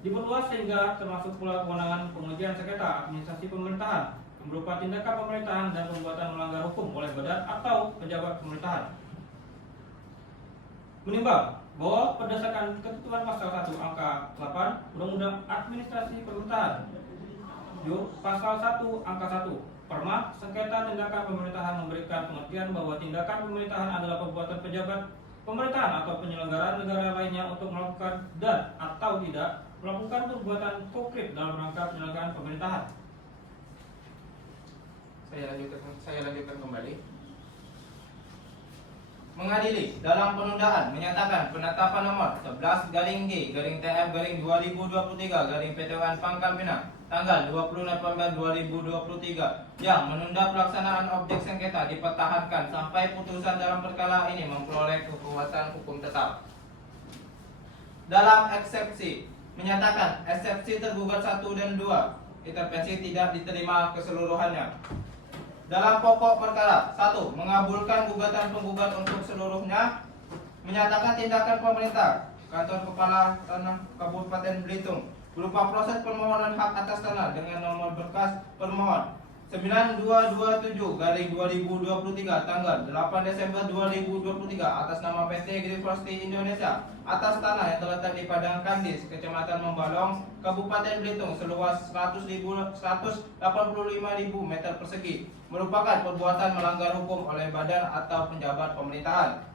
diperluas sehingga termasuk pula kewenangan pengujian sengketa administrasi pemerintahan berupa tindakan pemerintahan dan perbuatan melanggar hukum oleh badan atau pejabat pemerintahan. Menimbang bahwa berdasarkan ketentuan pasal 1 angka 8 Undang-Undang Administrasi Pemerintahan, pasal 1 angka 1 Perma, sengketa tindakan pemerintahan memberikan pengertian bahwa tindakan pemerintahan adalah perbuatan pejabat pemerintahan atau penyelenggaraan negara lainnya untuk melakukan dan atau tidak melakukan perbuatan konkret dalam rangka penyelenggaraan pemerintahan. Saya lanjutkan kembali. Mengadili dalam penundaan menyatakan penetapan nomor 11-G-TF-2023 Pangkal Pinang tanggal 20 November 2023 yang menunda pelaksanaan objek sengketa dipertahankan sampai putusan dalam perkara ini memperoleh kekuatan hukum tetap. Dalam eksepsi menyatakan eksepsi tergugat 1 dan 2 intervensi tidak diterima keseluruhannya. Dalam pokok perkara 1. Mengabulkan gugatan penggugat untuk seluruhnya. Menyatakan tindakan pemerintah Kantor Kepala Tanah Kabupaten Belitung berupa proses permohonan hak atas tanah dengan nomor berkas permohon 9227/2023 tanggal 8 Desember 2023 atas nama PT Green Forestry Indonesia atas tanah yang terletak di Padang Kandis, Kecamatan Membalong, Kabupaten Belitung seluas 185.000 meter persegi merupakan perbuatan melanggar hukum oleh badan atau penjabat pemerintahan.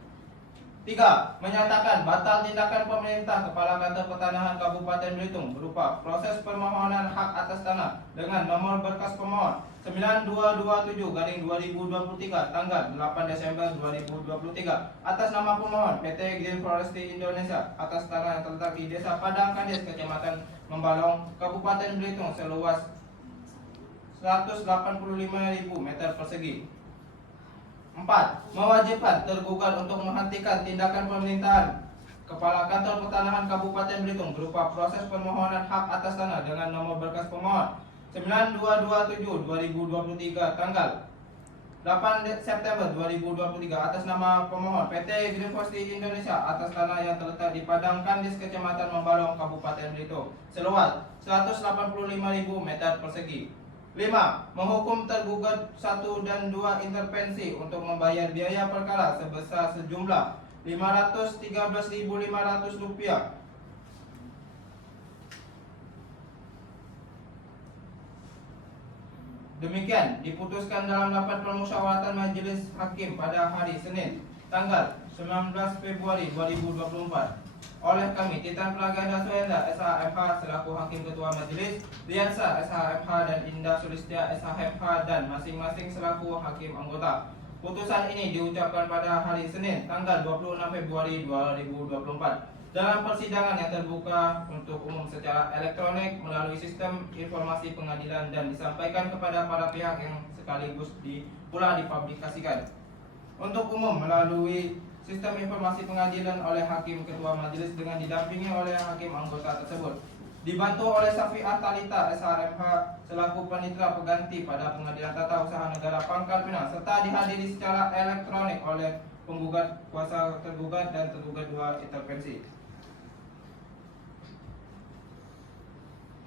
3. Menyatakan batal tindakan pemerintah Kepala Kantor Pertanahan Kabupaten Belitung berupa proses permohonan hak atas tanah dengan nomor berkas pemohon 9227/2023 tanggal 8 Desember 2023 atas nama pemohon PT Green Forestry Indonesia atas tanah yang terletak di Desa Padang Kandis, Kecamatan Membalong, Kabupaten Belitung seluas 185.000 meter persegi. 4. Mewajibkan tergugat untuk menghentikan tindakan pemerintahan Kepala Kantor Pertanahan Kabupaten Belitung berupa proses permohonan hak atas tanah dengan nomor berkas pemohon 9227/2023 tanggal 8 September 2023 atas nama pemohon PT Green Forestry Indonesia atas tanah yang terletak di Padang Kandis, Kecamatan Membalong, Kabupaten Belitung seluas 185.000 meter persegi. 5. Menghukum tergugat 1 dan 2 intervensi untuk membayar biaya perkara sebesar sejumlah Rp513.500. Demikian diputuskan dalam rapat permusyawaratan Majelis Hakim pada hari Senin tanggal 19 Februari 2024 oleh kami Titan Praganda Soenda SHMH selaku Hakim Ketua Majelis, Diansa SHMH dan Indah Sulistia SHMH dan masing-masing selaku Hakim Anggota. Putusan ini diucapkan pada hari Senin tanggal 26 Februari 2024 dalam persidangan yang terbuka untuk umum secara elektronik melalui sistem informasi pengadilan dan disampaikan kepada para pihak yang sekaligus pula dipublikasikan untuk umum melalui sistem informasi pengadilan oleh Hakim Ketua Majelis dengan didampingi oleh Hakim Anggota tersebut. Dibantu oleh Safiah Talita SHMH selaku panitera pengganti pada Pengadilan Tata Usaha Negara Pangkal Pinang serta dihadiri secara elektronik oleh penggugat, kuasa tergugat dan tergugat 2 intervensi.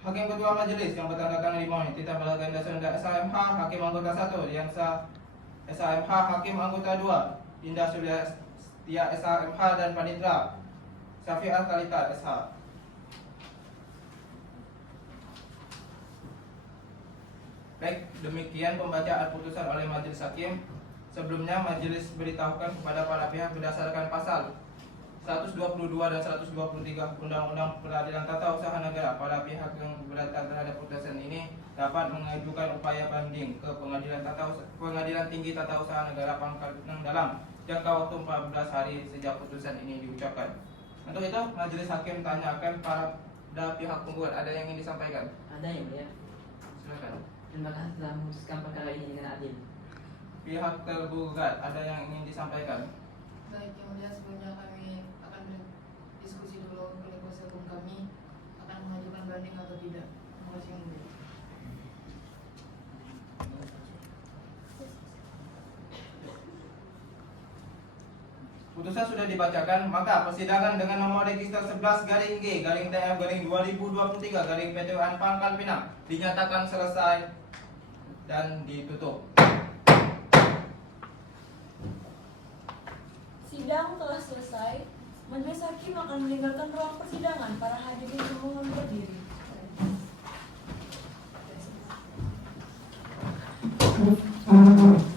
Hakim Ketua Majelis yang bertanda tangan di bawah ini Titan Praganda Soenda SHMH, Hakim Anggota 1 Diansa SHMH, Hakim Anggota 2 Indah Sulistia SHMH dan Panitra Safiah Talita SH. Baik, demikian pembacaan putusan oleh Majelis Hakim. Sebelumnya majelis beritahukan kepada para pihak berdasarkan pasal 122 dan 123 Undang-Undang Peradilan Tata Usaha Negara, para pihak yang keberatan terhadap putusan ini dapat mengajukan upaya banding ke Pengadilan Tinggi Tata Usaha Negara Pangkal Pinang dalam jangka waktu 14 hari sejak putusan ini diucapkan. Untuk itu majelis hakim tanyakan pada pihak penggugat, ada yang ingin disampaikan? Ada yang mulia. Silakan. Terima kasih telah memutuskan perkara ini dengan adil. Pihak tergugat, ada yang ingin disampaikan? Baik, yang mulia, sebelumnya kami akan berdiskusi dulu oleh kuasa hukum kami akan mengajukan banding atau tidak. Terima kasih yang mulia. Putusan sudah dibacakan, maka persidangan dengan nomor register 11-G-TF-2023-PTUAN Pangkal Pinang dinyatakan selesai dan ditutup. Sidang telah selesai. Majelis hakim akan meninggalkan ruang persidangan. Para hadirin mohon berdiri. Thank you.